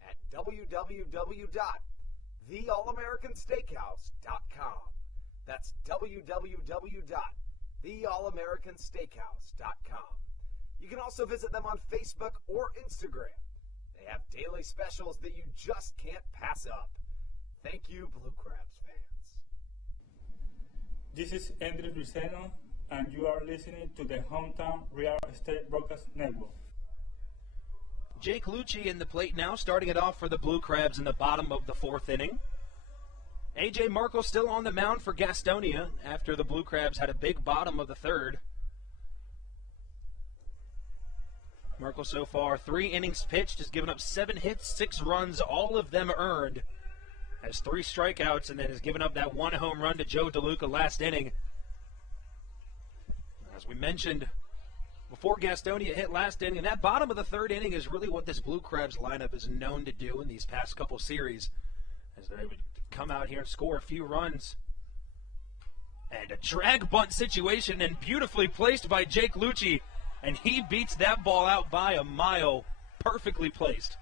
at www.theallamericansteakhouse.com. That's www.theallamericansteakhouse.com. You can also visit them on Facebook or Instagram. They have daily specials that you just can't pass up. Thank you, Blue Crabs fans. This is Andres Riceno, and you are listening to the Hometown Real Estate Broadcast Network. Jake Lucci in the plate now, starting it off for the Blue Crabs in the bottom of the 4th inning. A.J. Merkel still on the mound for Gastonia after the Blue Crabs had a big bottom of the 3rd. Merkel so far 3 innings pitched, has given up 7 hits, 6 runs, all of them earned. Has 3 strikeouts and then has given up that 1 home run to Joe DeLuca last inning. As we mentioned before, Gastonia hit last inning, and that bottom of the 3rd inning is really what this Blue Crabs lineup is known to do in these past couple series, as they would come out here and score a few runs. And a drag bunt situation, and beautifully placed by Jake Lucci. And he beats that ball out by a mile. Perfectly placed.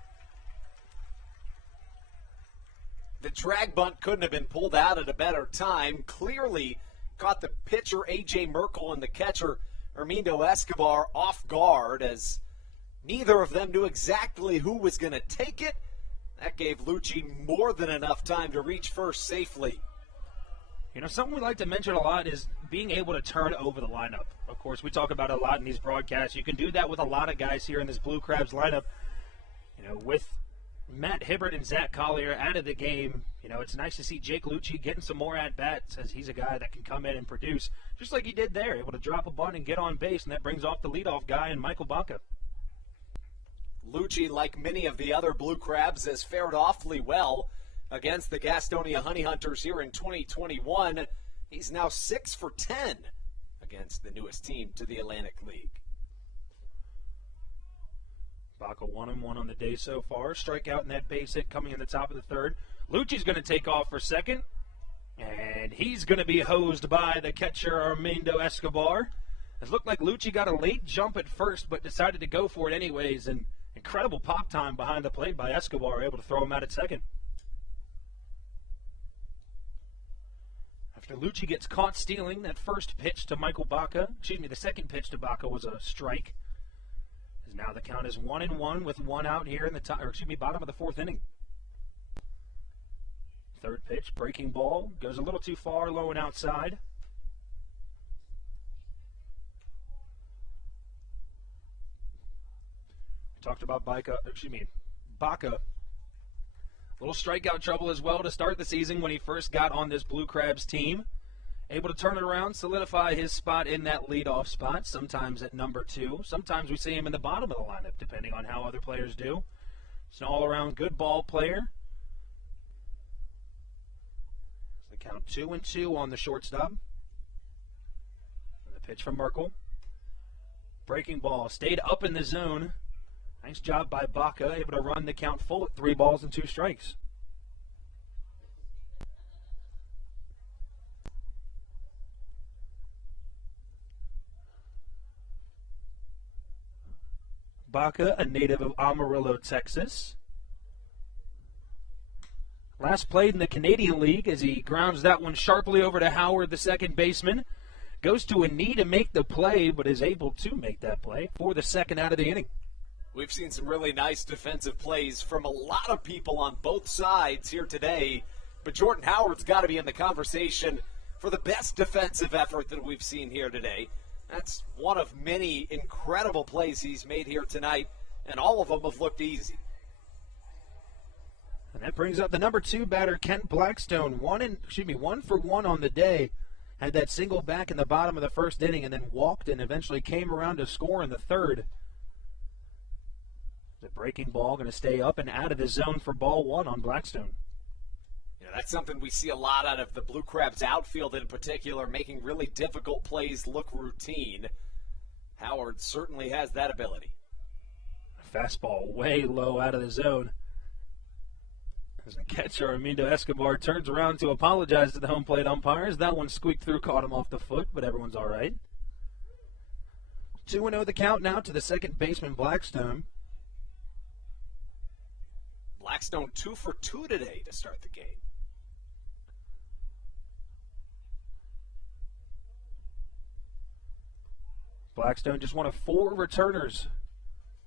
The drag bunt couldn't have been pulled out at a better time. Clearly caught the pitcher, A.J. Merkel, and the catcher, Armindo Escobar, off guard, as neither of them knew exactly who was going to take it. That gave Lucci more than enough time to reach first safely. Something we like to mention a lot is being able to turn over the lineup. Of course, we talk about it a lot in these broadcasts. You can do that with a lot of guys here in this Blue Crabs lineup. With Matt Hibbert and Zach Collier out of the game, it's nice to see Jake Lucci getting some more at-bats, as he's a guy that can come in and produce, just like he did there, able to drop a bunt and get on base, and that brings off the leadoff guy in Michael Baca. Lucci, like many of the other Blue Crabs, has fared awfully well against the Gastonia Honey Hunters here in 2021. He's now 6 for 10 against the newest team to the Atlantic League. Baca 1-1 on the day so far. Strikeout in that base hit coming in the top of the third. Lucci's going to take off for second. And he's going to be hosed by the catcher, Armando Escobar. It looked like Lucci got a late jump at first, but decided to go for it anyways. And incredible pop time behind the plate by Escobar, able to throw him out at second. After Lucci gets caught stealing, that first pitch to Michael Baca, the second pitch to Baca was a strike. As now the count is 1-1 with one out here in the bottom of the fourth inning. Third pitch, breaking ball, goes a little too far, low and outside. We talked about Baca. Little strikeout trouble as well to start the season when he first got on this Blue Crabs team. Able to turn it around, solidify his spot in that leadoff spot, sometimes at number 2. Sometimes we see him in the bottom of the lineup, depending on how other players do. He's an all-around good ball player. Count 2-2 on the shortstop. And the pitch from Merkel. Breaking ball stayed up in the zone. Nice job by Baca, able to run the count full at 3 balls and 2 strikes. Baca, a native of Amarillo, Texas. Last played in the Canadian League as he grounds that one sharply over to Howard, the second baseman. Goes to a knee to make the play, but is able to make that play for the second out of the inning. We've seen some really nice defensive plays from a lot of people on both sides here today, but Jordan Howard's got to be in the conversation for the best defensive effort that we've seen here today. That's one of many incredible plays he's made here tonight, and all of them have looked easy. And that brings up the number 2 batter, Kent Blackstone. 1 for 1 on the day. Had that single back in the bottom of the first inning and then walked and eventually came around to score in the third. The breaking ball going to stay up and out of the zone for ball 1 on Blackstone. Yeah, that's something we see a lot out of the Blue Crabs outfield in particular, making really difficult plays look routine. Howard certainly has that ability. Fastball way low out of the zone. As the catcher, Armando Escobar, turns around to apologize to the home plate umpires. That one squeaked through, caught him off the foot, but everyone's all right. 2-0 the count now to the second baseman, Blackstone. Blackstone 2 for 2 today to start the game. Blackstone just one of 4 returners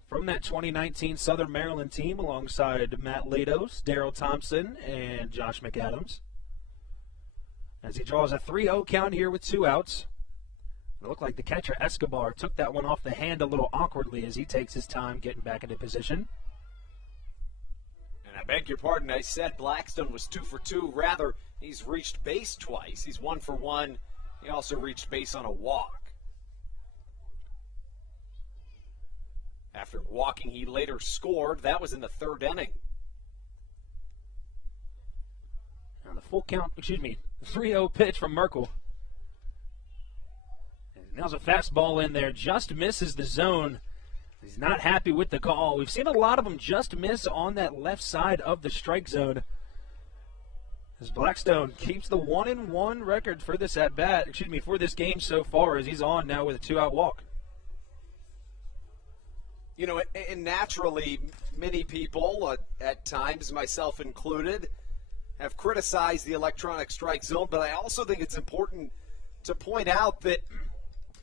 from that 2019 Southern Maryland team alongside Matt Latos, Darryl Thompson, and Josh McAdams. As he draws a 3-0 count here with 2 outs. It looked like the catcher, Escobar, took that one off the hand a little awkwardly as he takes his time getting back into position. And I beg your pardon, I said Blackstone was 2 for 2. Rather, he's reached base twice. He's 1 for 1. He also reached base on a walk. After walking, he later scored. That was in the third inning. On the full count, 3-0 pitch from Merkel. And nails a fastball in there, just misses the zone. He's not happy with the call. We've seen a lot of them just miss on that left side of the strike zone. As Blackstone keeps the 1-1 record for this at-bat, for this game so far, as he's on now with a 2-out walk. You know, and naturally, many people, at times, myself included, have criticized the electronic strike zone, but I also think it's important to point out that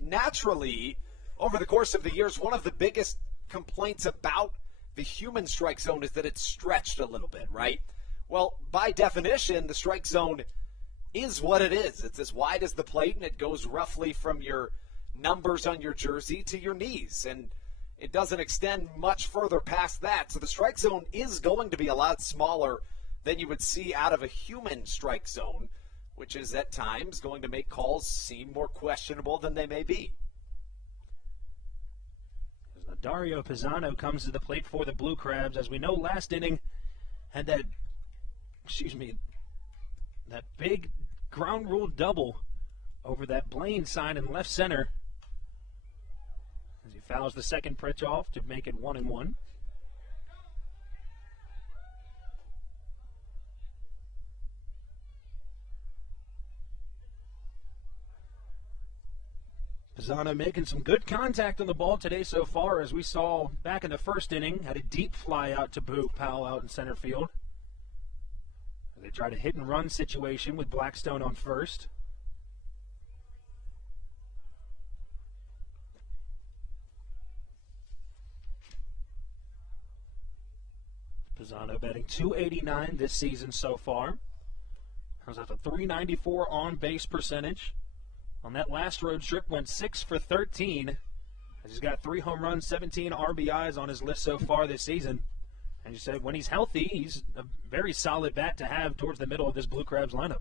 naturally, over the course of the years, one of the biggest complaints about the human strike zone is that it's stretched a little bit, right? Well, by definition, the strike zone is what it is. It's as wide as the plate, and it goes roughly from your numbers on your jersey to your knees, and it doesn't extend much further past that. So the strike zone is going to be a lot smaller than you would see out of a human strike zone, which is at times going to make calls seem more questionable than they may be. Dario Pisano comes to the plate for the Blue Crabs. As we know, last inning had that big ground rule double over that Blaine sign in left center. As he fouls the second pitch off to make it 1-1. Pisano making some good contact on the ball today so far, as we saw back in the first inning. Had a deep fly out to Boo Powell out in center field. They tried a hit-and-run situation with Blackstone on first. Pisano batting .289 this season so far. Comes out to .394 on-base percentage. On that last road trip, went 6 for 13. He's got 3 home runs, 17 RBIs on his list so far this season. And you said when he's healthy, he's a very solid bat to have towards the middle of this Blue Crabs lineup.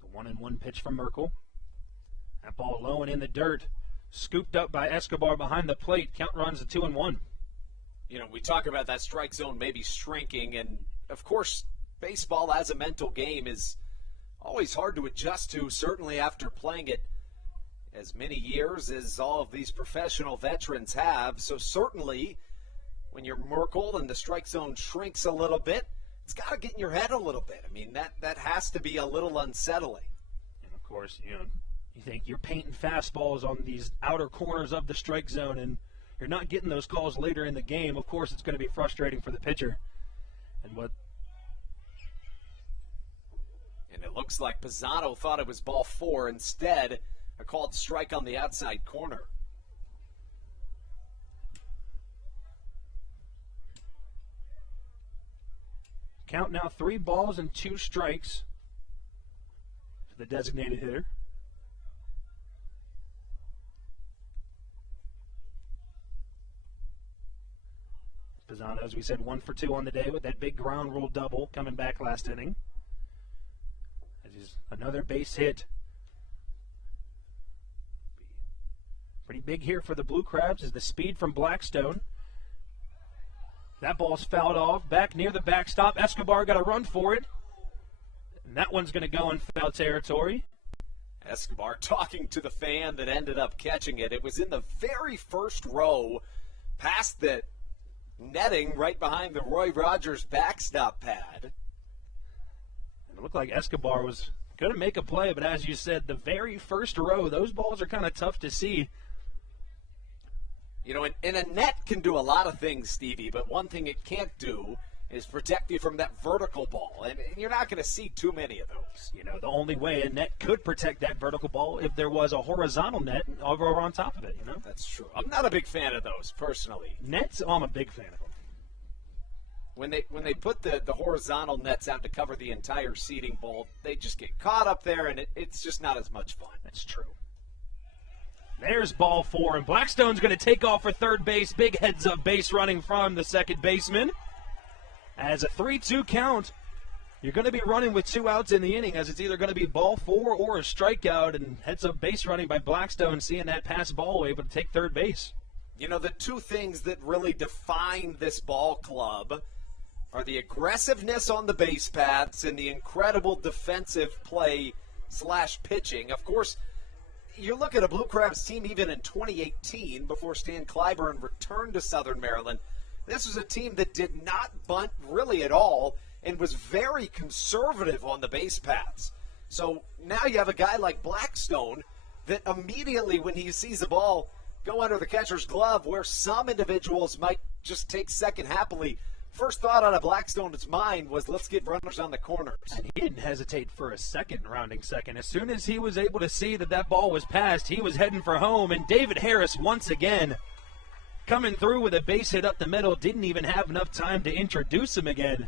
The 1-1 pitch from Merkel. That ball low and in the dirt. Scooped up by Escobar behind the plate. Count runs to 2-1. You know, we talk about that strike zone maybe shrinking, and of course, baseball as a mental game is always hard to adjust to, certainly after playing it as many years as all of these professional veterans have. So certainly, when you're Merkel and the strike zone shrinks a little bit, it's got to get in your head a little bit. I mean, that has to be a little unsettling. And of course, you think you're painting fastballs on these outer corners of the strike zone, and you're not getting those calls later in the game. Of course, it's going to be frustrating for the pitcher. And it looks like Pisano thought it was ball 4. Instead, a called strike on the outside corner. Count now 3 balls and 2 strikes for the designated hitter. Pisano, as we said, 1 for 2 on the day with that big ground rule double coming back last inning. This is another base hit. Pretty big here for the Blue Crabs is the speed from Blackstone. That ball's fouled off, back near the backstop. Escobar got a run for it. And that one's going to go in foul territory. Escobar talking to the fan that ended up catching it. It was in the very first row, past the netting right behind the Roy Rogers backstop pad. It looked like Escobar was going to make a play, but as you said, the very first row, those balls are kind of tough to see. You know, and a net can do a lot of things, Stevie, but one thing it can't do is protect you from that vertical ball, and you're not going to see too many of those. You know, the only way a net could protect that vertical ball if there was a horizontal net over on top of it, you know? That's true. I'm not a big fan of those, personally. Nets, I'm a big fan of them. When they put the horizontal nets out to cover the entire seating bowl, they just get caught up there, and it's just not as much fun. That's true. There's ball 4, and Blackstone's going to take off for third base. Big heads-up base running from the second baseman. As a 3-2 count, you're going to be running with 2 outs in the inning, as it's either going to be ball 4 or a strikeout, and heads-up base running by Blackstone, seeing that pass ball able to take third base. You know, the 2 things that really define this ball club are the aggressiveness on the base paths and the incredible defensive play / pitching. Of course, you look at a Blue Crabs team even in 2018, before Stan Clyburn returned to Southern Maryland. This was a team that did not bunt really at all and was very conservative on the base paths. So now you have a guy like Blackstone that immediately when he sees the ball go under the catcher's glove, where some individuals might just take second happily, first thought out of Blackstone's mind was, let's get runners on the corners. And he didn't hesitate for a second, rounding second. As soon as he was able to see that ball was passed, he was heading for home. And David Harris, once again, coming through with a base hit up the middle, didn't even have enough time to introduce him again.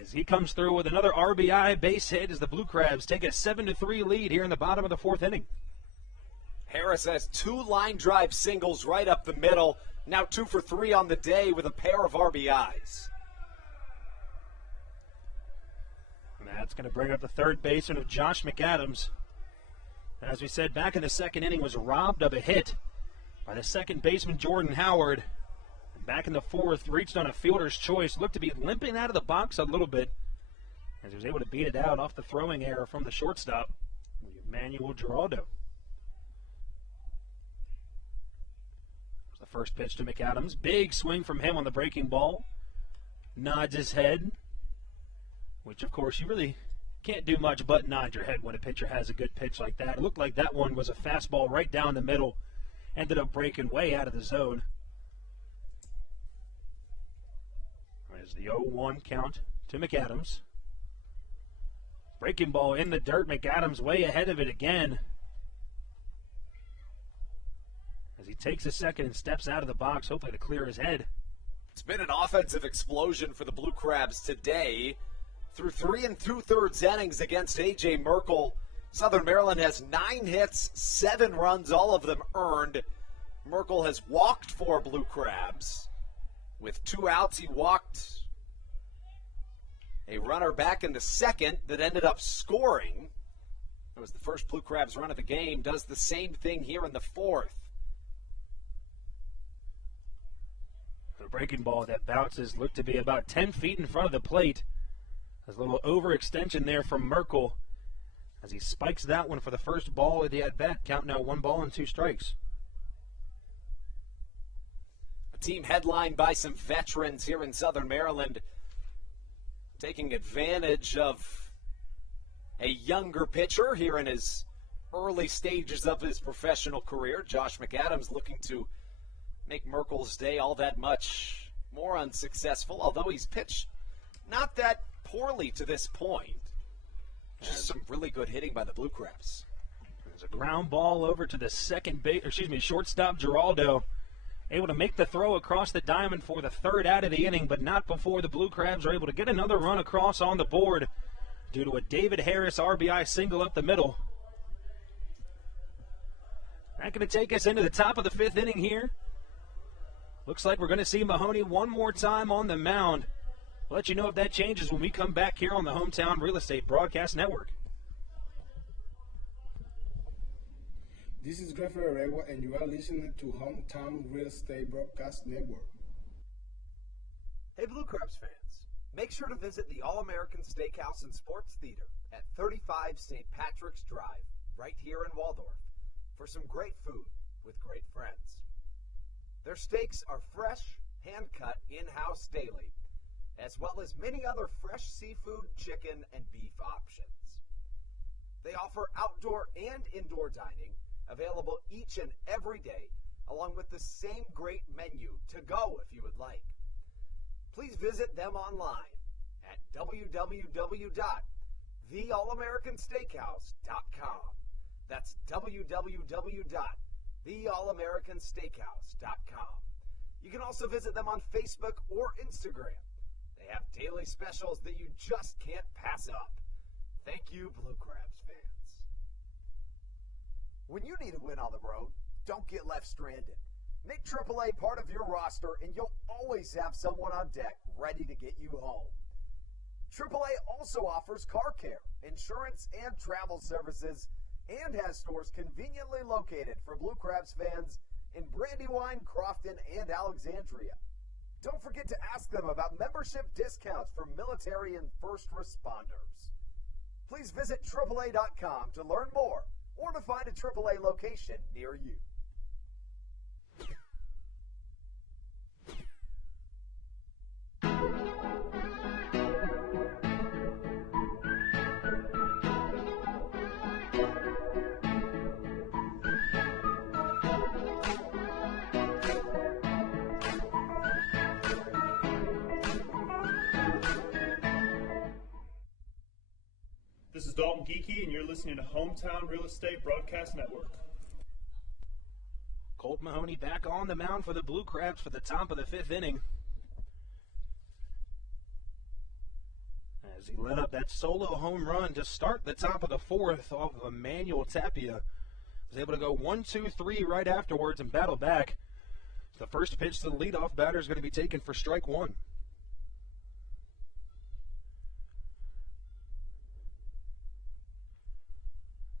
As he comes through with another RBI base hit as the Blue Crabs take a 7-3 lead here in the bottom of the 4th inning. Harris has 2 line drive singles right up the middle. Now 2 for 3 on the day with a pair of RBIs. And that's going to bring up the third baseman of Josh McAdams. As we said, back in the second inning, was robbed of a hit by the second baseman Jordan Howard. And back in the 4th, reached on a fielder's choice, looked to be limping out of the box a little bit, as he was able to beat it out off the throwing error from the shortstop, Emmanuel Giraldo. The first pitch to McAdams. Big swing from him on the breaking ball. nods his head, which, of course, you really can't do much but nod your head when a pitcher has a good pitch like that. It looked like that one was a fastball right down the middle, ended up breaking way out of the zone. There's the 0-1 count to McAdams. Breaking ball in the dirt. McAdams way ahead of it again. As he takes a second and steps out of the box, hopefully to clear his head. It's been an offensive explosion for the Blue Crabs today. Through 3 2/3 innings against A.J. Merkel, Southern Maryland has 9 hits, 7 runs, all of them earned. Merkel has walked 4 Blue Crabs. With 2 outs, he walked a runner back in the second that ended up scoring. It was the first Blue Crabs run of the game. Does the same thing here in the 4th. The breaking ball that bounces looked to be about 10 feet in front of the plate. There's a little overextension there from Merkel as he spikes that one for the first ball of the at-bat. Count now 1 ball and 2 strikes. A team headlined by some veterans here in Southern Maryland, taking advantage of a younger pitcher here in his early stages of his professional career. Josh McAdams looking to make Merkel's day all that much more unsuccessful, although he's pitched not that poorly to this point. Just some really good hitting by the Blue Crabs. There's a ground ball over to the shortstop Giraldo. Able to make the throw across the diamond for the 3rd out of the inning, but not before the Blue Crabs are able to get another run across on the board due to a David Harris RBI single up the middle. That's going to take us into the top of the 5th inning here. Looks like we're going to see Mahoney one more time on the mound. We'll let you know if that changes when we come back here on the Hometown Real Estate Broadcast Network. This is Greg Ferreira, and you are listening to Hometown Real Estate Broadcast Network. Hey, Blue Crabs fans, make sure to visit the All-American Steakhouse and Sports Theater at 35 St. Patrick's Drive, right here in Waldorf, for some great food with great friends. Their steaks are fresh, hand-cut, in-house daily, as well as many other fresh seafood, chicken, and beef options. They offer outdoor and indoor dining, available each and every day, along with the same great menu to go if you would like. Please visit them online at www.theallamericansteakhouse.com. That's www.theallamericansteakhouse.com. You can also visit them on Facebook or Instagram. They have daily specials that you just can't pass up. Thank you, Blue Crabs fans. When you need a win on the road, don't get left stranded. Make AAA part of your roster, and you'll always have someone on deck ready to get you home. AAA also offers car care, insurance, and travel services, and has stores conveniently located for Blue Crabs fans in Brandywine, Crofton, and Alexandria. Don't forget to ask them about membership discounts for military and first responders. Please visit AAA.com to learn more or to find a AAA location near you. This is Dalton Geeky, and you're listening to Hometown Real Estate Broadcast Network. Colt Mahoney back on the mound for the Blue Crabs for the top of the 5th inning. As he let up that solo home run to start the top of the 4th off of Emmanuel Tapia. Was able to go 1-2-3 right afterwards and battle back. The first pitch to the leadoff batter is going to be taken for strike 1.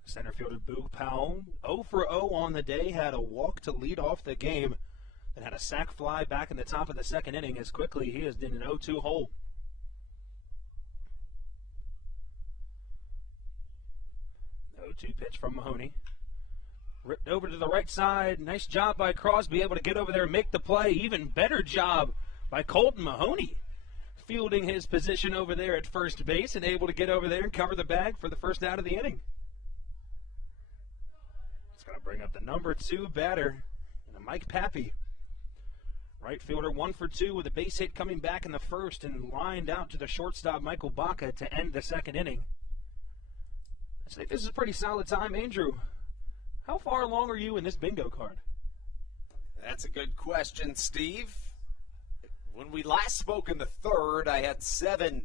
Center fielder Boog Powell, 0 for 0 on the day, had a walk to lead off the game, then had a sac fly back in the top of the 2nd inning. As quickly he is in an 0-2 hole. The 0-2 pitch from Mahoney. Ripped over to the right side. Nice job by Crosby, able to get over there and make the play. Even better job by Colton Mahoney. fielding his position over there at first base and able to get over there and cover the bag for the first out of the inning. It's going to bring up the number 2 batter, Mike Pappy. Right fielder 1 for 2 with a base hit coming back in the first and lined out to the shortstop Michael Baca to end the second inning. I think this is a pretty solid time. Andrew, how far along are you in this bingo card? That's a good question, Steve. When we last spoke in the third, I had 7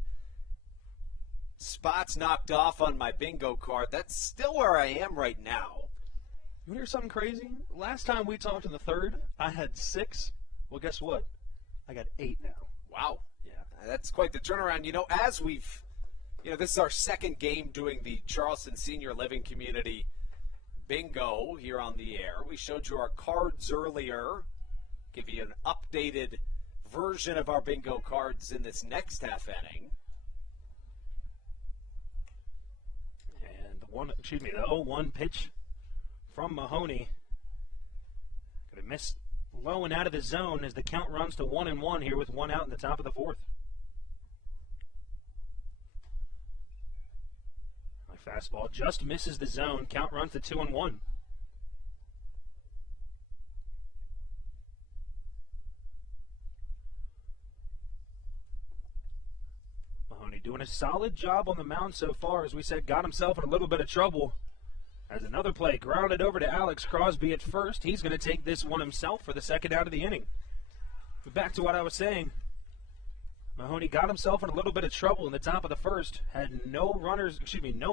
spots knocked off on my bingo card. That's still where I am right now. You want to hear something crazy? Last time we talked in the third, I had 6. Well, guess what? I got 8 now. Wow. Yeah. That's quite the turnaround. As we've, this is our second game doing the Charleston Senior Living Community Bingo here on the air. We showed you our cards earlier. Give you an updated version of our bingo cards in this next half inning. And the 0-1 pitch from Mahoney. Going to miss low and out of the zone as the count runs to 1-1 here with 1 out in the top of the fourth. My fastball just misses the zone. Count runs to 2-1. Mahoney doing a solid job on the mound so far. As we said, got himself in a little bit of trouble. As another play grounded over to Alex Crosby at first. He's going to take this one himself for the second out of the inning. But back to what I was saying. Mahoney got himself in a little bit of trouble in the top of the first. Had no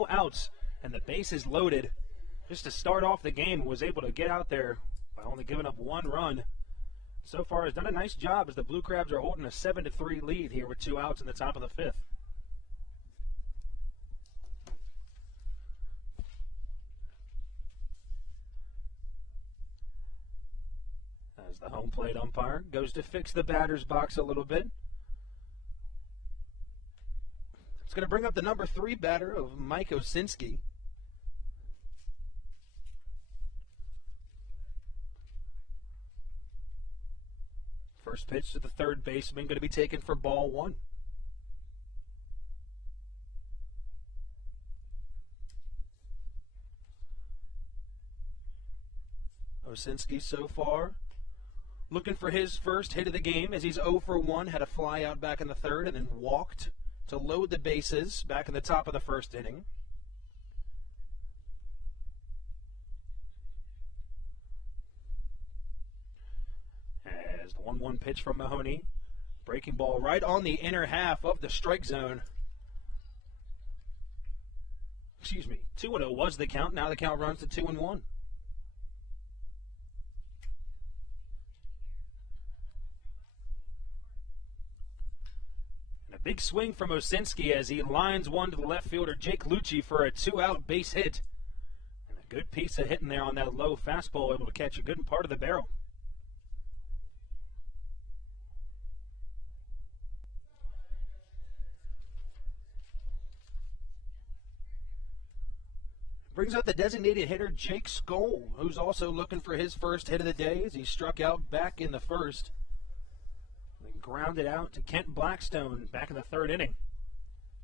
outs, and the bases loaded. Just to start off the game, was able to get out there by only giving up 1 run. So far has done a nice job as the Blue Crabs are holding a 7-3 lead here with 2 outs in the top of the fifth. As the home plate umpire goes to fix the batter's box a little bit. It's going to bring up the number 3 batter of Mike Osinski. First pitch to the third baseman going to be taken for ball 1. Osinski so far looking for his first hit of the game as he's 0 for 1, had a fly out back in the third and then walked to load the bases back in the top of the first inning. As the 1-1 pitch from Mahoney, breaking ball right on the inner half of the strike zone. 2-0 was the count. Now the count runs to 2-1. Big swing from Osinski as he lines one to the left fielder, Jake Lucci, for a 2-out base hit. And a good piece of hitting there on that low fastball, able to catch a good part of the barrel. Brings up the designated hitter, Jake Skoll, who's also looking for his first hit of the day as he struck out back in the first. Grounded out to Kent Blackstone back in the third inning.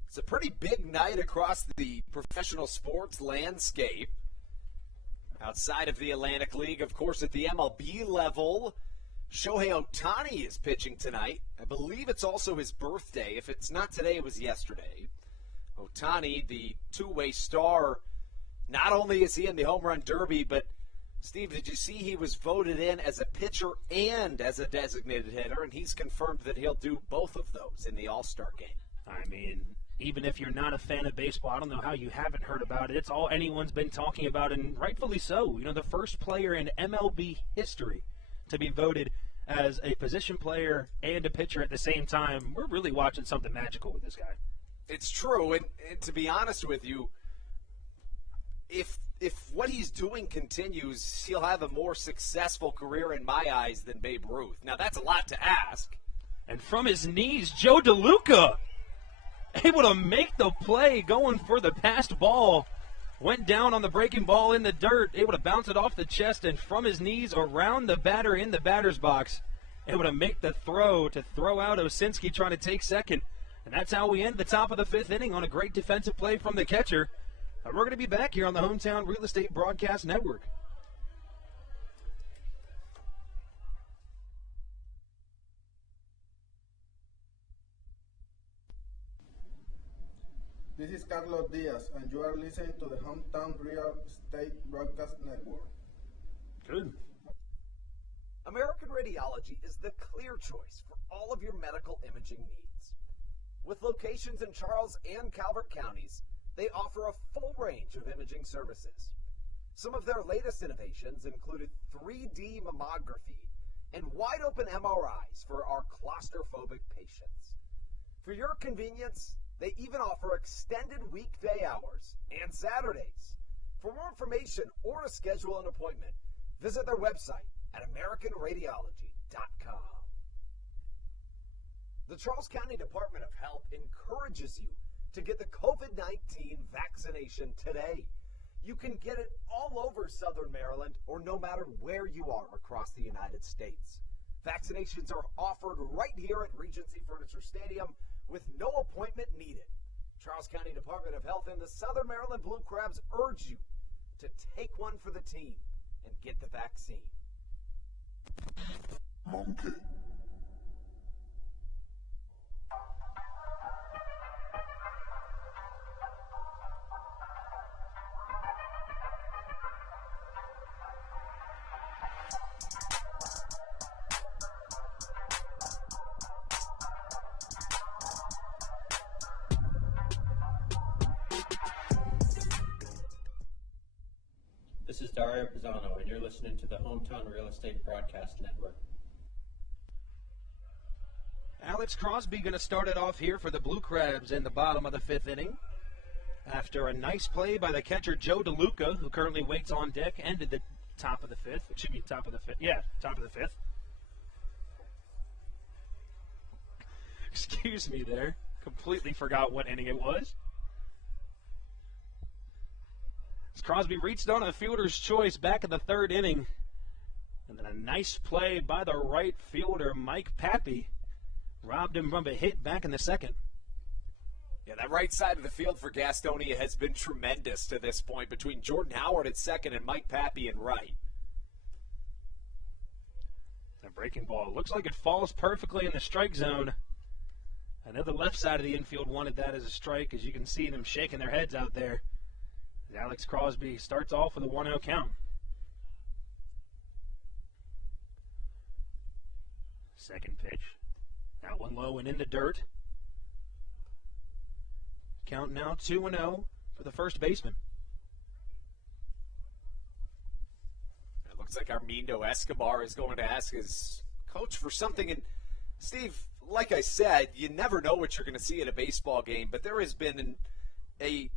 It's a pretty big night across the professional sports landscape. Outside of the Atlantic League, of course, at the MLB level, Shohei Ohtani is pitching tonight. I believe it's also his birthday. If it's not today, it was yesterday. Ohtani, the two-way star, not only is he in the home run derby, but Steve, did you see he was voted in as a pitcher and as a designated hitter, and he's confirmed that he'll do both of those in the All-Star game. I mean, even if you're not a fan of baseball, I don't know how you haven't heard about it. It's all anyone's been talking about, and rightfully so. The first player in MLB history to be voted as a position player and a pitcher at the same time. We're really watching something magical with this guy. It's true, and to be honest with you, if what he's doing continues, he'll have a more successful career in my eyes than Babe Ruth. Now, that's a lot to ask. And from his knees, Joe DeLuca able to make the play, going for the passed ball. Went down on the breaking ball in the dirt, able to bounce it off the chest and from his knees around the batter in the batter's box. able to make the throw to throw out Osinski trying to take second. And that's how we end the top of the 5th inning on a great defensive play from the catcher. And we're going to be back here on the Hometown Real Estate Broadcast Network. This is Carlos Diaz, and you are listening to the Hometown Real Estate Broadcast Network. Good. American Radiology is the clear choice for all of your medical imaging needs. With locations in Charles and Calvert counties, they offer a full range of imaging services. Some of their latest innovations included 3D mammography and wide-open MRIs for our claustrophobic patients. For your convenience, they even offer extended weekday hours and Saturdays. For more information or to schedule an appointment, visit their website at AmericanRadiology.com. The Charles County Department of Health encourages you to get the COVID-19 vaccination today. You can get it all over Southern Maryland or no matter where you are across the United States. Vaccinations are offered right here at Regency Furniture Stadium with no appointment needed. Charles County Department of Health and the Southern Maryland Blue Crabs urge you to take one for the team and get the vaccine. Monkey. This is Dario Pisano, and you're listening to the Hometown Real Estate Broadcast Network. Alex Crosby going to start it off here for the Blue Crabs in the bottom of the 5th inning. After a nice play by the catcher Joe DeLuca, who currently waits on deck, ended the top of the 5th. It should be top of the 5th. Yeah, top of the 5th. Excuse me there. Completely forgot what inning it was. As Crosby reached on a fielder's choice back in the 3rd inning. And then a nice play by the right fielder, Mike Pappy, robbed him from a hit back in the 2nd. Yeah, that right side of the field for Gastonia has been tremendous to this point between Jordan Howard at 2nd and Mike Pappy in right. That breaking ball looks like it falls perfectly in the strike zone. I know the left side of the infield wanted that as a strike, as you can see them shaking their heads out there. Alex Crosby starts off with a 1-0 count. Second pitch. That one low and in the dirt. Count now 2-0 for the first baseman. It looks like Armindo Escobar is going to ask his coach for something. And Steve, like I said, you never know what you're going to see at a baseball game, but there has been a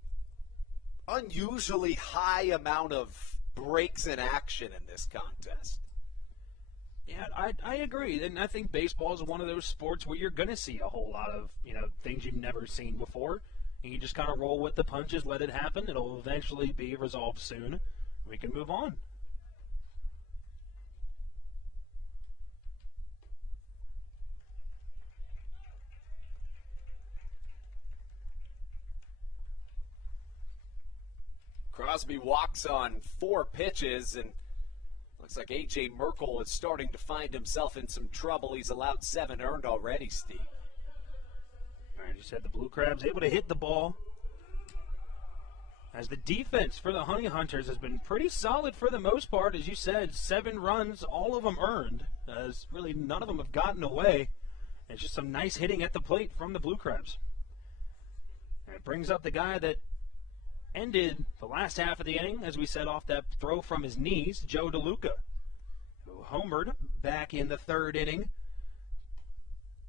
unusually high amount of breaks in action in this contest. Yeah, I agree, and I think baseball is one of those sports where you're going to see a whole lot of things you've never seen before, and you just kind of roll with the punches, let it happen. It'll eventually be resolved soon. We can move on. Crosby walks on 4 pitches, and looks like A.J. Merkel is starting to find himself in some trouble. He's allowed 7 earned already, Steve. All right, you said the Blue Crabs able to hit the ball. As the defense for the Honey Hunters has been pretty solid for the most part. As you said, 7 runs, all of them earned, as really none of them have gotten away. It's just some nice hitting at the plate from the Blue Crabs. And it brings up the guy that ended the last half of the inning, as we said, off that throw from his knees, Joe DeLuca, who homered back in the 3rd inning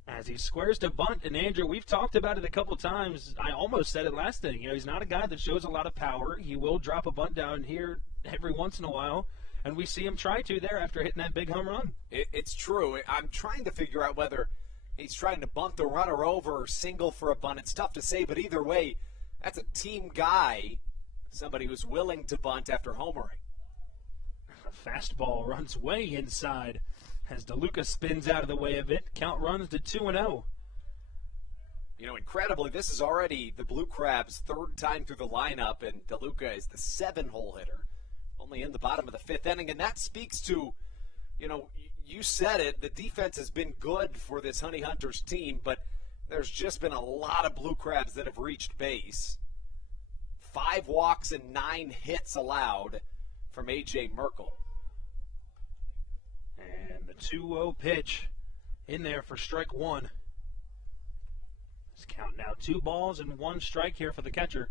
as he squares to bunt. And Andrew, we've talked about it a couple times. I almost said it last inning. He's not a guy that shows a lot of power. He will drop a bunt down here every once in a while, and we see him try to there after hitting that big home run. It's true. I'm trying to figure out whether he's trying to bunt the runner over or single for a bunt. It's tough to say, but either way, that's a team guy, somebody who's willing to bunt after homering. A fastball runs way inside as DeLuca spins out of the way of it. Count runs to 2-0. You know, incredibly, this is already the Blue Crabs' third time through the lineup, and DeLuca is the 7-hole hitter, only in the bottom of the fifth inning. And that speaks to, you know, you said it, the defense has been good for this Honey Hunters team, but there's just been a lot of Blue Crabs that have reached base. 5 walks and 9 hits allowed from A.J. Merkel. And the 2-0 pitch in there for strike one. Let's count now 2 balls and 1 strike here for the catcher.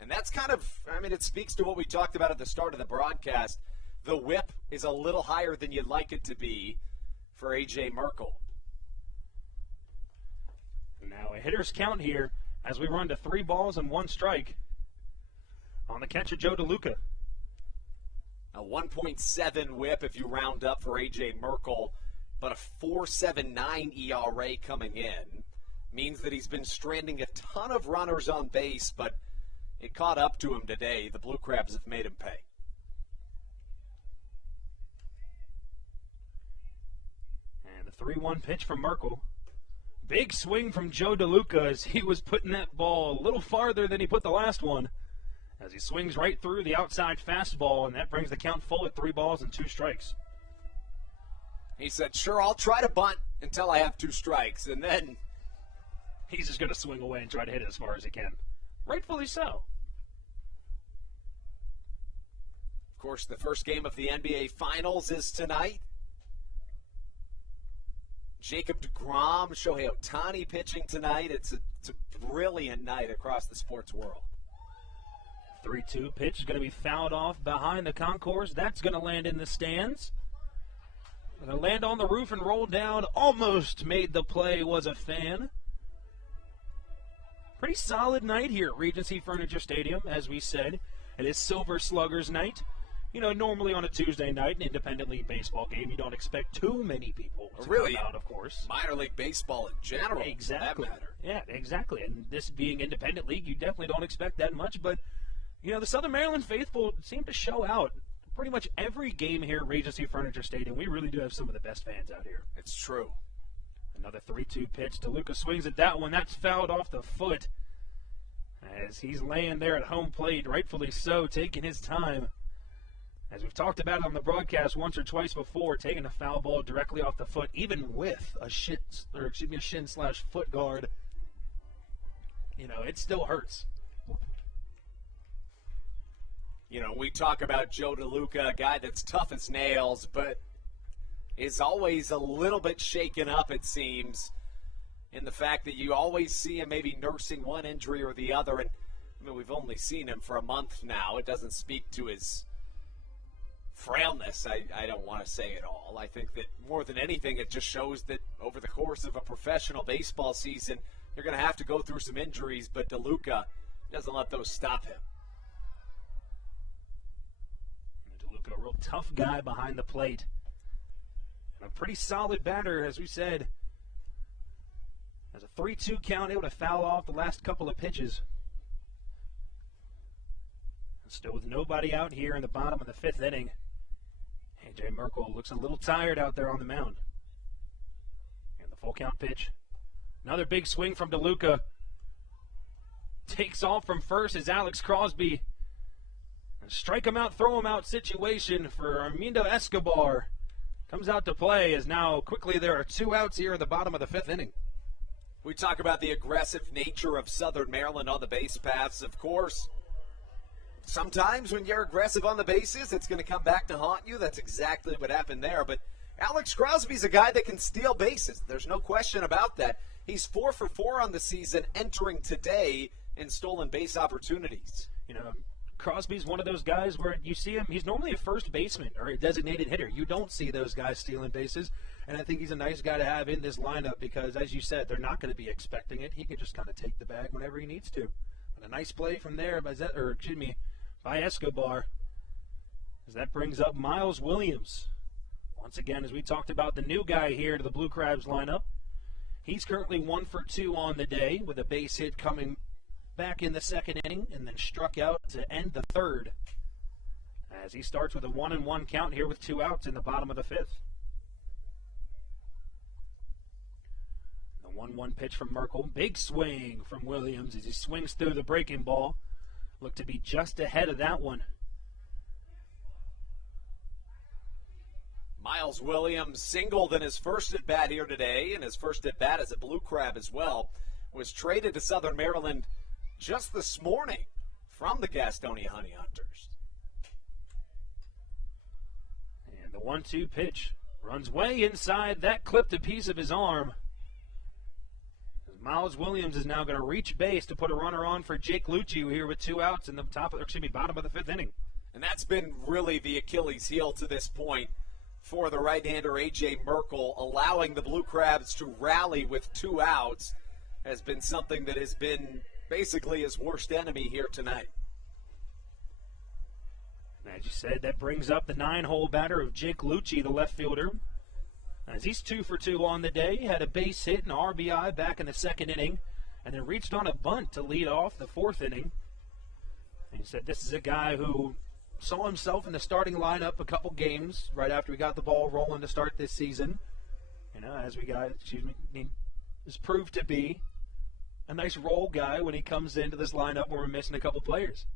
And that's kind of, I mean, it speaks to what we talked about at the start of the broadcast. The whip is a little higher than you'd like it to be for A.J. Merkel. Now a hitter's count here as we run to 3 balls and 1 strike on the catcher, Joe DeLuca. A 1.7 whip if you round up for A.J. Merkel, but a 4.79 ERA coming in. Means that he's been stranding a ton of runners on base, but it caught up to him today. The Blue Crabs have made him pay. And the 3-1 pitch from Merkel. Big swing from Joe DeLuca as he was putting that ball a little farther than he put the last one. As he swings right through the outside fastball, and that brings the count full at 3 balls and 2 strikes. He said, sure, I'll try to bunt until I have 2 strikes, and then he's just going to swing away and try to hit it as far as he can. Rightfully so. Of course, the first game of the NBA Finals is tonight. Jacob deGrom, Shohei Ohtani pitching tonight. It's a brilliant night across the sports world. 3-2 pitch is going to be fouled off behind the concourse. That's going to land in the stands. Going to land on the roof and roll down. Almost made the play, was a fan. Pretty solid night here at Regency Furniture Stadium, as we said. It is Silver Sluggers night. You know, normally on a Tuesday night, an independent league baseball game, you don't expect too many people to really come out, of course. Minor league baseball in general, exactly. For that matter. Yeah, exactly. And this being independent league, you definitely don't expect that much. But, you know, the Southern Maryland faithful seem to show out pretty much every game here at Regency Furniture Stadium. We really do have some of the best fans out here. It's true. Another 3-2 pitch. DeLuca swings at that one. That's fouled off the foot. As he's laying there at home plate, rightfully so, taking his time. As we've talked about on the broadcast once or twice before, taking a foul ball directly off the foot, even with a shin/foot guard, you know, it still hurts. You know, we talk about Joe DeLuca, a guy that's tough as nails, but is always a little bit shaken up, it seems, in the fact that you always see him maybe nursing one injury or the other. And I mean, we've only seen him for a month now. It doesn't speak to his frailness, I don't want to say it all. I think that more than anything, it just shows that over the course of a professional baseball season, you're going to have to go through some injuries, but DeLuca doesn't let those stop him. DeLuca, a real tough guy behind the plate. And a pretty solid batter, as we said. Has a 3-2 count, able to foul off the last couple of pitches. Still with nobody out here in the bottom of the 5th inning. A.J. Merkel looks a little tired out there on the mound. And the full count pitch. Another big swing from DeLuca. Takes off from first as Alex Crosby. A strike him out, throw him out situation for Armindo Escobar. Comes out to play as now quickly there are 2 outs here in the bottom of the 5th inning. We talk about the aggressive nature of Southern Maryland on the base paths, of course. Sometimes when you're aggressive on the bases, it's going to come back to haunt you. That's exactly what happened there. But Alex Crosby's a guy that can steal bases. There's no question about that. He's 4 for 4 on the season, entering today in stolen base opportunities. You know, Crosby's one of those guys where you see him, he's normally a first baseman or a designated hitter. You don't see those guys stealing bases, and I think he's a nice guy to have in this lineup because, as you said, they're not going to be expecting it. He can just kind of take the bag whenever he needs to. And a nice play from there by Escobar, as that brings up Miles Williams. Once again, as we talked about the new guy here to the Blue Crabs lineup, he's currently 1 for 2 on the day with a base hit coming back in the 2nd inning and then struck out to end the 3rd. as he starts with a 1-1 count here with 2 outs in the bottom of the 5th. The 1-1 pitch from Merkel. Big swing from Williams as he swings through the breaking ball. Looked to be just ahead of that one. Miles Williams singled in his first at-bat here today, and his first at-bat as a Blue Crab as well. Was traded to Southern Maryland just this morning from the Gastonia Honey Hunters. And the 1-2 pitch runs way inside. That clipped a piece of his arm. Miles Williams is now going to reach base to put a runner on for Jake Lucci here with 2 outs in the bottom of the 5th inning. And that's been really the Achilles heel to this point for the right-hander A.J. Merkel. Allowing the Blue Crabs to rally with 2 outs has been something that has been basically his worst enemy here tonight. As you said, that brings up the 9-hole batter of Jake Lucci, the left fielder. As he's 2 for 2 on the day, had a base hit and RBI back in the 2nd inning, and then reached on a bunt to lead off the 4th inning. And he said this is a guy who saw himself in the starting lineup a couple games right after we got the ball rolling to start this season. As he has proved to be a nice role guy when he comes into this lineup where we're missing a couple players.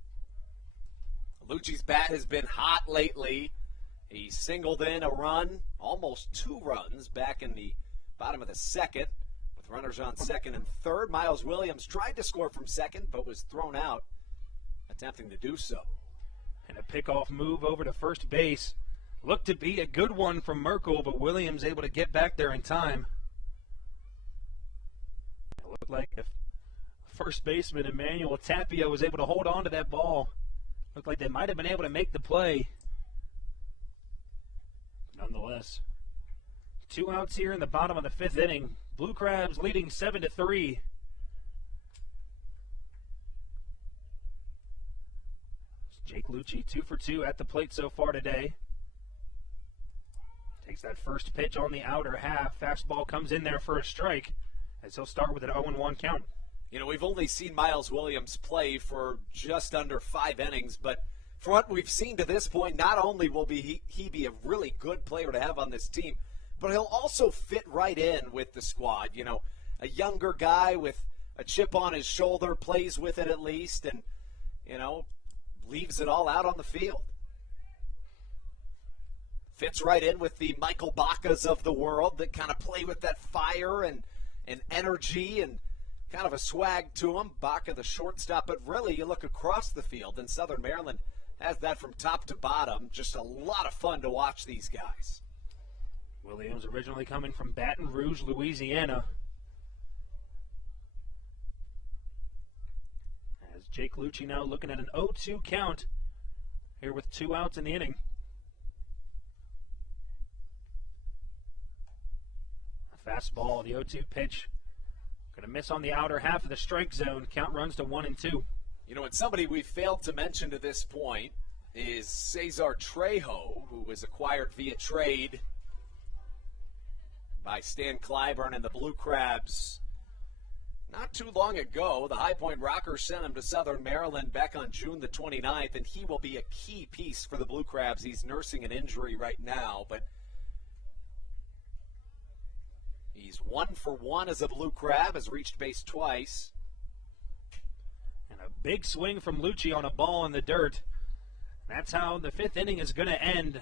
Lucci's bat has been hot lately. He singled in a run, almost 2 runs, back in the bottom of the 2nd, with runners on 2nd and 3rd. Miles Williams tried to score from 2nd, but was thrown out, attempting to do so. And a pickoff move over to first base. Looked to be a good one from Merkel, but Williams able to get back there in time. It looked like if first baseman Emmanuel Tapia was able to hold on to that ball, looked like they might have been able to make the play. Nonetheless, 2 outs here in the bottom of the 5th inning. Blue Crabs leading 7-3. Jake Lucci 2 for 2 at the plate so far today. Takes that first pitch on the outer half. Fastball comes in there for a strike as he'll start with an 0-1 count. We've only seen Miles Williams play for just under 5 innings, but for what we've seen to this point, not only will he be a really good player to have on this team, but he'll also fit right in with the squad. A younger guy with a chip on his shoulder, plays with it at least, and, leaves it all out on the field. Fits right in with the Michael Bacas of the world that kind of play with that fire and energy and kind of a swag to him. Baca, the shortstop, but really you look across the field and Southern Maryland has that from top to bottom. Just a lot of fun to watch these guys. Williams originally coming from Baton Rouge, Louisiana. As Jake Lucci now looking at an 0-2 count here with 2 outs in the inning. A fastball, the 0-2 pitch. Going to miss on the outer half of the strike zone. Count runs to 1-2. And somebody we failed to mention to this point is Cesar Trejo, who was acquired via trade by Stan Clyburn and the Blue Crabs not too long ago. The High Point Rockers sent him to Southern Maryland back on June the 29th, and he will be a key piece for the Blue Crabs. He's nursing an injury right now, but he's 1 for 1 as a Blue Crab, has reached base twice. And a big swing from Lucci on a ball in the dirt. That's how the 5th inning is going to end.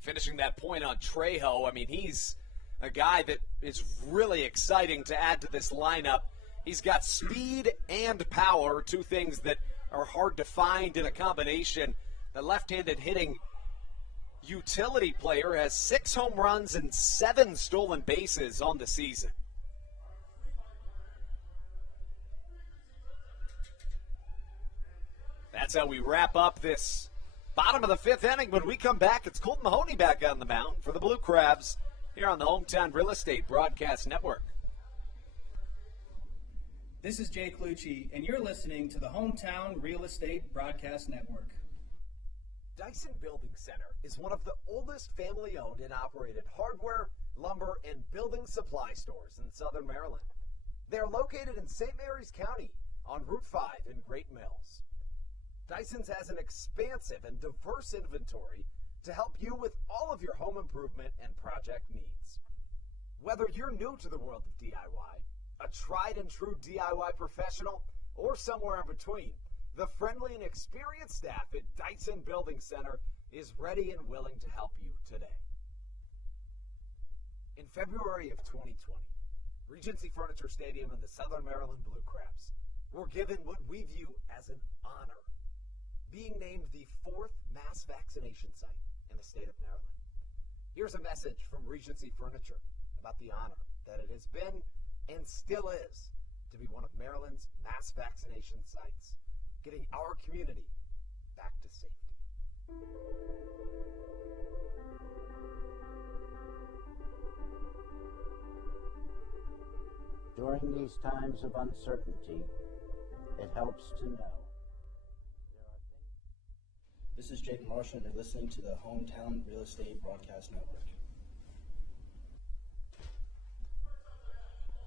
Finishing that point on Trejo, he's a guy that is really exciting to add to this lineup. He's got speed and power, 2 things that are hard to find in a combination. The left-handed hitting utility player has 6 home runs and 7 stolen bases on the season. That's how we wrap up this bottom of the 5th inning. When we come back, it's Colton Mahoney back on the mound for the Blue Crabs here on the Hometown Real Estate Broadcast Network. This is Jake Lucci, and you're listening to the Hometown Real Estate Broadcast Network. Dyson Building Center is one of the oldest family-owned and operated hardware, lumber, and building supply stores in Southern Maryland. They are located in St. Mary's County on Route 5 in Great Mills. Dyson's has an expansive and diverse inventory to help you with all of your home improvement and project needs. Whether you're new to the world of DIY, a tried and true DIY professional, or somewhere in between, the friendly and experienced staff at Dyson Building Center is ready and willing to help you today. In February of 2020, Regency Furniture Stadium and the Southern Maryland Blue Crabs were given what we view as an honor, being named the 4th mass vaccination site in the state of Maryland. Here's a message from Regency Furniture about the honor that it has been and still is to be one of Maryland's mass vaccination sites, getting our community back to safety. During these times of uncertainty, it helps to know. This is Jake Marshall, and you're listening to the Hometown Real Estate Broadcast Network.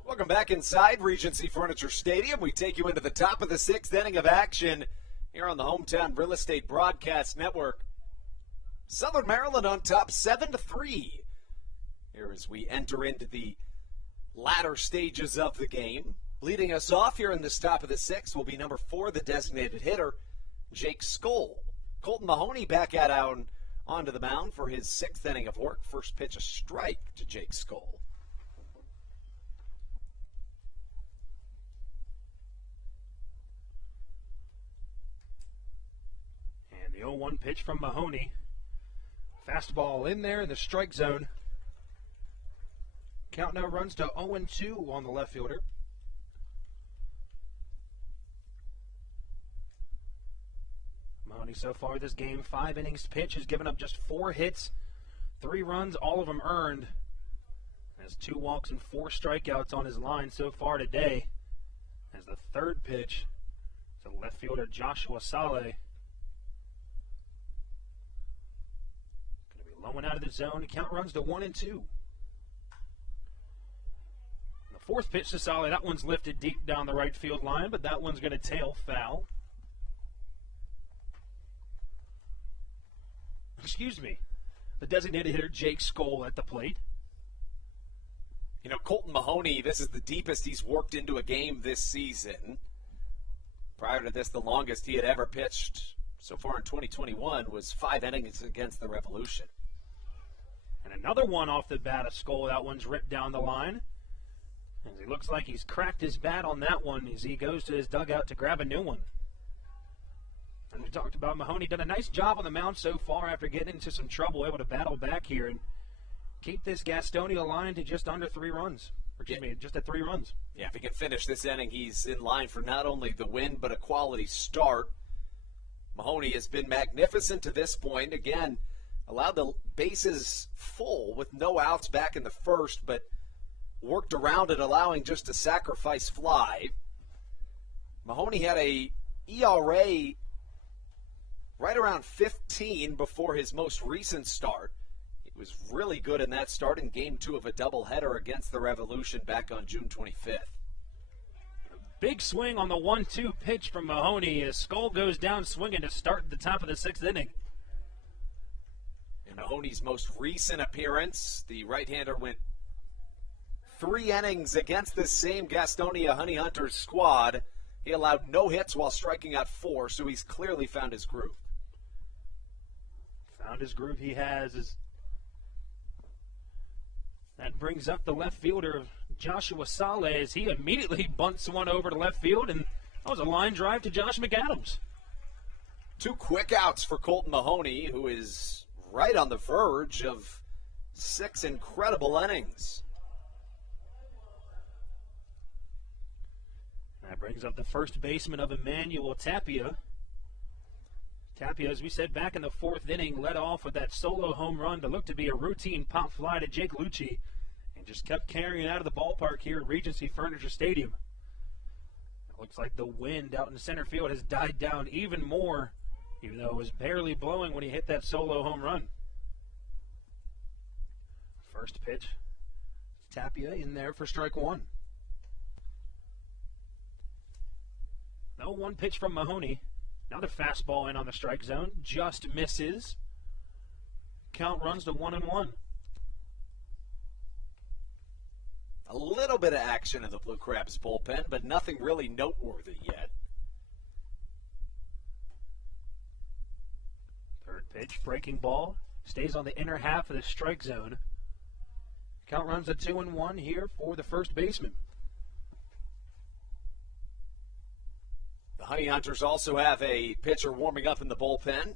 Welcome back inside Regency Furniture Stadium. We take you into the top of the 6th inning of action here on the Hometown Real Estate Broadcast Network. Southern Maryland on top 7-3. Here as we enter into the latter stages of the game. Leading us off here in this top of the 6th will be number 4, the designated hitter, Jake Skoll. Colton Mahoney back out onto the mound for his 6th inning of work. First pitch, a strike to Jake Skoll. And the 0-1 pitch from Mahoney. Fastball in there in the strike zone. Count now runs to 0-2 on the left fielder. Mahoney so far this game, 5 innings pitched, has given up just 4 hits, 3 runs, all of them earned. Has 2 walks and 4 strikeouts on his line so far today. As the 3rd pitch to left fielder Joshua Saleh. Low and out of the zone. The count runs to 1-2. The 4th pitch to Saleh. That one's lifted deep down the right field line, but that one's going to tail foul. Excuse me. The designated hitter, Jake Skoll, at the plate. You know, Colton Mahoney, this is the deepest he's worked into a game this season. Prior to this, the longest he had ever pitched so far in 2021 was 5 innings against the Revolution. And another one off the bat of Skoll. That one's ripped down the line. As he looks like he's cracked his bat on that one as he goes to his dugout to grab a new one. And we talked about Mahoney done a nice job on the mound so far after getting into some trouble, able to battle back here and keep this Gastonia line to just under 3 runs. Just at 3 runs. Yeah, if he can finish this inning, he's in line for not only the win, but a quality start. Mahoney has been magnificent to this point. Again, allowed the bases full with no outs back in the 1st, but worked around it, allowing just a sacrifice fly. Mahoney had a ERA right around 15 before his most recent start. He was really good in that start in Game 2 of a doubleheader against the Revolution back on June 25th. Big swing on the 1-2 pitch from Mahoney as Skoll goes down swinging to start the top of the 6th inning. In Mahoney's most recent appearance, the right-hander went 3 innings against the same Gastonia Honey Hunters squad. He allowed no hits while striking out 4, so he's clearly found his groove. Found his groove he has. That brings up the left fielder, Joshua Saleh, as he immediately bunts one over to left field, and that was a line drive to Josh McAdams. 2 quick outs for Colton Mahoney, who is right on the verge of 6 incredible innings. That brings up the first baseman of Emmanuel Tapia. Tapia, as we said, back in the 4th inning, led off with that solo home run to look to be a routine pop fly to Jake Lucci, and just kept carrying it out of the ballpark here at Regency Furniture Stadium. It looks like the wind out in center field has died down even more, even though it was barely blowing when he hit that solo home run. First pitch, Tapia in there for strike 1. No 1 pitch from Mahoney. Another fastball in on the strike zone. Just misses. Count runs to 1-1. A little bit of action in the Blue Crabs bullpen, but nothing really noteworthy yet. Third pitch, breaking ball. Stays on the inner half of the strike zone. Count runs to 2-1 here for the first baseman. The Honey Hunters also have a pitcher warming up in the bullpen.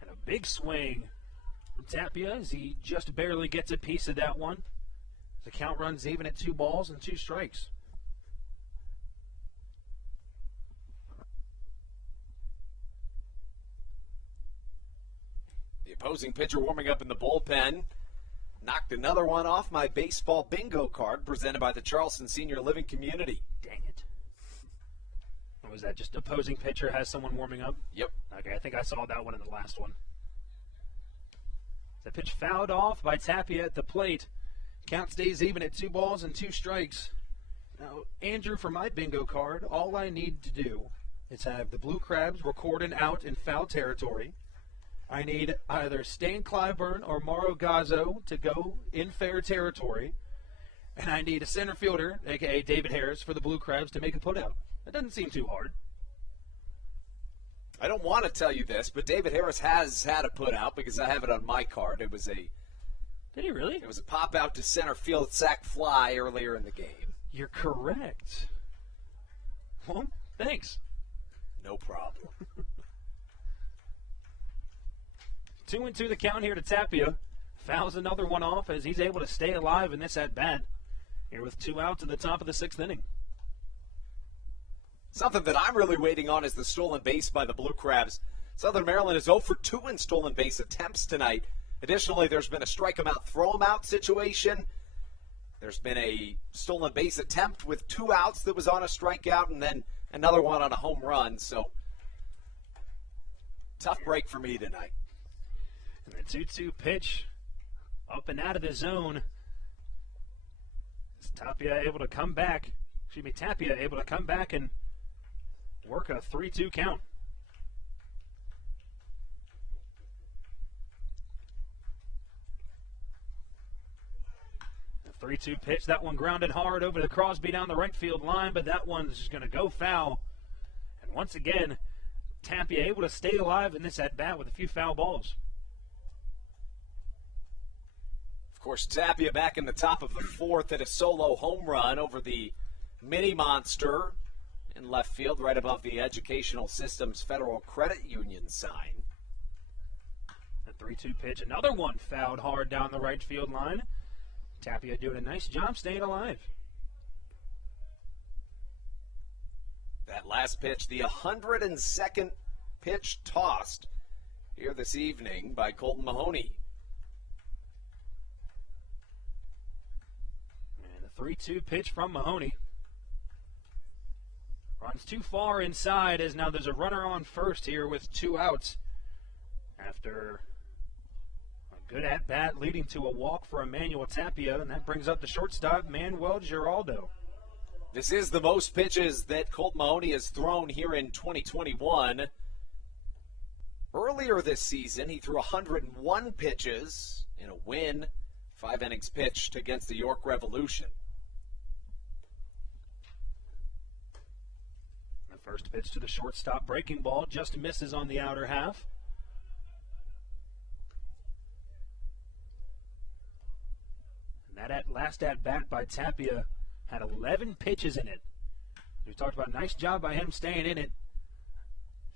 And a big swing from Tapia as he just barely gets a piece of that one. The count runs even at 2 balls and 2 strikes. The opposing pitcher warming up in the bullpen knocked another one off my baseball bingo card presented by the Charleston Senior Living Community. Dang it. Or was that just opposing pitcher has someone warming up? Yep. Okay, I think I saw that one in the last one. The pitch fouled off by Tapia at the plate. Count stays even at 2 balls and 2 strikes. Now, Andrew, for my bingo card, all I need to do is have the Blue Crabs record an out in foul territory. I need either Stan Clyburn or Mauro Gazzo to go in fair territory. And I need a center fielder, a.k.a. David Harris, for the Blue Crabs to make a putout. That doesn't seem too hard. I don't want to tell you this, but David Harris has had a putout because I have it on my card. It was a... Did he really? It was a pop out to center field sac fly earlier in the game. You're correct. Well, thanks. No problem. 2-2 the count here to Tapia. Fouls another one off as he's able to stay alive in this at-bat. Here with 2 outs in the top of the 6th inning. Something that I'm really waiting on is the stolen base by the Blue Crabs. Southern Maryland is 0 for 2 in stolen base attempts tonight. Additionally, there's been a strike 'em out, throw 'em out situation. There's been a stolen base attempt with 2 outs that was on a strikeout, and then another one on a home run. So, tough break for me tonight. And the 2-2 pitch up and out of the zone. Is Tapia able to come back? Tapia able to come back and work a 3-2 count. The 3-2 pitch, that one grounded hard over to Crosby down the right field line, but that one's just going to go foul. And once again, Tapia able to stay alive in this at-bat with a few foul balls. Of course, Tapia back in the top of the 4th at a solo home run over the mini monster in left field right above the Educational Systems Federal Credit Union sign. The 3-2 pitch, another one fouled hard down the right field line. Tapia doing a nice job staying alive. That last pitch, the 102nd pitch tossed here this evening by Colton Mahoney. And the 3-2 pitch from Mahoney. Runs too far inside as now there's a runner on first here with 2 outs. After a good at-bat leading to a walk for Emmanuel Tapia, and that brings up the shortstop, Manuel Giraldo. This is the most pitches that Colt Mahoney has thrown here in 2021. Earlier this season, he threw 101 pitches in a win, 5 innings pitched against the York Revolution. The first pitch to the shortstop, breaking ball, just misses on the outer half. And that last at-bat by Tapia had 11 pitches in it. We talked about a nice job by him staying in it.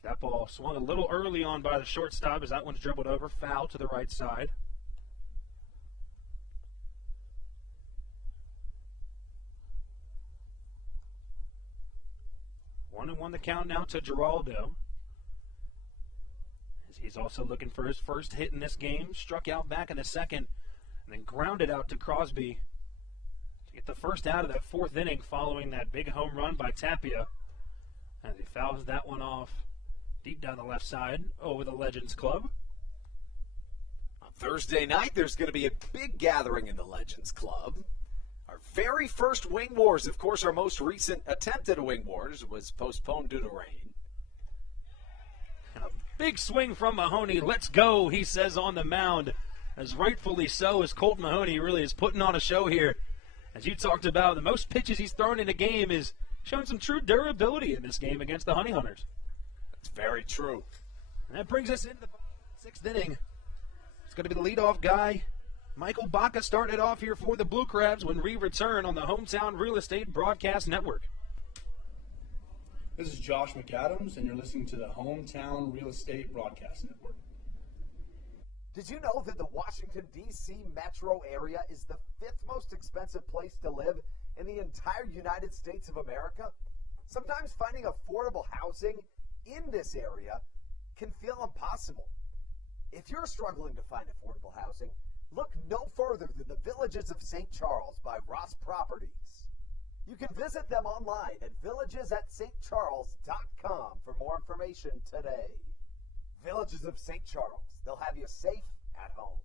That ball swung a little early on by the shortstop as that one's dribbled over, foul to the right side. One and one the count now to Giraldo. As he's also looking for his first hit in this game. Struck out back in the second and then grounded out to Crosby to get the first out of that 4th inning following that big home run by Tapia. As he fouls that one off deep down the left side over the Legends Club. On Thursday night, there's going to be a big gathering in the Legends Club. Our very first Wing Wars, of course, our most recent attempt at a Wing Wars was postponed due to rain. Big swing from Mahoney. Let's go, he says on the mound. As rightfully so, as Colt Mahoney really is putting on a show here. As you talked about, the most pitches he's thrown in a game is showing some true durability in this game against the Honey Hunters. That's very true. And that brings us into the sixth inning. It's going to be the leadoff guy. Michael Baca started off here for the Blue Crabs when we return on the Hometown Real Estate Broadcast Network. This is Josh McAdams, and you're listening to the Hometown Real Estate Broadcast Network. Did you know that the Washington, D.C. metro area is the 5th most expensive place to live in the entire United States of America? Sometimes finding affordable housing in this area can feel impossible. If you're struggling to find affordable housing, look no further than the Villages of St. Charles by Ross Properties. You can visit them online at villagesatstcharles.com for more information today. Villages of St. Charles. They'll have you safe at home.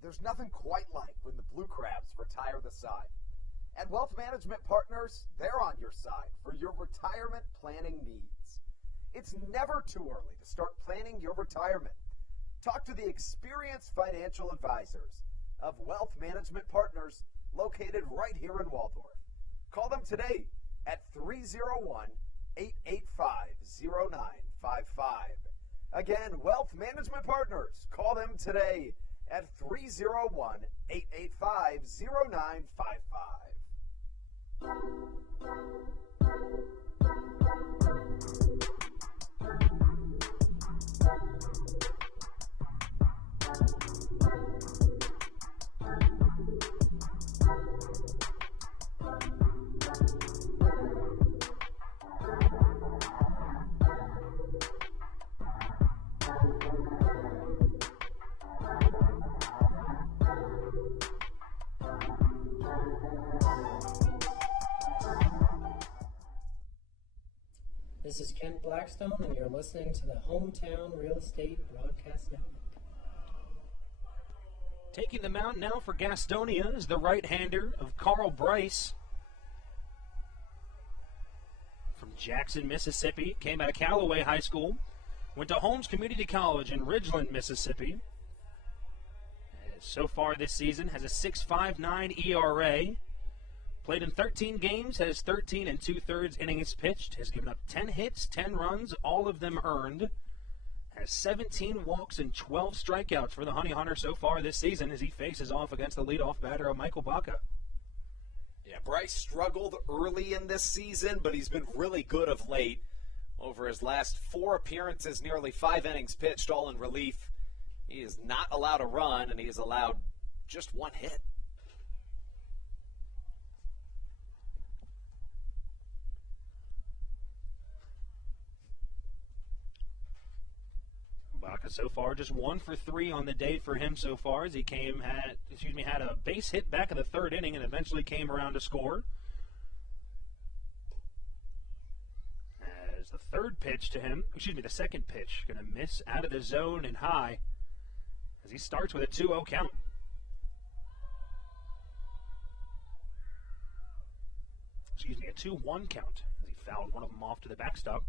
There's nothing quite like when the Blue Crabs retire the side. At Wealth Management Partners, they're on your side for your retirement planning needs. It's never too early to start planning your retirement. Talk to the experienced financial advisors of Wealth Management Partners located right here in Waldorf. Call them today at 301-885-0955. Again, Wealth Management Partners. Call them today at 301-885-0955. This is Kent Blackstone, and you're listening to the Hometown Real Estate Broadcast Network. Taking the mound now for Gastonia is the right-hander of Carl Bryce. From Jackson, Mississippi, came out of Callaway High School, went to Holmes Community College in Ridgeland, Mississippi. So far this season has a 6.59 ERA. Played in 13 games, has 13 2/3 innings pitched, has given up 10 hits, 10 runs, all of them earned. Has 17 walks and 12 strikeouts for the Honey Hunter so far this season as he faces off against the leadoff batter of Michael Baca. Yeah, Bryce struggled early in this season, but he's been really good of late. Over his last 4 appearances, nearly 5 innings pitched, all in relief. He is not allowed a run, and he has allowed just 1 hit. Baca so far just 1 for 3 on the day for him so far as he had a base hit back in the 3rd inning and eventually came around to score. As the the second pitch, going to miss out of the zone and high as he starts with a 2-0 count. A 2-1 count as he fouled one of them off to the backstop.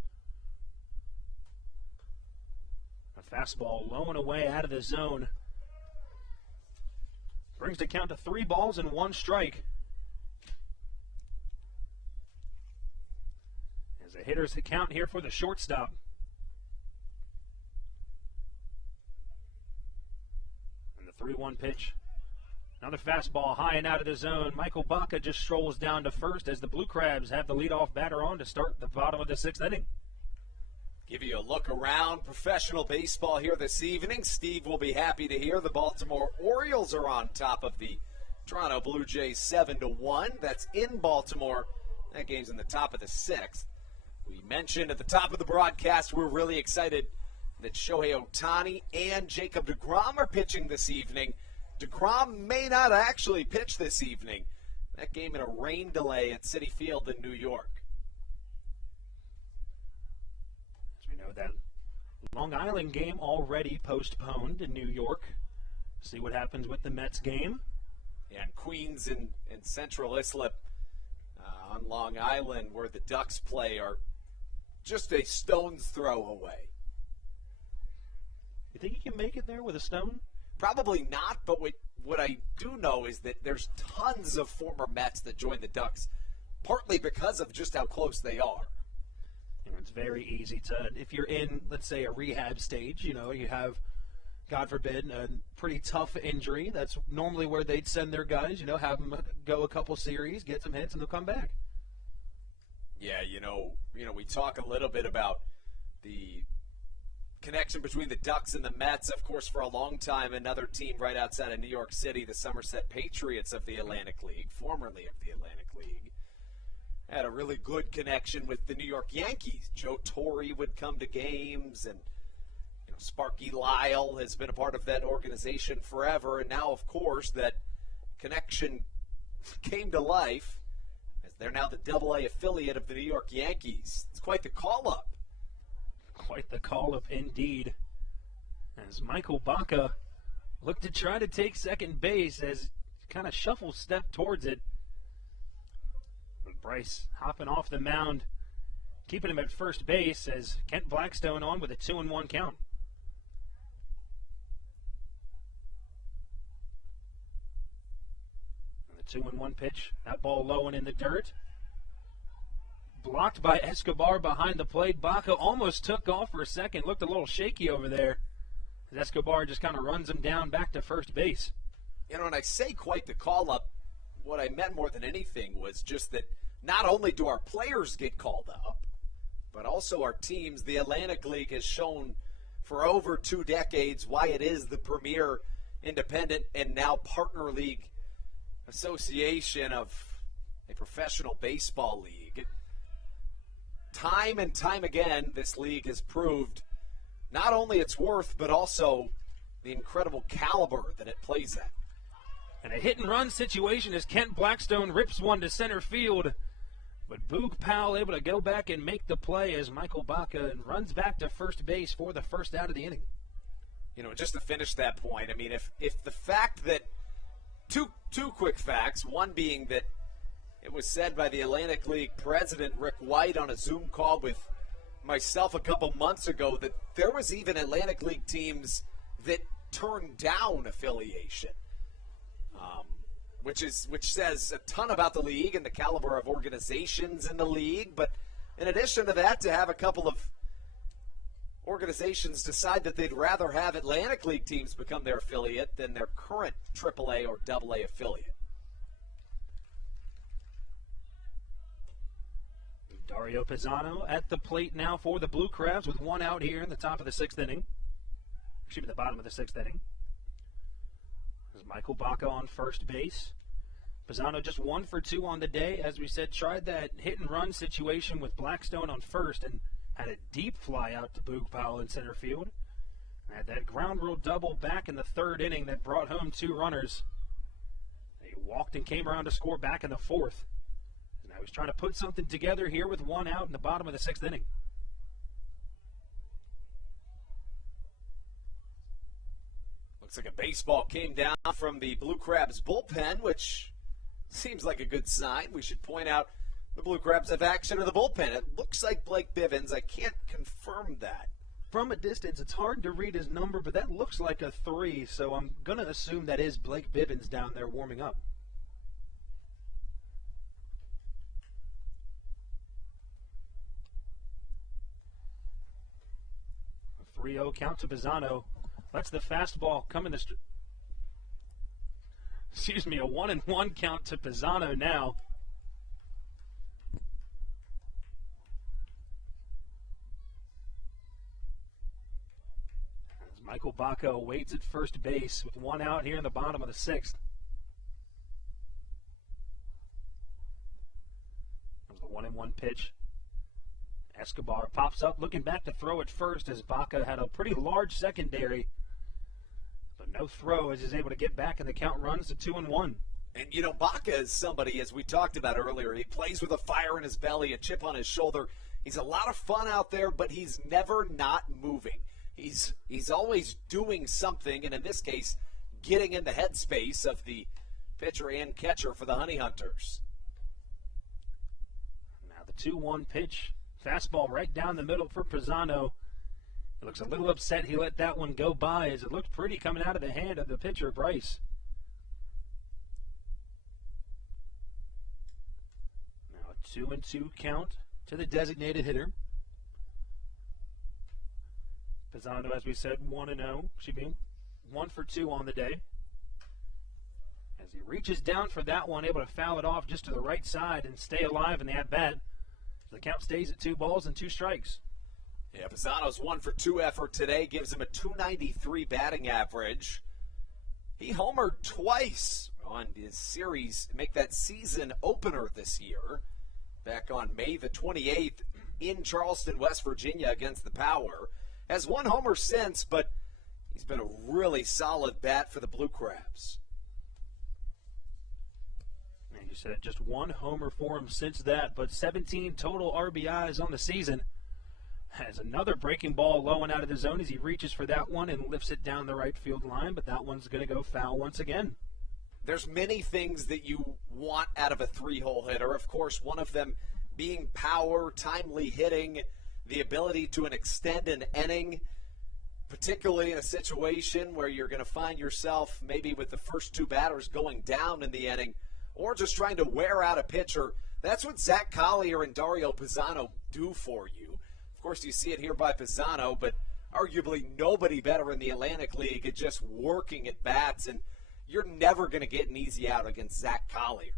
A fastball low and away out of the zone. Brings the count to 3 balls and 1 strike. As a hitter's count here for the shortstop. And the 3-1 pitch. Another fastball high and out of the zone. Michael Baca just strolls down to first as the Blue Crabs have the leadoff batter on to start the bottom of the 6th inning. Give you a look around professional baseball here this evening. Steve will be happy to hear the Baltimore Orioles are on top of the Toronto Blue Jays 7-1. That's in Baltimore. That game's in the top of the 6th. We mentioned at the top of the broadcast we're really excited that Shohei Ohtani and Jacob deGrom are pitching this evening. deGrom may not actually pitch this evening. That game in a rain delay at Citi Field in New York. That Long Island game already postponed in New York. See what happens with the Mets game. Yeah, and Queens and Central Islip on Long Island, where the Ducks play, are just a stone's throw away. You think he can make it there with a stone? Probably not, but what I do know is that there's tons of former Mets that join the Ducks, partly because of just how close they are. It's very easy to, if you're in, let's say, a rehab stage, you have, God forbid, a pretty tough injury. That's normally where they'd send their guys, have them go a couple series, get some hits, and they'll come back. Yeah, we talk a little bit about the connection between the Ducks and the Mets. Of course, for a long time, another team right outside of New York City, the Somerset Patriots of the Atlantic League, formerly of the Atlantic League, had a really good connection with the New York Yankees. Joe Torre would come to games, and Sparky Lyle has been a part of that organization forever. And now, of course, that connection came to life as they're now the Double-A affiliate of the New York Yankees. It's quite the call-up. Quite the call-up indeed. As Michael Baca looked to try to take second base as kind of shuffle step towards it. Bryce hopping off the mound, keeping him at first base as Kent Blackstone on with a 2-1 count. And the 2-1 pitch, that ball low and in the dirt. Blocked by Escobar behind the plate. Baca almost took off for a second, looked a little shaky over there. As Escobar just kind of runs him down back to first base. And I say quite the call-up, what I meant more than anything was just that not only do our players get called up, but also our teams. The Atlantic League has shown for over 2 decades why it is the premier independent and now partner league association of a professional baseball league. Time and time again, this league has proved not only its worth, but also the incredible caliber that it plays at. And a hit-and-run situation as Kent Blackstone rips one to center field. But Boog Powell able to go back and make the play as Michael Baca runs back to first base for the first out of the inning. Just to finish that point, if the fact that two quick facts, one being that it was said by the Atlantic League president, Rick White, on a Zoom call with myself a couple months ago, that there was even Atlantic League teams that turned down affiliation. Which says a ton about the league and the caliber of organizations in the league. But in addition to that, to have a couple of organizations decide that they'd rather have Atlantic League teams become their affiliate than their current AAA or AA affiliate. Dario Pisano at the plate now for the Blue Crabs with one out here in the top of the 6th inning. Excuse me, the bottom of the 6th inning. There's Michael Baca on first base. Pisano just 1 for 2 on the day. As we said, tried that hit-and-run situation with Blackstone on first and had a deep fly out to Boog Powell in center field. Had that ground rule double back in the 3rd inning that brought home 2 runners. They walked and came around to score back in the 4th. And now he's trying to put something together here with 1 out in the bottom of the 6th inning. Looks like a baseball came down from the Blue Crabs bullpen, which seems like a good sign. We should point out the Blue Crabs have action in the bullpen. It looks like Blake Bivens. I can't confirm that. From a distance, it's hard to read his number, but that looks like a 3, so I'm going to assume that is Blake Bivens down there warming up. A 3-0 count to Pisano. That's the fastball coming to... Excuse me, a 1-1 count to Pisano now. As Michael Baca waits at first base with 1 out here in the bottom of the 6th. There's the 1-1 pitch. Escobar pops up looking back to throw at first as Baca had a pretty large secondary. But no throw as he's able to get back, and the count runs to 2-1. And, Baca is somebody, as we talked about earlier, he plays with a fire in his belly, a chip on his shoulder. He's a lot of fun out there, but he's never not moving. He's always doing something, and in this case, getting in the headspace of the pitcher and catcher for the Honey Hunters. Now the 2-1 pitch Fastball right down the middle for Pisano. He looks a little upset he let that one go by, as it looked pretty coming out of the hand of the pitcher, Bryce. Now a 2-2 count to the designated hitter. Pisano, as we said, 1-0. Should be 1 for 2 on the day. As he reaches down for that one, able to foul it off just to the right side and stay alive in the at-bat. The count stays at 2 balls and 2 strikes. Yeah, Pisano's 1 for 2 effort today gives him a .293 batting average. He homered twice on his series, make that season opener this year, back on May the 28th in Charleston, West Virginia against the Power. Has 1 homer since, but he's been a really solid bat for the Blue Crabs. And you said just 1 homer for him since that, but 17 total RBIs on the season. Has another breaking ball low and out of the zone as he reaches for that one and lifts it down the right field line, but that one's going to go foul once again. There's many things that you want out of a 3-hole hitter. Of course, one of them being power, timely hitting, the ability to extend an inning, particularly in a situation where you're going to find yourself maybe with the first 2 batters going down in the inning or just trying to wear out a pitcher. That's what Zach Collier and Dario Pisano do for you. Of course, you see it here by Pisano, but arguably nobody better in the Atlantic League at just working at bats, and you're never going to get an easy out against Zach Collier.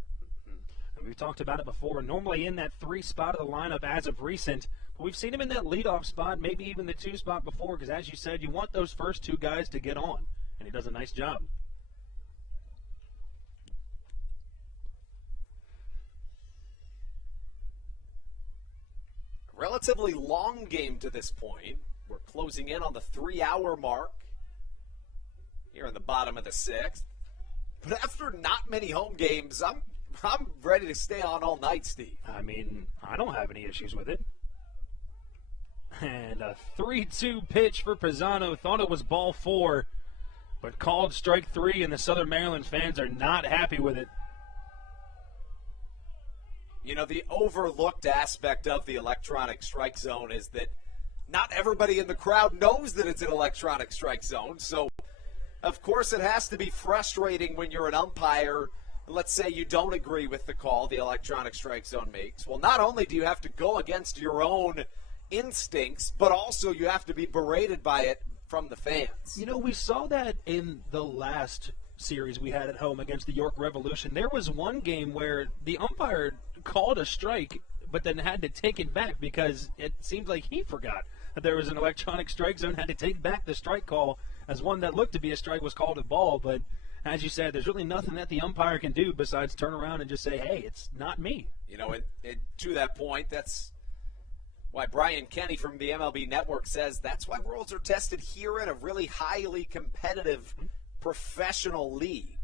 And we've talked about it before. Normally in that 3 spot of the lineup as of recent, but we've seen him in that leadoff spot, maybe even the 2 spot before, because as you said, you want those first 2 guys to get on, and he does a nice job. Relatively long game to this point. We're closing in on the 3-hour mark here in the bottom of the 6th. But after not many home games, I'm ready to stay on all night, Steve. I mean, I don't have any issues with it. And a 3-2 pitch for Pisano. Thought it was ball 4, but called strike 3, and the Southern Maryland fans are not happy with it. You know, the overlooked aspect of the electronic strike zone is that not everybody in the crowd knows that it's an electronic strike zone. So, of course, it has to be frustrating when you're an umpire. Let's say you don't agree with the call the electronic strike zone makes. Well, not only do you have to go against your own instincts, but also you have to be berated by it from the fans. You know, we saw that in the last series we had at home against the York Revolution. There was one game where the umpire called a strike but then had to take it back because it seems like he forgot that there was an electronic strike zone, had to take back the strike call as one that looked to be a strike was called a ball. But as you said, there's really nothing that the umpire can do besides turn around and just say, hey, it's not me. You know, to that point, that's why Brian Kenny from the MLB Network says that's why rules are tested here in a really highly competitive professional league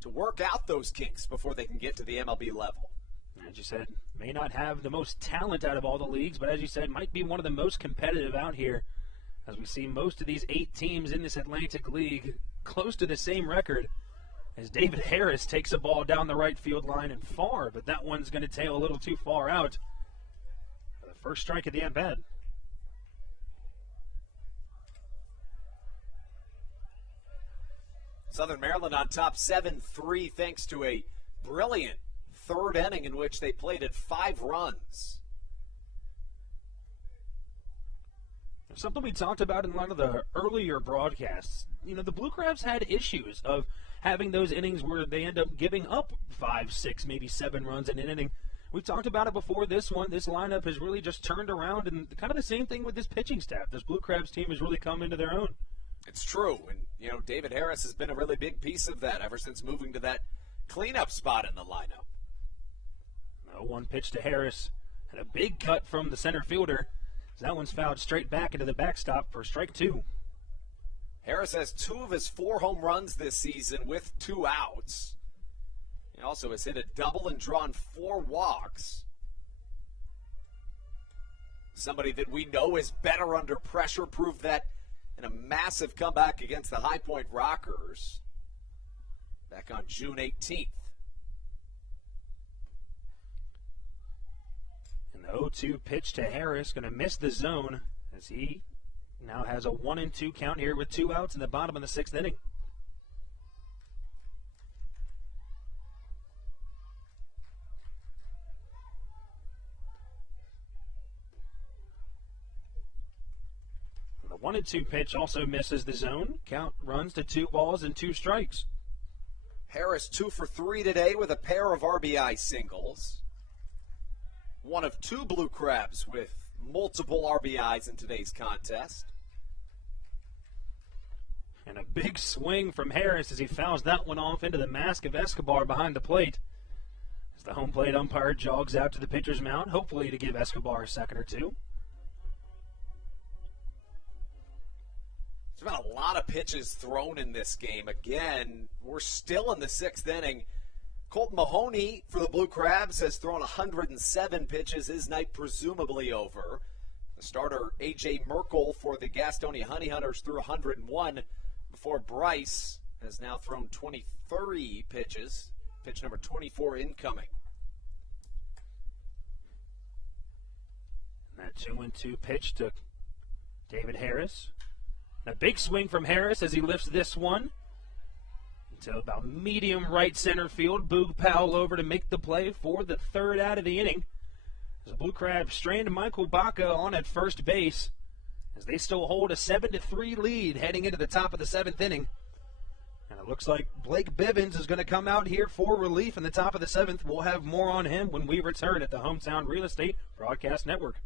to work out those kinks before they can get to the MLB level. As you said, may not have the most talent out of all the leagues, but as you said, might be one of the most competitive out here, as we see most of these 8 teams in this Atlantic League close to the same record, as David Harris takes a ball down the right field line and far, but that one's going to tail a little too far out. For the first strike of the at-bat. Southern Maryland on top 7-3 thanks to a brilliant 3rd inning in which they played at 5 runs. Something we talked about in one of the earlier broadcasts. You know, the Blue Crabs had issues of having those innings where they end up giving up 5, 6, maybe 7 runs in an inning. We've talked about it before this one. This lineup has really just turned around, and kind of the same thing with this pitching staff. This Blue Crabs team has really come into their own. It's true, and, you know, David Harris has been a really big piece of that ever since moving to that cleanup spot in the lineup. 1 pitch to Harris, and a big cut from the center fielder. That one's fouled straight back into the backstop for strike 2. Harris has 2 of his 4 home runs this season with 2 outs. He also has hit a double and drawn 4 walks. Somebody that we know is better under pressure, proved that in a massive comeback against the High Point Rockers back on June 18th. An 0-2 pitch to Harris, going to miss the zone as he now has a 1-2 count here with 2 outs in the bottom of the 6th inning. The 1-2 pitch also misses the zone. Count runs to 2 balls and 2 strikes. Harris 2 for 3 today with a pair of RBI singles. One of 2 Blue Crabs with multiple RBIs in today's contest. And a big swing from Harris as he fouls that one off into the mask of Escobar behind the plate. As the home plate umpire jogs out to the pitcher's mound, hopefully to give Escobar a second or two. There's been a lot of pitches thrown in this game. Again, we're still in the 6th inning. Colton Mahoney for the Blue Crabs has thrown 107 pitches. His night presumably over. The starter, A.J. Merkel for the Gastonia Honey Hunters, threw 101 before Bryce has now thrown 23 pitches. Pitch number 24 incoming. And that 2-2 pitch to David Harris. And a big swing from Harris as he lifts this one into about medium right center field. Boog Powell over to make the play for the 3rd out of the inning. As the Blue Crabs strand Michael Baca on at first base as they still hold a 7-3 lead heading into the top of the 7th inning. And it looks like Blake Bivens is going to come out here for relief in the top of the 7th. We'll have more on him when we return at the Hometown Real Estate Broadcast Network.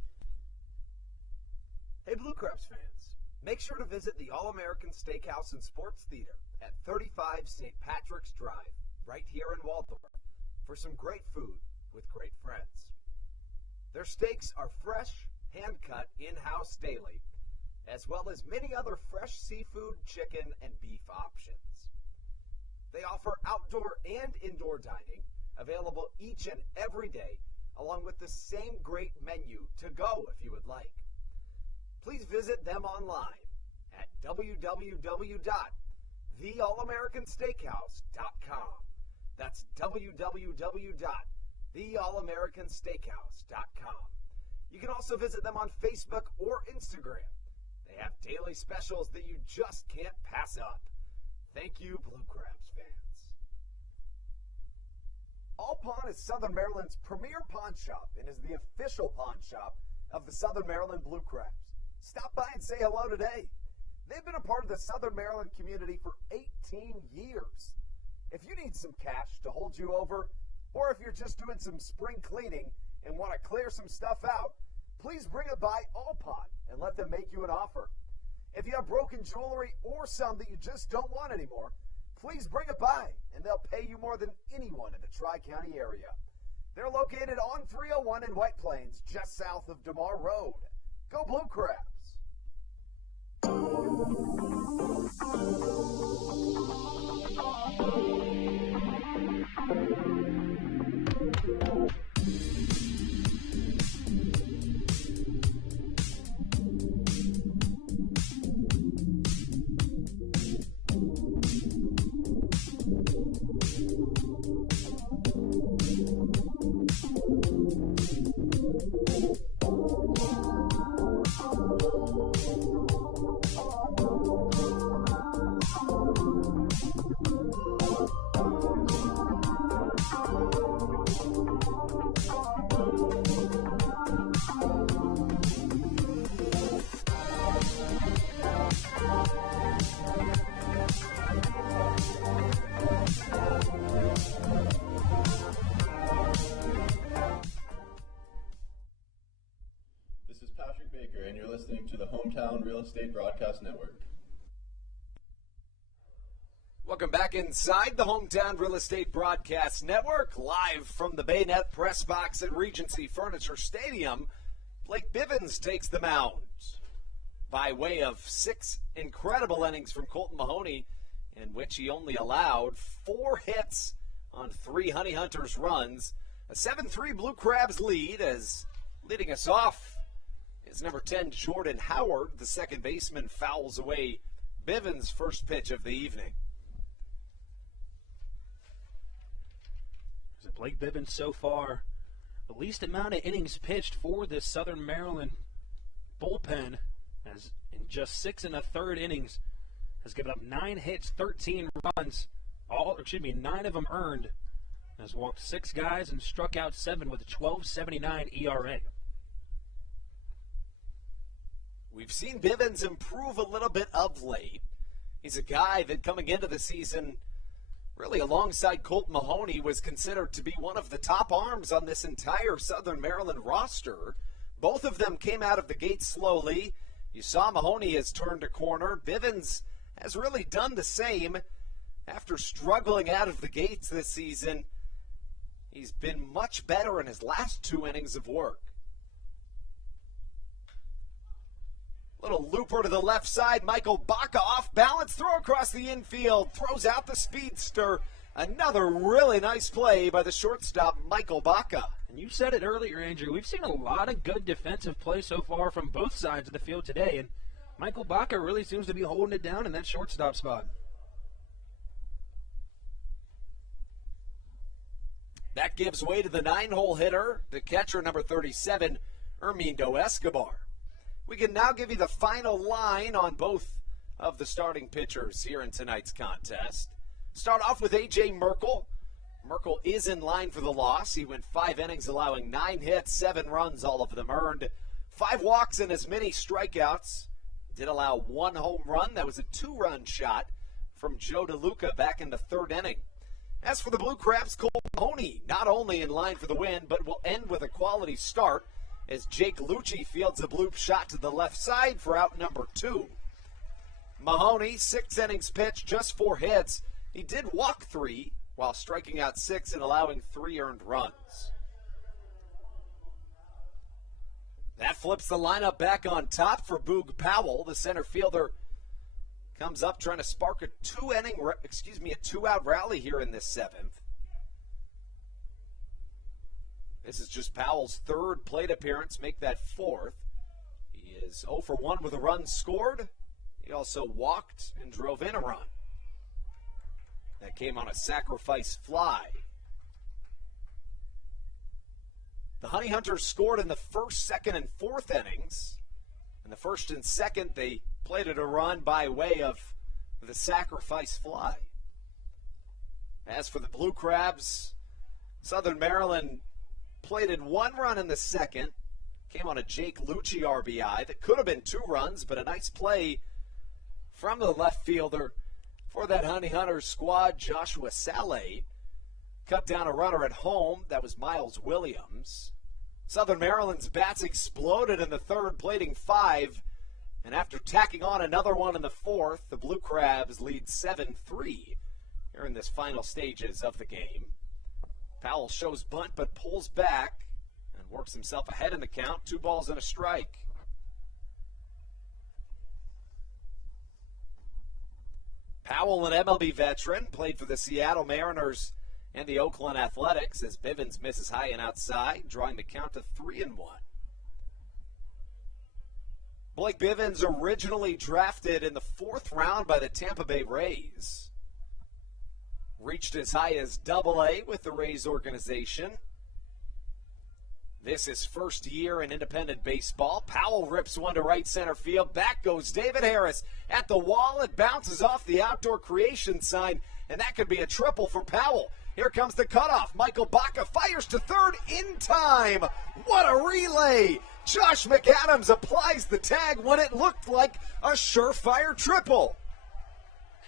Hey, Blue Crabs fans, make sure to visit the All-American Steakhouse and Sports Theater at 35 St. Patrick's Drive, right here in Waldorf, for some great food with great friends. Their steaks are fresh, hand-cut, in-house daily, as well as many other fresh seafood, chicken, and beef options. They offer outdoor and indoor dining, available each and every day, along with the same great menu to go if you would like. Please visit them online at www.theallamericansteakhouse.com. That's www.theallamericansteakhouse.com. You can also visit them on Facebook or Instagram. They have daily specials that you just can't pass up. Thank you, Blue Crabs fans. All Pawn is Southern Maryland's premier pawn shop and is the official pawn shop of the Southern Maryland Blue Crabs. Stop by and say hello today. They've been a part of the Southern Maryland community for 18 years. If you need some cash to hold you over, or if you're just doing some spring cleaning and want to clear some stuff out, please bring it by All Pawn and let them make you an offer. If you have broken jewelry or some that you just don't want anymore, please bring it by and they'll pay you more than anyone in the Tri-County area. They're located on 301 in White Plains, just south of DeMar Road. Go Blue Crabs! And you're listening to the Hometown Real Estate Broadcast Network. Welcome back inside the Hometown Real Estate Broadcast Network, live from the Bayonet Press Box at Regency Furniture Stadium. Blake Bivens takes the mound by way of 6 incredible innings from Colton Mahoney, in which he only allowed 4 hits on 3 Honey Hunters runs. A 7-3 Blue Crabs lead, as leading us off is number 10, Jordan Howard. The second baseman fouls away Bivens' first pitch of the evening. Blake Bivens so far the least amount of innings pitched for this Southern Maryland bullpen, as in just 6 1/3 innings, has given up 9 hits, 13 runs, 9 of them earned, has walked 6 guys and struck out 7 with a 12.79 ERA. We've seen Bivens improve a little bit of late. He's a guy that coming into the season, really alongside Colt Mahoney, was considered to be one of the top arms on this entire Southern Maryland roster. Both of them came out of the gate slowly. You saw Mahoney has turned a corner. Bivens has really done the same. After struggling out of the gates this season, he's been much better in his last 2 innings of work. Little looper to the left side. Michael Baca off balance. Throw across the infield. Throws out the speedster. Another really nice play by the shortstop, Michael Baca. And you said it earlier, Andrew. We've seen a lot of good defensive play so far from both sides of the field today. And Michael Baca really seems to be holding it down in that shortstop spot. That gives way to the 9-hole hitter, the catcher number 37, Hermindo Escobar. We can now give you the final line on both of the starting pitchers here in tonight's contest. Start off with A.J. Merkel. Merkel is in line for the loss. He went 5 innings, allowing 9 hits, 7 runs, all of them earned. 5 walks and as many strikeouts. Did allow 1 home run. That was a 2-run shot from Joe DeLuca back in the 3rd inning. As for the Blue Crabs, Colt Mahoney not only in line for the win, but will end with a quality start as Jake Lucci fields a bloop shot to the left side for out number 2. Mahoney, 6 innings pitched, just 4 hits. He did walk 3 while striking out 6 and allowing 3 earned runs. That flips the lineup back on top for Boog Powell. The center fielder comes up trying to spark a 2-out rally here in this 7th. This is just Powell's 3rd plate appearance, make that 4th. He is 0 for 1 with a run scored. He also walked and drove in a run. That came on a sacrifice fly. The Honey Hunters scored in the 1st, 2nd, and 4th innings. In the 1st and 2nd, they plated a run by way of the sacrifice fly. As for the Blue Crabs, Southern Maryland plated 1 run in the 2nd. Came on a Jake Lucci RBI that could have been 2 runs, but a nice play from the left fielder for that Honey Hunters squad, Joshua Saleh. Cut down a runner at home. That was Miles Williams. Southern Maryland's bats exploded in the 3rd, plating 5. And after tacking on another one in the 4th, the Blue Crabs lead 7-3 here in this final stages of the game. Powell shows bunt but pulls back and works himself ahead in the count. 2 balls and a strike. Powell, an MLB veteran, played for the Seattle Mariners and the Oakland Athletics as Bivens misses high and outside, drawing the count to 3-1. Blake Bivens, originally drafted in the 4th round by the Tampa Bay Rays, reached as high as Double-A with the Rays organization. This is first year in independent baseball. Powell rips one to right center field. Back goes David Harris at the wall. It bounces off the outdoor creation sign, and that could be a triple for Powell. Here comes the cutoff. Michael Baca fires to 3rd in time. What a relay! Josh McAdams applies the tag when it looked like a surefire triple.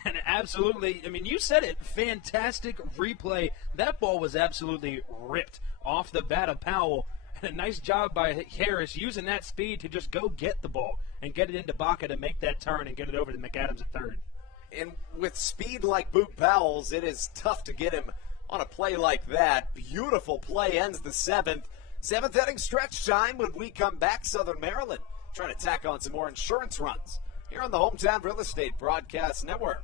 And absolutely, I mean, you said it, fantastic replay. That ball was absolutely ripped off the bat of Powell. And a nice job by Harris using that speed to just go get the ball and get it into Baca to make that turn and get it over to McAdams at 3rd. And with speed like Boog Powell's, it is tough to get him on a play like that. Beautiful play ends the 7th. 7th inning stretch time when we come back. Southern Maryland trying to tack on some more insurance runs here on the Hometown Real Estate Broadcast Network.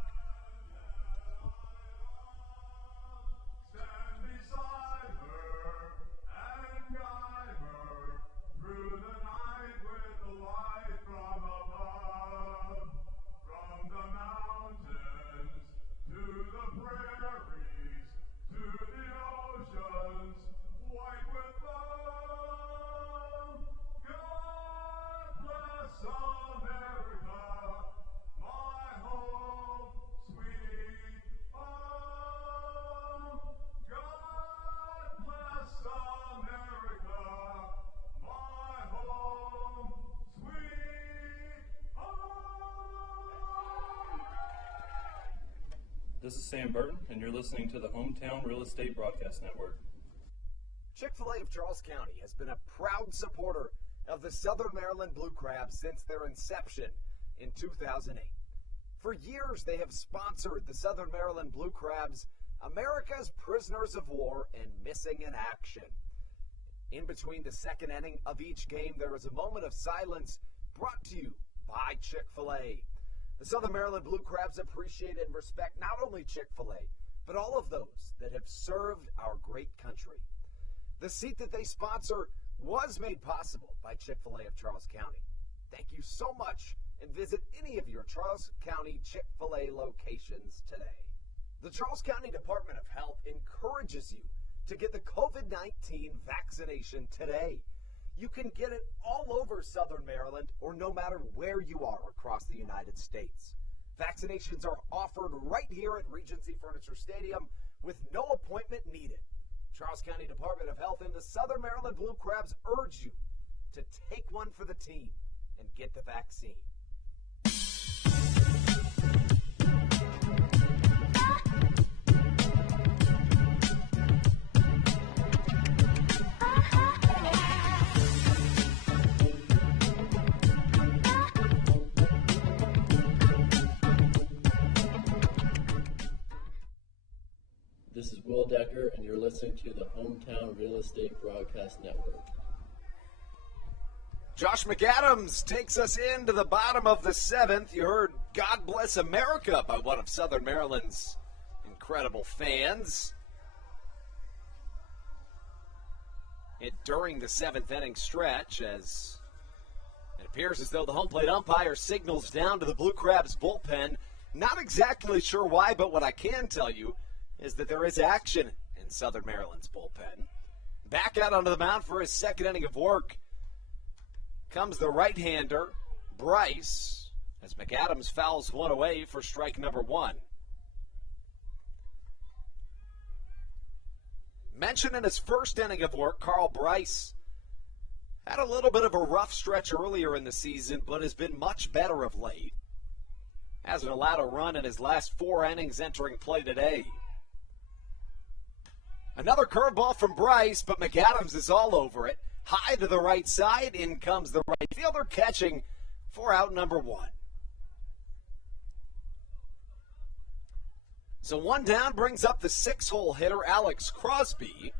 This is Sam Burton, and you're listening to the Hometown Real Estate Broadcast Network. Chick-fil-A of Charles County has been a proud supporter of the Southern Maryland Blue Crabs since their inception in 2008. For years, they have sponsored the Southern Maryland Blue Crabs, America's prisoners of war and missing in action. In between the second inning of each game, there is a moment of silence brought to you by Chick-fil-A. The Southern Maryland Blue Crabs appreciate and respect not only Chick-fil-A, but all of those that have served our great country. The seat that they sponsor was made possible by Chick-fil-A of Charles County. Thank you so much, and visit any of your Charles County Chick-fil-A locations today. The Charles County Department of Health encourages you to get the COVID-19 vaccination today. You can get it all over Southern Maryland or no matter where you are across the United States. Vaccinations are offered right here at Regency Furniture Stadium with no appointment needed. Charles County Department of Health and the Southern Maryland Blue Crabs urge you to take one for the team and get the vaccine. This is Will Decker, and you're listening to the Hometown Real Estate Broadcast Network. Josh McAdams takes us into the bottom of the seventh. You heard God Bless America by one of Southern Maryland's incredible fans. During the seventh inning stretch, as it appears as though the home plate umpire signals down to the Blue Crabs bullpen. Not exactly sure why, but what I can tell you is that there is action in Southern Maryland's bullpen. Back out onto the mound for his second inning of work comes the right-hander, Bryce, as McAdams fouls one away for strike number one. Mentioned in his first inning of work, Carl Bryce had a little bit of a rough stretch earlier in the season, but has been much better of late. Hasn't allowed a run in his last 4 innings entering play today. Another curveball from Bryce, but McAdams is all over it. High to the right side, in comes the right fielder catching for out number one. So one down brings up the 6-hole hitter, Alex Crosby.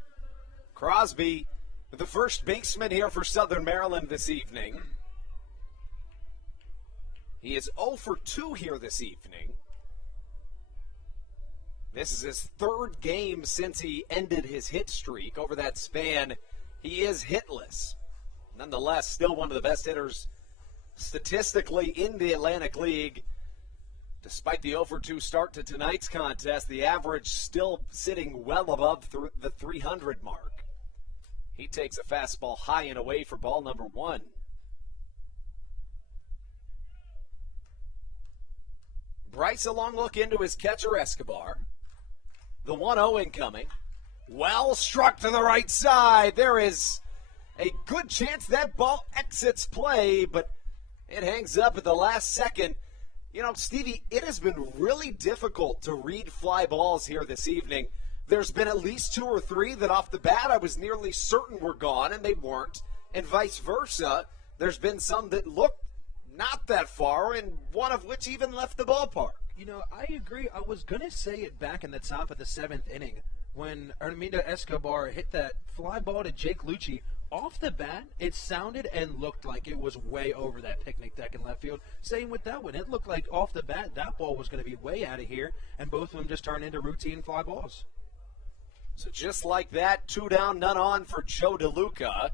Crosby, the first baseman here for Southern Maryland this evening. He is 0 for 2 here this evening. This is his third game since he ended his hit streak. Over that span, he is hitless. Nonetheless, still one of the best hitters statistically in the Atlantic League. Despite the 0 for 2 start to tonight's contest, the average still sitting well above the 300 mark. He takes a fastball high and away for ball number one. Bryce a long look into his catcher, Escobar. The 1-0 incoming. Well struck to the right side. There is a good chance that ball exits play, but it hangs up at the last second. You know, Stevie, it has been really difficult to read fly balls here this evening. There's been at least 2 or 3 that off the bat I was nearly certain were gone, and they weren't. And vice versa, there's been some that looked not that far, and one of which even left the ballpark. You know, I agree. I was going to say it back in the top of the 7th inning when Armando Escobar hit that fly ball to Jake Lucci. Off the bat, it sounded and looked like it was way over that picnic deck in left field. Same with that one. It looked like off the bat that ball was going to be way out of here, and both of them just turned into routine fly balls. So just like that, 2 down, none on for Joe DeLuca.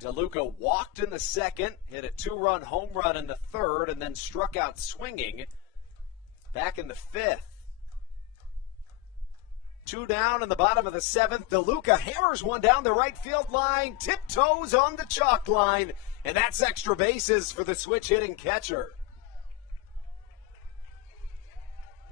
DeLuca walked in the second, hit a 2-run home run in the third, and then struck out swinging back in the 5th. 2 down in the bottom of the 7th. DeLuca hammers one down the right field line, tiptoes on the chalk line, and that's extra bases for the switch-hitting catcher.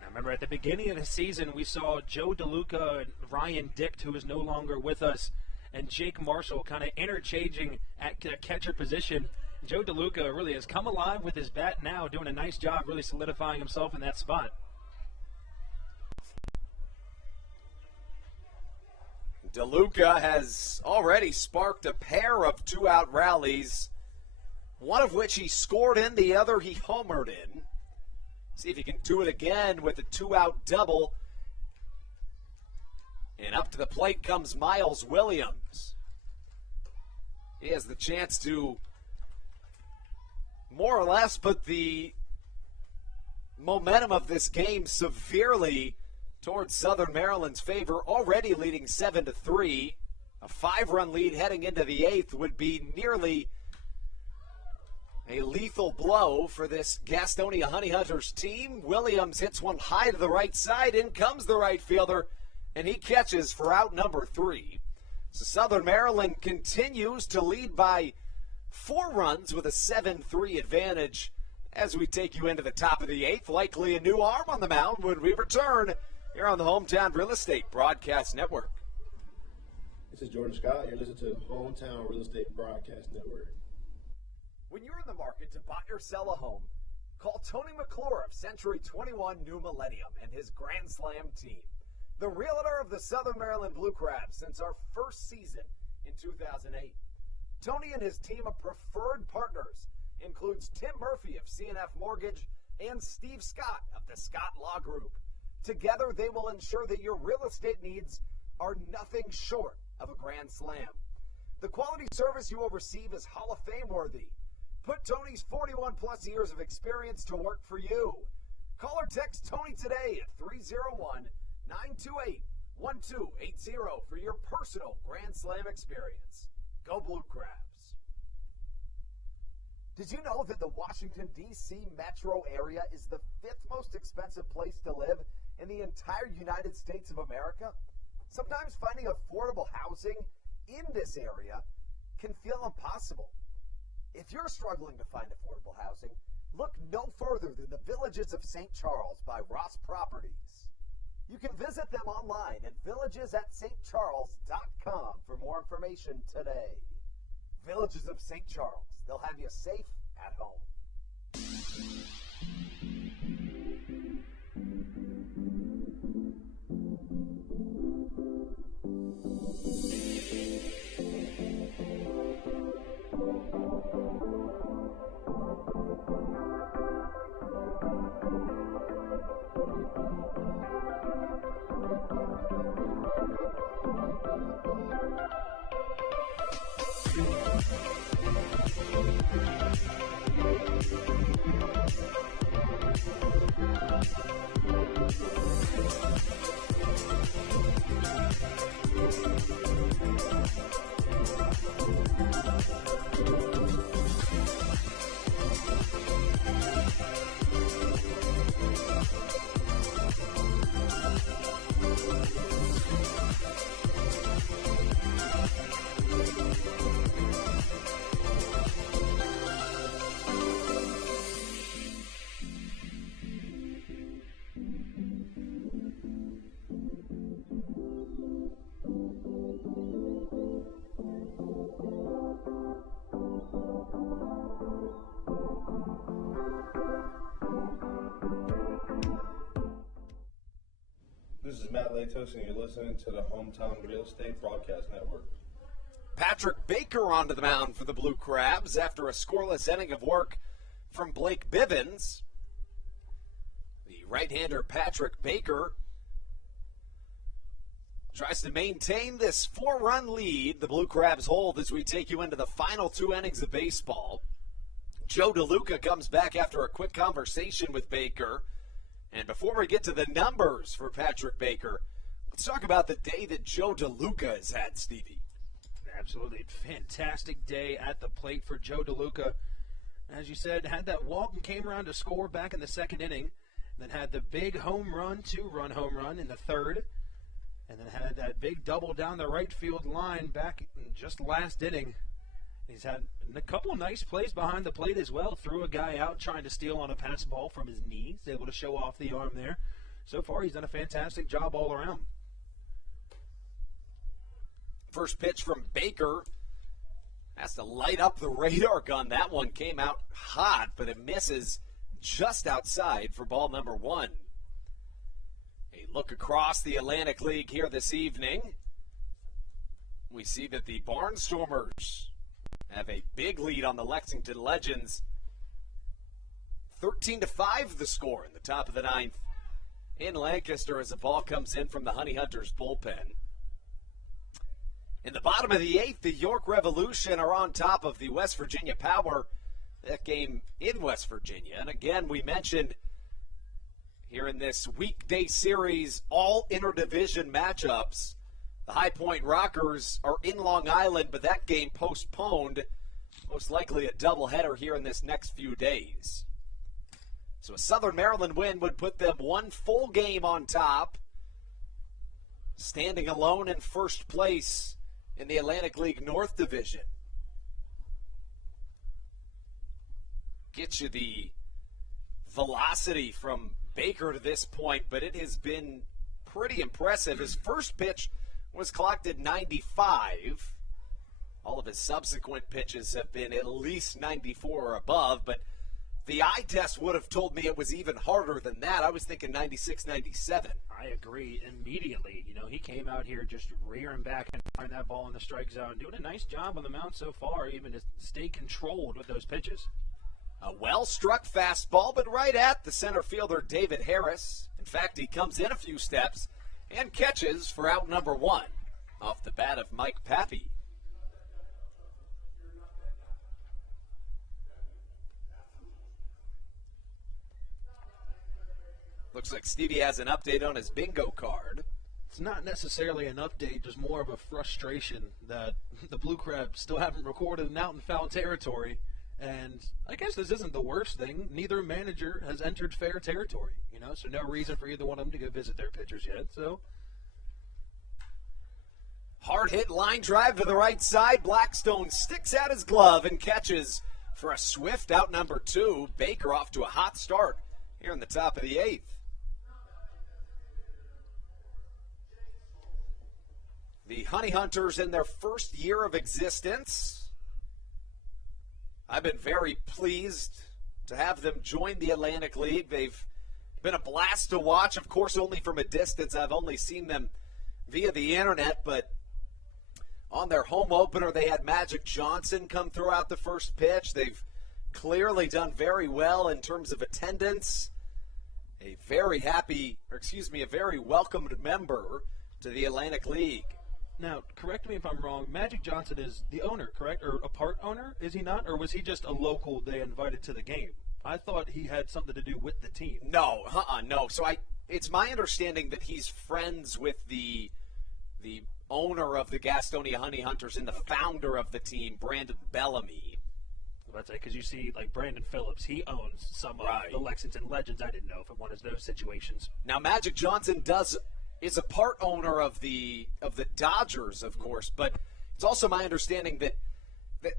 Now remember, at the beginning of the season, we saw Joe DeLuca and Ryan Dick, who is no longer with us, and Jake Marshall kind of interchanging at catcher position. Joe DeLuca really has come alive with his bat now, doing a nice job really solidifying himself in that spot. DeLuca has already sparked a pair of two-out rallies, one of which he scored in, the other he homered in. See if he can do it again with a two-out double. And up to the plate comes Miles Williams. He has the chance to more or less put the momentum of this game severely towards Southern Maryland's favor, already leading 7-3. A 5-run lead heading into the 8th would be nearly a lethal blow for this Gastonia Honey Hunters team. Williams hits one high to the right side. In comes the right fielder, and he catches for out number 3. So Southern Maryland continues to lead by 4 runs with a 7-3 advantage as we take you into the top of the 8th. Likely a new arm on the mound when we return here on the Hometown Real Estate Broadcast Network. This is Jordan Scott. You're listening to Hometown Real Estate Broadcast Network. When you're in the market to buy or sell a home, call Tony McClure of Century 21 New Millennium and his Grand Slam team. The realtor of the Southern Maryland Blue Crabs since our first season in 2008. Tony and his team of preferred partners includes Tim Murphy of CNF Mortgage and Steve Scott of the Scott Law Group. Together, they will ensure that your real estate needs are nothing short of a grand slam. The quality service you will receive is Hall of Fame worthy. Put Tony's 41-plus years of experience to work for you. Call or text Tony today at 301-928-1280 for your personal Grand Slam experience. Go Blue Crabs. Did you know that the Washington, D.C. metro area is the 5th most expensive place to live in the entire United States of America? Sometimes finding affordable housing in this area can feel impossible. If you're struggling to find affordable housing, look no further than the Villages of St. Charles by Ross Properties. You can visit them online at villagesatstcharles.com for more information today. Villages of St. Charles. They'll have you safe at home. This is Matt Latos, and you're listening to the Hometown Real Estate Broadcast Network. Patrick Baker onto the mound for the Blue Crabs after a scoreless inning of work from Blake Bivens. The right-hander Patrick Baker tries to maintain this 4-run lead the Blue Crabs hold as we take you into the final 2 innings of baseball. Joe DeLuca comes back after a quick conversation with Baker. And before we get to the numbers for Patrick Baker, let's talk about the day that Joe DeLuca has had, Stevie. Absolutely fantastic day at the plate for Joe DeLuca. As you said, had that walk and came around to score back in the 2nd inning. Then had the big home run, 2-run home run in the 3rd. And then had that big double down the right field line back in just last inning. He's had a couple of nice plays behind the plate as well. Threw a guy out trying to steal on a pass ball from his knees. Able to show off the arm there. So far, he's done a fantastic job all around. First pitch from Baker has to light up the radar gun. That one came out hot, but it misses just outside for ball number 1. A look across the Atlantic League here this evening. we see that the Barnstormers have a big lead on the Lexington Legends. 13-5 the score in the top of the ninth in Lancaster as the ball comes in from the Honey Hunters bullpen. In the bottom of the eighth, the York Revolution are on top of the West Virginia Power. That game in West Virginia. And again, we mentioned here in this weekday series, all interdivision matchups. The High Point Rockers are in Long Island, but that game postponed. Most likely a doubleheader here in this next few days. So a Southern Maryland win would put them one full game on top, standing alone in first place in the Atlantic League North Division. Gets you the velocity from Baker to this point, but it has been pretty impressive. His first pitch was clocked at 95. All of his subsequent pitches have been at least 94 or above, but the eye test would have told me it was even harder than that. I was thinking 96, 97. I agree immediately. You know, he came out here just rearing back and find that ball in the strike zone, doing a nice job on the mound so far, even to stay controlled with those pitches. A well-struck fastball, but right at the center fielder, David Harris. In fact, he comes in a few steps and catches for out number one off the bat of Mike Pappy. Looks like Stevie has an update on his bingo card. It's not necessarily an update, just more of a frustration that the Blue Crabs still haven't recorded an out in foul territory. And I guess this isn't the worst thing. Neither manager has entered fair territory, you know, so no reason for either one of them to go visit their pitchers yet. So hard hit line drive to the right side. Blackstone sticks out his glove and catches for a swift out number two. Baker off to a hot start here in the top of the eighth. The Honey Hunters in their first year of existence. I've been very pleased to have them join the Atlantic League. They've been a blast to watch, of course, only from a distance. I've only seen them via the internet, but on their home opener, they had Magic Johnson come throughout the first pitch. They've clearly done very well in terms of attendance. A very welcomed member to the Atlantic League. Now, correct me if I'm wrong, Magic Johnson is the owner, correct? Or a part owner, is he not? Or was he just a local they invited to the game? I thought he had something to do with the team. No. So it's my understanding that he's friends with the owner of the Gastonia Honey Hunters and the founder of the team, Brandon Bellamy. That's it, because you see, like Brandon Phillips, he owns some of the Lexington Legends. I didn't know if it was one of those situations. Now, Magic Johnson is a part owner of the Dodgers, of course, but it's also my understanding that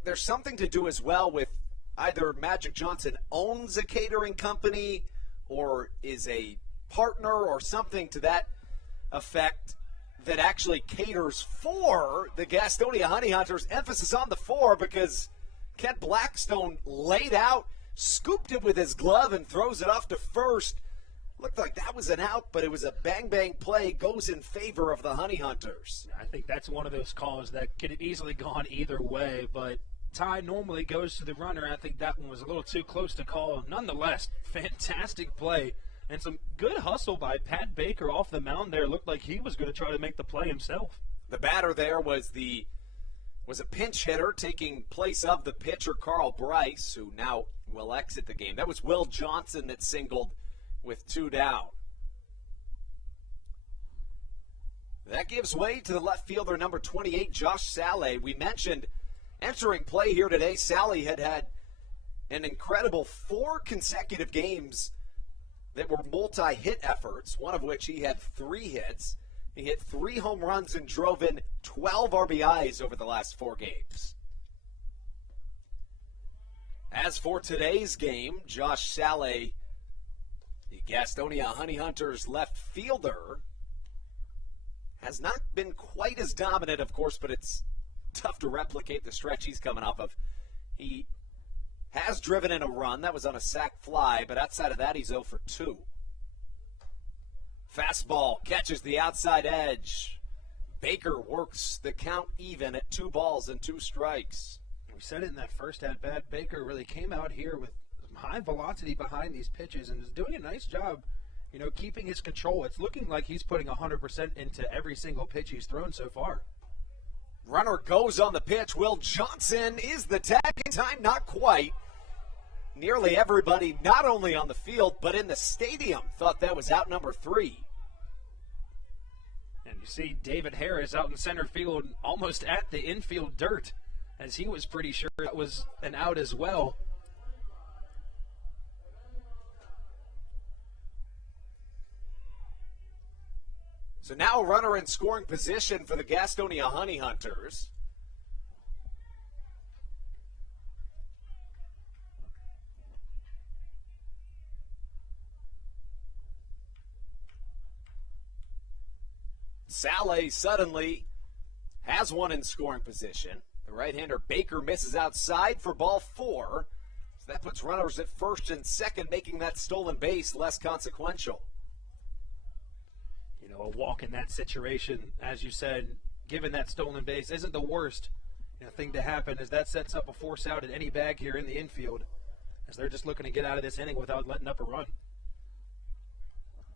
there's something to do as well with either Magic Johnson owns a catering company or is a partner or something to that effect that actually caters for the Gastonia Honey Hunters. Emphasis on the for, because Kent Blackstone laid out, scooped it with his glove, and throws it off to first. Looked like that was an out, but it was a bang-bang play, goes in favor of the Honey Hunters. I think that's one of those calls that could have easily gone either way, but tie normally goes to the runner. I think that one was a little too close to call. Nonetheless, fantastic play and some good hustle by Pat Baker off the mound there. Looked like he was going to try to make the play himself. The batter there was a pinch hitter taking place of the pitcher, Carl Bryce, who now will exit the game. That was Will Johnson that singled with two down. That gives way to the left fielder, number 28, Josh Saleh. We mentioned entering play here today, Saleh had an incredible 4 consecutive games that were multi-hit efforts, one of which he had 3 hits. He hit 3 home runs and drove in 12 RBIs over the last 4 games. As for today's game, Josh Saleh, the Gastonia Honey Hunters left fielder, has not been quite as dominant, of course, but it's tough to replicate the stretch he's coming off of. He has driven in a run. That was on a sac fly, but outside of that, he's 0 for 2. Fastball catches the outside edge. Baker works the count even at 2 balls and 2 strikes. We said it in that first at-bat. Baker really came out here with some high velocity behind these pitches and is doing a nice job, keeping his control. It's looking like he's putting 100% into every single pitch he's thrown so far. Runner goes on the pitch. Will Johnson is the tag. In time, not quite. Nearly everybody, not only on the field, but in the stadium, thought that was out number 3. And you see David Harris out in center field, almost at the infield dirt, as he was pretty sure that was an out as well. So now a runner in scoring position for the Gastonia Honey Hunters. Saleh suddenly has one in scoring position. The right-hander Baker misses outside for ball 4. So that puts runners at first and second, making that stolen base less consequential. A walk in that situation, as you said, given that stolen base, isn't the worst thing to happen, as that sets up a force out at any bag here in the infield, as they're just looking to get out of this inning without letting up a run.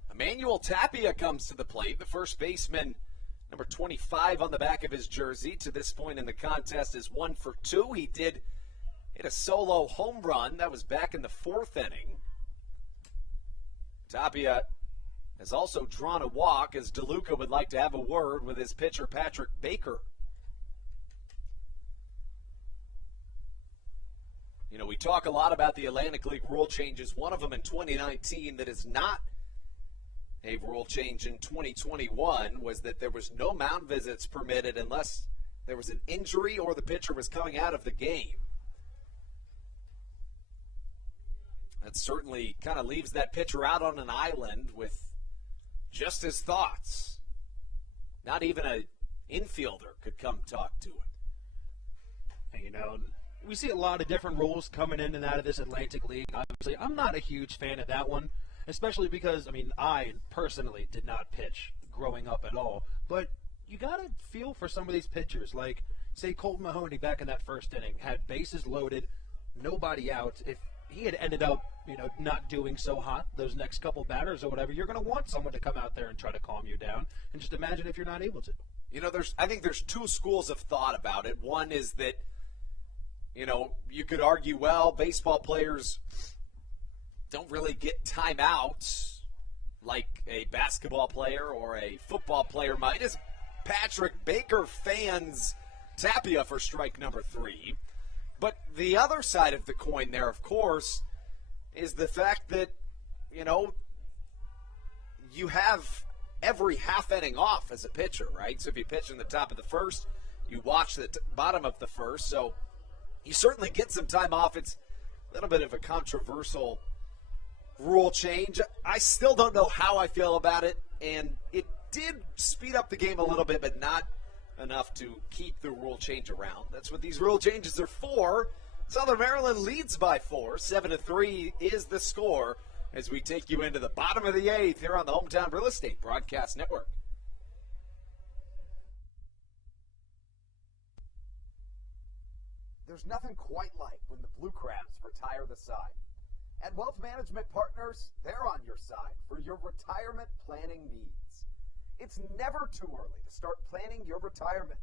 Emmanuel Tapia comes to the plate, the first baseman, number 25 on the back of his jersey. To this point in the contest is 1 for 2. He did hit a solo home run. That was back in the 4th inning. Tapia has also drawn a walk, as DeLuca would like to have a word with his pitcher, Patrick Baker. We talk a lot about the Atlantic League rule changes. One of them in 2019 that is not a rule change in 2021 was that there was no mound visits permitted unless there was an injury or the pitcher was coming out of the game. That certainly kind of leaves that pitcher out on an island with just his thoughts. Not even an infielder could come talk to him. And, we see a lot of different rules coming in and out of this Atlantic League. Obviously, I'm not a huge fan of that one, especially because, I personally did not pitch growing up at all. But you got to feel for some of these pitchers. Like, say, Colton Mahoney back in that first inning had bases loaded, nobody out. If he had ended up, not doing so hot those next couple batters or whatever, you're going to want someone to come out there and try to calm you down. And just imagine if you're not able to. I think there's 2 schools of thought about it. One is that, you could argue, well, baseball players don't really get timeouts like a basketball player or a football player might, as Patrick Baker fans Tapia for strike number 3. But the other side of the coin there, of course, is the fact that, you have every half inning off as a pitcher, right? So if you pitch in the top of the first, you watch the bottom of the first. So you certainly get some time off. It's a little bit of a controversial rule change. I still don't know how I feel about it, and it did speed up the game a little bit, but not enough to keep the rule change around. That's what these rule changes are for. Southern Maryland leads by 4. 7-3 is the score as we take you into the bottom of the 8th here on the Hometown Real Estate Broadcast Network. There's nothing quite like when the Blue Crabs retire the side. At Wealth Management Partners, they're on your side for your retirement planning needs. It's never too early to start planning your retirement.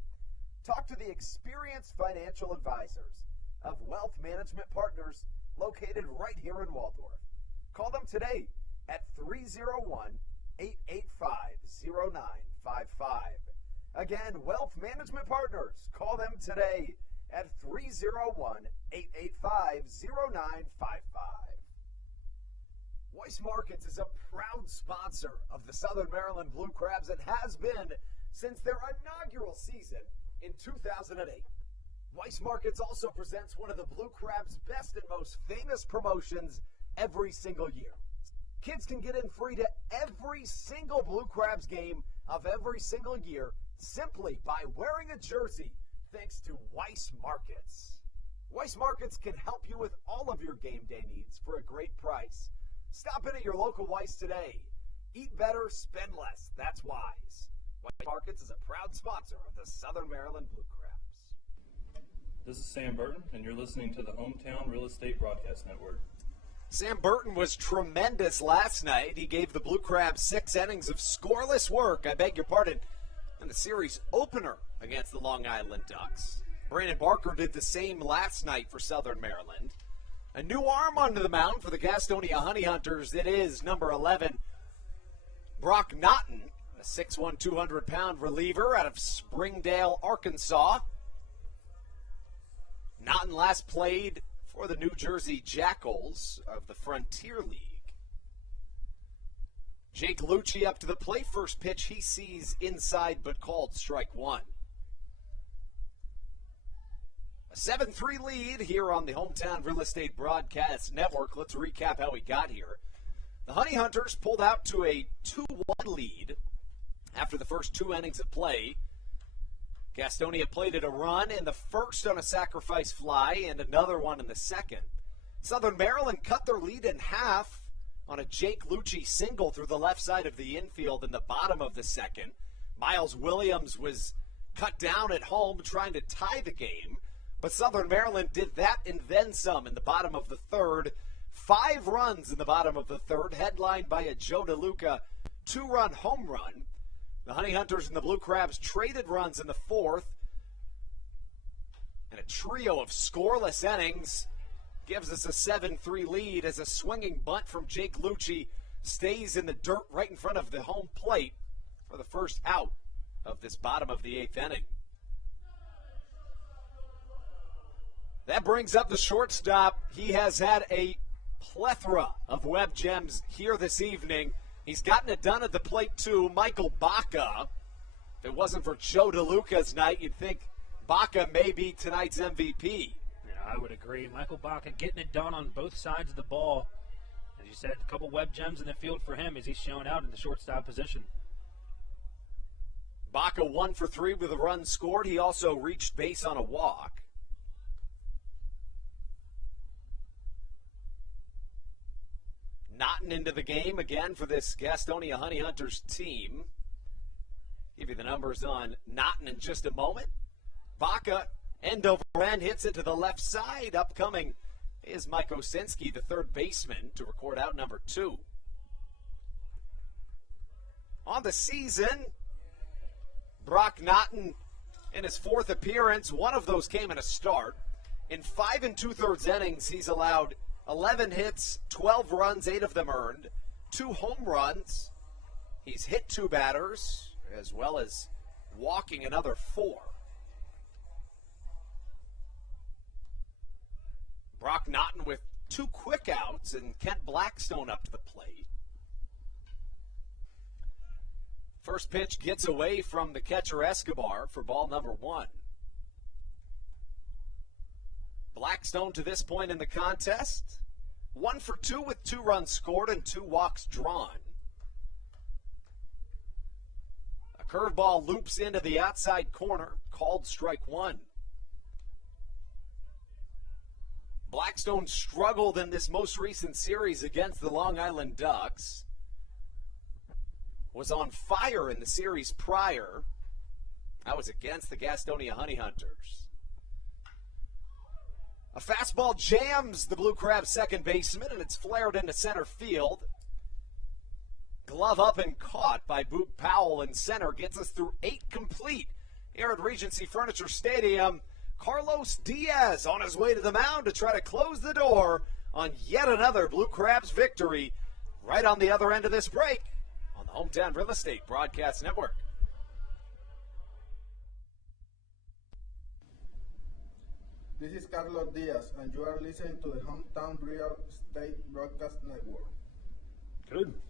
Talk to the experienced financial advisors of Wealth Management Partners located right here in Waldorf. Call them today at 301-885-0955. Again, Wealth Management Partners. Call them today at 301-885-0955. Weiss Markets is a proud sponsor of the Southern Maryland Blue Crabs and has been since their inaugural season in 2008. Weiss Markets also presents one of the Blue Crabs' best and most famous promotions every single year. Kids can get in free to every single Blue Crabs game of every single year simply by wearing a jersey thanks to Weiss Markets. Weiss Markets can help you with all of your game day needs for a great price. Stop in at your local Weiss today. Eat better, spend less. That's wise. White Markets is a proud sponsor of the Southern Maryland Blue Crabs. This is Sam Burton, and you're listening to the Hometown Real Estate Broadcast Network. Sam Burton was tremendous last night. He gave the Blue Crabs 6 innings of scoreless work, I beg your pardon, in the series opener against the Long Island Ducks. Brandon Barker did the same last night for Southern Maryland. A new arm onto the mound for the Gastonia Honey Hunters. It is number 11, Brock Naughton, a 6'1", 200-pound reliever out of Springdale, Arkansas. Naughton last played for the New Jersey Jackals of the Frontier League. Jake Lucci up to the plate. First pitch he sees inside but called strike one. A 7-3 lead here on the Hometown Real Estate Broadcast Network. Let's recap how we got here. The Honey Hunters pulled out to a 2-1 lead after the first 2 innings of play. Gastonia plated a run in the first on a sacrifice fly and another one in the second. Southern Maryland cut their lead in half on a Jake Lucci single through the left side of the infield in the bottom of the second. Miles Williams was cut down at home trying to tie the game, but Southern Maryland did that and then some in the bottom of the third. 5 runs in the bottom of the third, headlined by a Joe DeLuca 2-run home run. The Honey Hunters and the Blue Crabs traded runs in the fourth. And a trio of scoreless innings gives us a 7-3 lead as a swinging bunt from Jake Lucci stays in the dirt right in front of the home plate for the first out of this bottom of the 8th inning. That brings up the shortstop. He has had a plethora of web gems here this evening. He's gotten it done at the plate, too. Michael Baca. If it wasn't for Joe DeLuca's night, you'd think Baca may be tonight's MVP. Yeah, I would agree. Michael Baca getting it done on both sides of the ball. As you said, a couple web gems in the field for him as he's showing out in the shortstop position. Baca 1 for 3 with a run scored. He also reached base on a walk. Naughton into the game again for this Gastonia Honey Hunters team. Give you the numbers on Naughton in just a moment. Baca, end over end, hits it to the left side. Upcoming is Mike Osinski, the third baseman, to record out number 2. On the season, Brock Naughton in his 4th appearance. 1 of those came in a start. In 5 2/3 innings, he's allowed 11 hits, 12 runs, 8 of them earned, 2 home runs. He's hit 2 batters, as well as walking another 4. Brock Naughton with 2 quick outs, and Kent Blackstone up to the plate. First pitch gets away from the catcher Escobar for ball number 1. Blackstone to this point in the contest, 1 for 2 with 2 runs scored and 2 walks drawn. A curveball loops into the outside corner, called strike 1. Blackstone struggled in this most recent series against the Long Island Ducks. Was on fire in the series prior. That was against the Gastonia Honey Hunters. A fastball jams the Blue Crabs' second baseman, and it's flared into center field. Glove up and caught by Boog Powell in center. Gets us through 8 complete here at Regency Furniture Stadium. Carlos Diaz on his way to the mound to try to close the door on yet another Blue Crabs victory right on the other end of this break on the Hometown Real Estate Broadcast Network. This is Carlos Diaz, and you are listening to the Hometown Real Estate Broadcast Network. Good.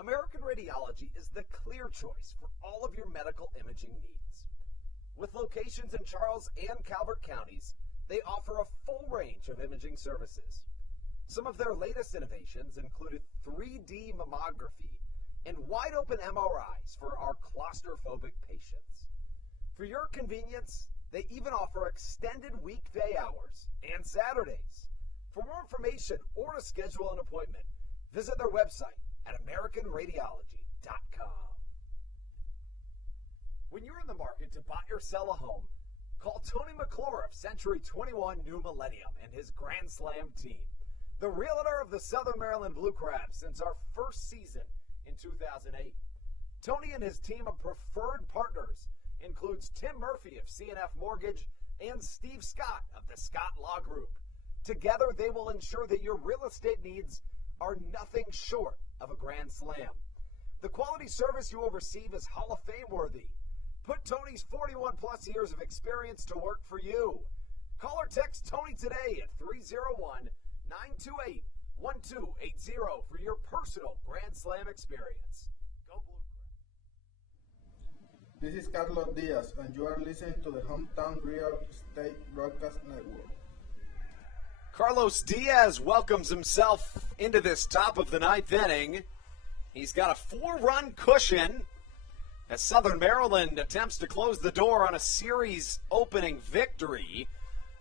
American Radiology is the clear choice for all of your medical imaging needs. With locations in Charles and Calvert counties, they offer a full range of imaging services. Some of their latest innovations included 3D mammography and wide-open MRIs for our claustrophobic patients. For your convenience, they even offer extended weekday hours and Saturdays. For more information or to schedule an appointment, visit their website at AmericanRadiology.com. When you're in the market to buy or sell a home, call Tony McClure of Century 21 New Millennium and his Grand Slam team. The realtor of the Southern Maryland Blue Crabs since our first season in 2008. Tony and his team of preferred partners includes Tim Murphy of CNF Mortgage and Steve Scott of the Scott Law Group. Together, they will ensure that your real estate needs are nothing short of a grand slam. The quality service you will receive is Hall of Fame worthy. Put Tony's 41-plus years of experience to work for you. Call or text Tony today at 301-928-1280 for your personal Grand Slam experience. Go Blue Crabs. This is Carlos Diaz, and you are listening to the Hometown Real Estate Broadcast Network. Carlos Diaz welcomes himself into this top of the ninth inning. He's got a 4-run cushion as Southern Maryland attempts to close the door on a series opening victory.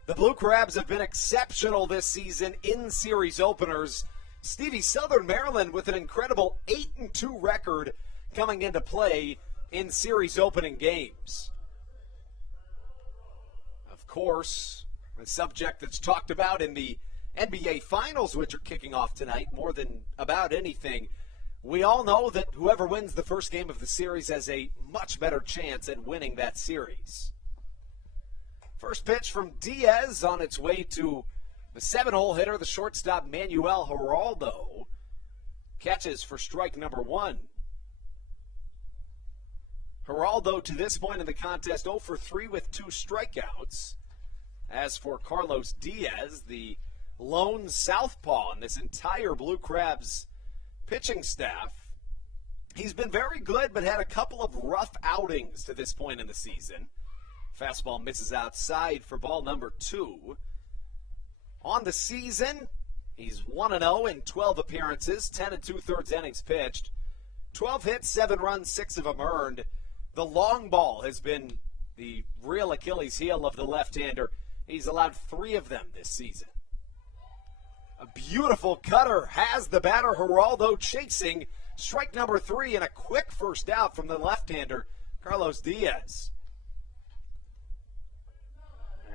The Blue Crabs have been exceptional this season in series openers. Stevie, Southern Maryland with an incredible 8-2 record coming into play in series opening games. Of course, the subject that's talked about in the NBA Finals, which are kicking off tonight, more than about anything, we all know that whoever wins the first game of the series has a much better chance at winning that series. First pitch from Diaz on its way to the 7-hole hitter, the shortstop Manuel Geraldo. Catches for strike number 1. Geraldo, to this point in the contest, 0 for 3 with 2 strikeouts. As for Carlos Diaz, the lone southpaw in this entire Blue Crabs pitching staff, he's been very good but had a couple of rough outings to this point in the season. Fastball misses outside for ball number 2. On the season, he's 1-0 in 12 appearances, 10 2/3 innings pitched, 12 hits, 7 runs, 6 of them earned. The long ball has been the real Achilles heel of the left-hander. He's allowed 3 of them this season. A beautiful cutter has the batter Geraldo chasing. Strike number 3 and a quick first out from the left-hander, Carlos Diaz.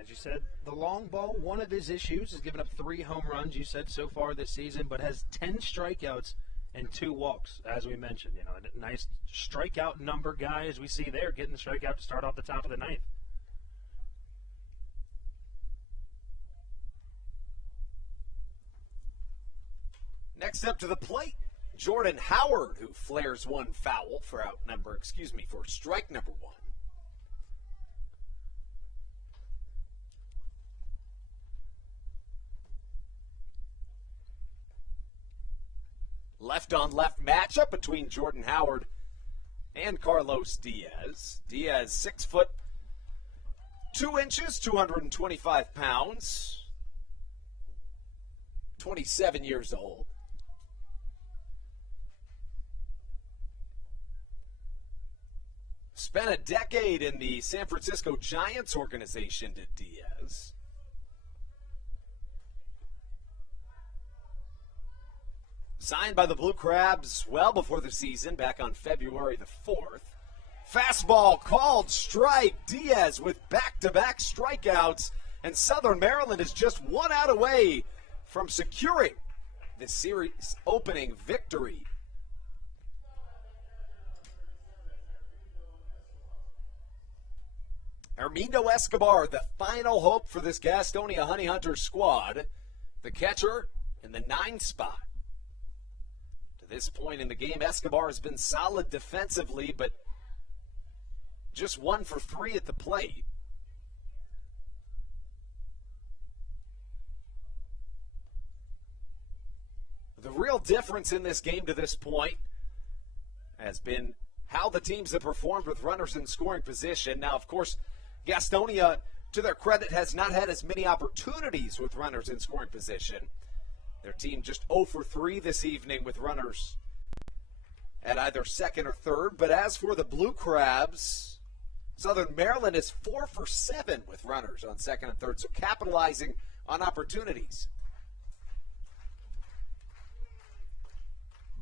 As you said, the long ball, one of his issues, has given up 3 home runs, you said, so far this season, but has 10 strikeouts and 2 walks, as we mentioned. You know, a nice strikeout number guy, as we see there, getting the strikeout to start off the top of the ninth. Next up to the plate, Jordan Howard, who flares one foul for strike number 1. Left-on-left matchup between Jordan Howard and Carlos Diaz. Diaz, 6 foot 2 inches, 225 pounds, 27 years old. Spent a decade in the San Francisco Giants organization, did Diaz. Signed by the Blue Crabs well before the season, back on February the 4th. Fastball called strike. Diaz with back-to-back strikeouts, and Southern Maryland is just 1 out away from securing the series opening victory. Hermindo Escobar, the final hope for this Gastonia Honey Hunters squad. The catcher in the 9 spot. To this point in the game, Escobar has been solid defensively, but just 1 for 3 at the plate. The real difference in this game to this point has been how the teams have performed with runners in scoring position. Now, of course, Gastonia, to their credit, has not had as many opportunities with runners in scoring position. Their team just 0 for 3 this evening with runners at either second or third. But as for the Blue Crabs, Southern Maryland is 4 for 7 with runners on second and third, so capitalizing on opportunities.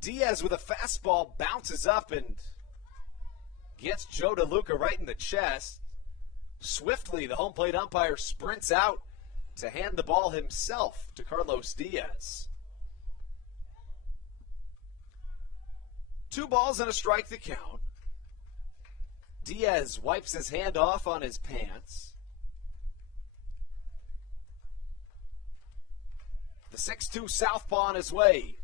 Diaz with a fastball bounces up and Gets Joe DeLuca right in the chest. Swiftly, the home plate umpire sprints out to hand the ball himself to Carlos Diaz. 2 balls and a strike to count. Diaz wipes his hand off on his pants. The 6-2 southpaw on his way.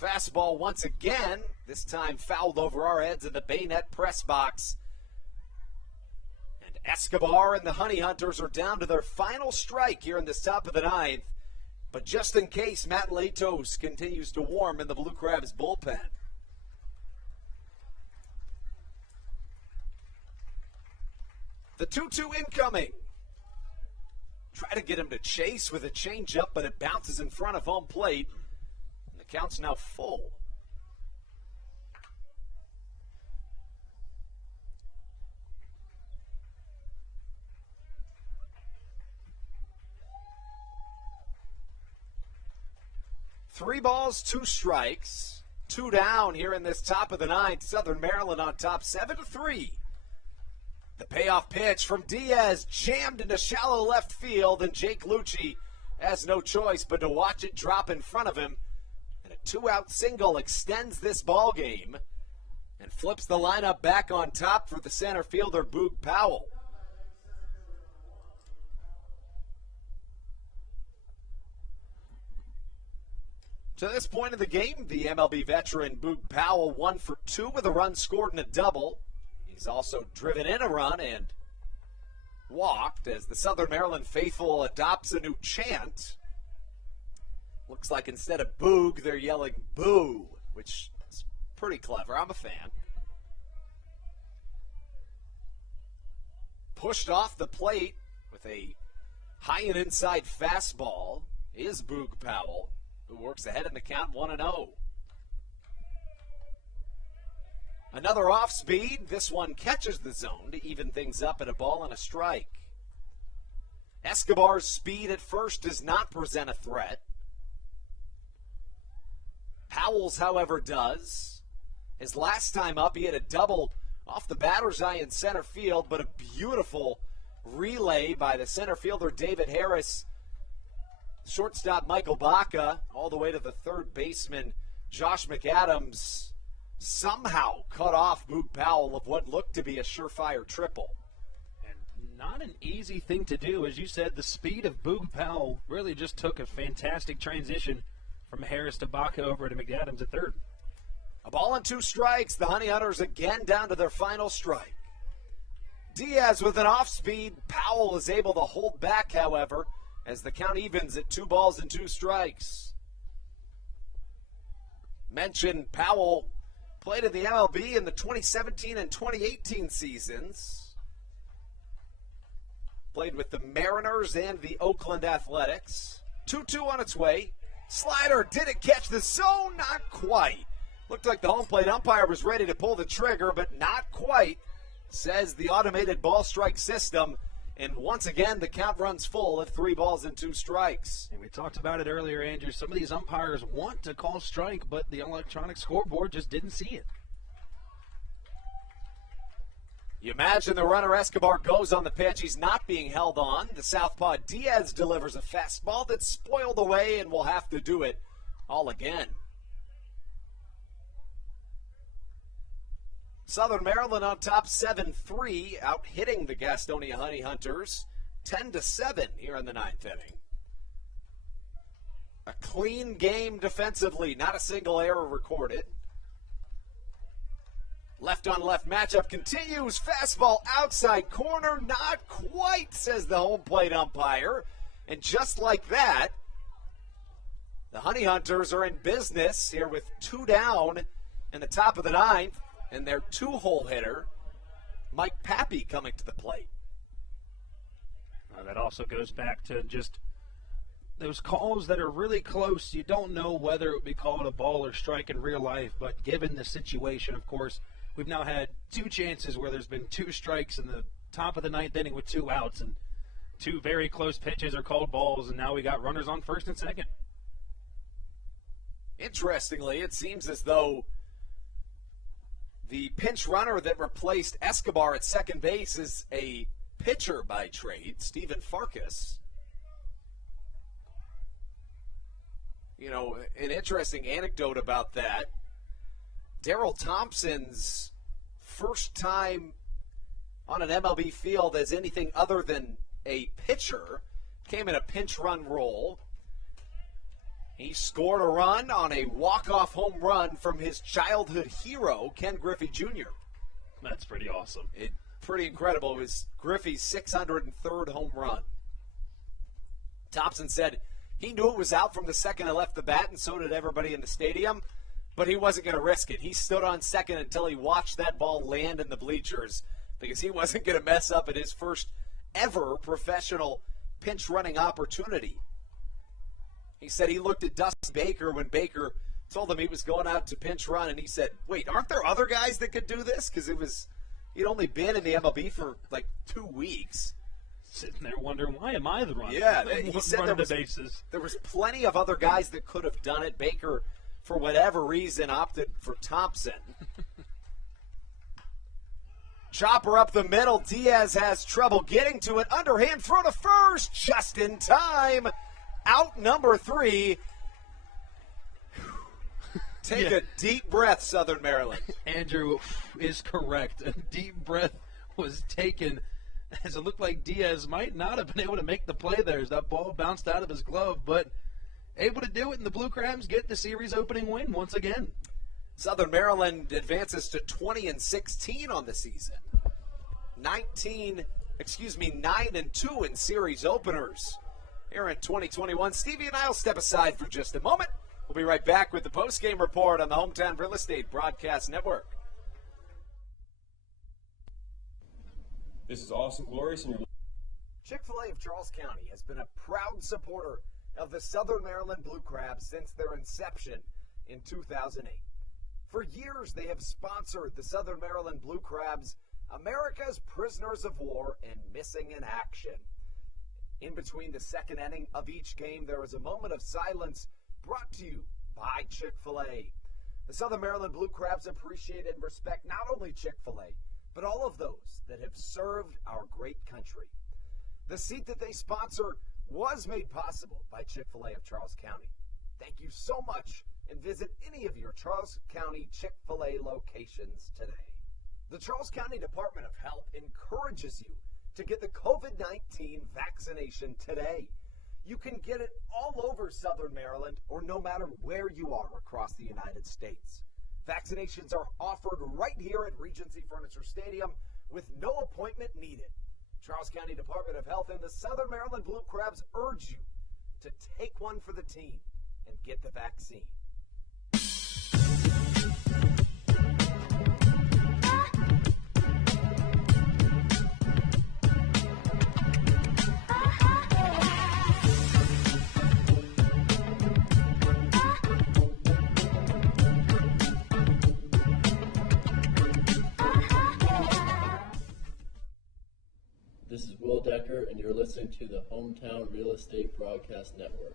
Fastball once again, this time fouled over our heads in the bayonet press box. And Escobar and the Honey Hunters are down to their final strike here in this top of the 9th. But just in case, Matt Latos continues to warm in the Blue Crabs bullpen. The 2-2 incoming. Try to get him to chase with a changeup, but it bounces in front of home plate. And the count's now full. Three balls, 2 strikes, 2 down here in this top of the 9th. Southern Maryland on top, 7-3. The payoff pitch from Diaz jammed into shallow left field, and Jake Lucci has no choice but to watch it drop in front of him. And a 2-out single extends this ball game and flips the lineup back on top for the center fielder, Boog Powell. To this point of the game, the MLB veteran Boog Powell 1 for 2 with a run scored and a double. He's also driven in a run and walked as the Southern Maryland faithful adopts a new chant. Looks like instead of Boog, they're yelling boo, which is pretty clever. I'm a fan. Pushed off the plate with a high and inside fastball is Boog Powell, who works ahead in the count 1-0. Another off speed. This one catches the zone to even things up at a ball and a strike. Escobar's speed at first does not present a threat. Powell's, however, does. His last time up, he had a double off the batter's eye in center field, but a beautiful relay by the center fielder David Harris. Shortstop Michael Baca, all the way to the third baseman Josh McAdams, somehow cut off Boog Powell of what looked to be a surefire triple. And not an easy thing to do. As you said, the speed of Boog Powell really just took a fantastic transition from Harris to Baca over to McAdams at third. A ball and 2 strikes. The Honey Hunters again down to their final strike. Diaz with an off-speed. Powell is able to hold back, however, as the count evens at 2 balls and 2 strikes. Mentioned Powell played in the MLB in the 2017 and 2018 seasons. Played with the Mariners and the Oakland Athletics. 2-2 on its way. Slider, did it catch the zone? Not quite. Looked like the home plate umpire was ready to pull the trigger, but not quite, says the automated ball strike system. And once again, the count runs full at 3 balls and 2 strikes. And we talked about it earlier, Andrew. Some of these umpires want to call strike, but the electronic scoreboard just didn't see it. You imagine the runner Escobar goes on the pitch. He's not being held on. The southpaw Diaz delivers a fastball that's spoiled away and will have to do it all again. Southern Maryland on top 7-3, out hitting the Gastonia Honey Hunters 10-7 here in the 9th inning. A clean game defensively, not a single error recorded. Left-on-left matchup continues. Fastball outside corner, not quite, says the home plate umpire. And just like that, the Honey Hunters are in business here with 2 down in the top of the 9th. And their 2-hole hitter, Mike Pappy, coming to the plate. That also goes back to just those calls that are really close. You don't know whether it would be called a ball or strike in real life, but given the situation, of course, we've now had 2 chances where there's been 2 strikes in the top of the 9th inning with 2 outs, and 2 very close pitches are called balls, and now we got runners on first and second. Interestingly, it seems as though The pinch runner that replaced Escobar at second base is a pitcher by trade, Stephen Farkas. You know, an interesting anecdote about that. Darryl Thompson's first time on an MLB field as anything other than a pitcher came in a pinch run role. He scored a run on a walk-off home run from his childhood hero, Ken Griffey Jr. That's pretty awesome. Pretty incredible. It was Griffey's 603rd home run. Thompson said he knew it was out from the second I left the bat, and so did everybody in the stadium, but he wasn't going to risk it. He stood on second until he watched that ball land in the bleachers because he wasn't going to mess up at his first ever professional pinch running opportunity. He said he looked at Dusty Baker when Baker told him he was going out to pinch run, and he said, wait, aren't there other guys that could do this? Because he'd only been in the MLB for like 2 weeks. Sitting there wondering, why am I the runner? Yeah, he said running the bases. There was plenty of other guys that could have done it. Baker, for whatever reason, opted for Thompson. Chopper up the middle. Diaz has trouble getting to it. Underhand throw to first, just in time. Out number 3. Take a deep breath, Southern Maryland. Andrew is correct. A deep breath was taken as it looked like Diaz might not have been able to make the play there as that ball bounced out of his glove, but able to do it, and the Blue Crabs get the series opening win once again. Southern Maryland advances to 20-16 on the season. 9-2 in series openers. Here in 2021, Stevie and I will step aside for just a moment. We'll be right back with the post-game report on the Hometown Real Estate Broadcast Network. This is Austin Glorious, and you're Chick-fil-A of Charles County has been a proud supporter of the Southern Maryland Blue Crabs since their inception in 2008. For years, they have sponsored the Southern Maryland Blue Crabs, America's prisoners of war and missing in action. In between the second inning of each game, there is a moment of silence brought to you by Chick-fil-A. The Southern Maryland Blue Crabs appreciate and respect not only Chick-fil-A, but all of those that have served our great country. The seat that they sponsor was made possible by Chick-fil-A of Charles County. Thank you so much, and visit any of your Charles County Chick-fil-A locations today. The Charles County Department of Health encourages you to get the COVID-19 vaccination today. You can get it all over Southern Maryland or no matter where you are across the United States. Vaccinations are offered right here at Regency Furniture Stadium with no appointment needed. Charles County Department of Health and the Southern Maryland Blue Crabs urge you to take one for the team and get the vaccine. This is Will Decker, and you're listening to the Hometown Real Estate Broadcast Network.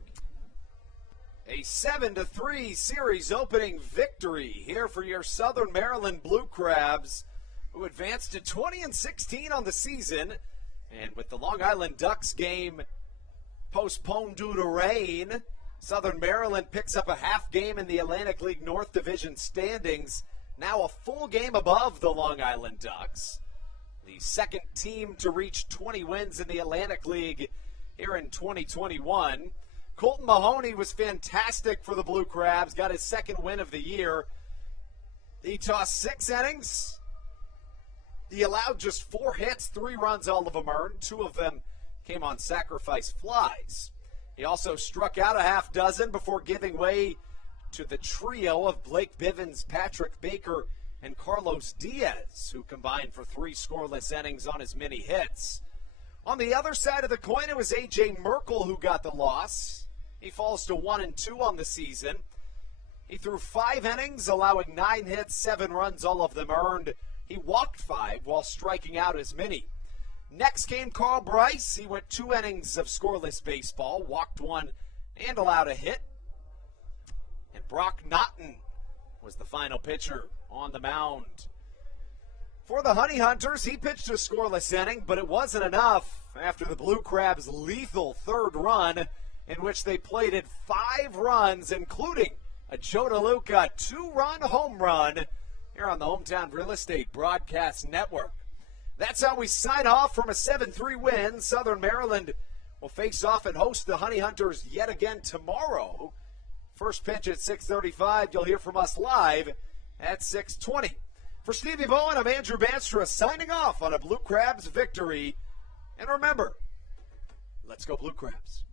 A 7-3 series opening victory here for your Southern Maryland Blue Crabs, who advanced to 20-16 on the season. And with the Long Island Ducks game postponed due to rain, Southern Maryland picks up a half game in the Atlantic League North Division standings, now a full game above the Long Island Ducks. The second team to reach 20 wins in the Atlantic League here in 2021. Colton Mahoney was fantastic for the Blue Crabs, got his second win of the year. He tossed 6 innings. He allowed just 4 hits, 3 runs, all of them earned. 2 of them came on sacrifice flies. He also struck out a half dozen before giving way to the trio of Blake Bivens, Patrick Baker, and Carlos Diaz, who combined for 3 scoreless innings on his many hits. On the other side of the coin, it was A.J. Merkel who got the loss. He falls to 1-2 on the season. He threw 5 innings, allowing 9 hits, 7 runs, all of them earned. He walked 5 while striking out as many. Next came Carl Bryce. He went 2 innings of scoreless baseball, walked 1, and allowed a hit. And Brock Naughton was the final pitcher on the mound. For the Honey Hunters, he pitched a scoreless inning, but it wasn't enough after the Blue Crabs' lethal third run, in which they plated 5 runs, including a Joe DeLuca 2-run home run here on the Hometown Real Estate Broadcast Network. That's how we sign off from a 7-3 win. Southern Maryland will face off and host the Honey Hunters yet again tomorrow. First pitch at 6:35. You'll hear from us live at 6:20. For Stevie Bowen, I'm Andrew Banstra signing off on a Blue Crabs victory. And remember, let's go Blue Crabs.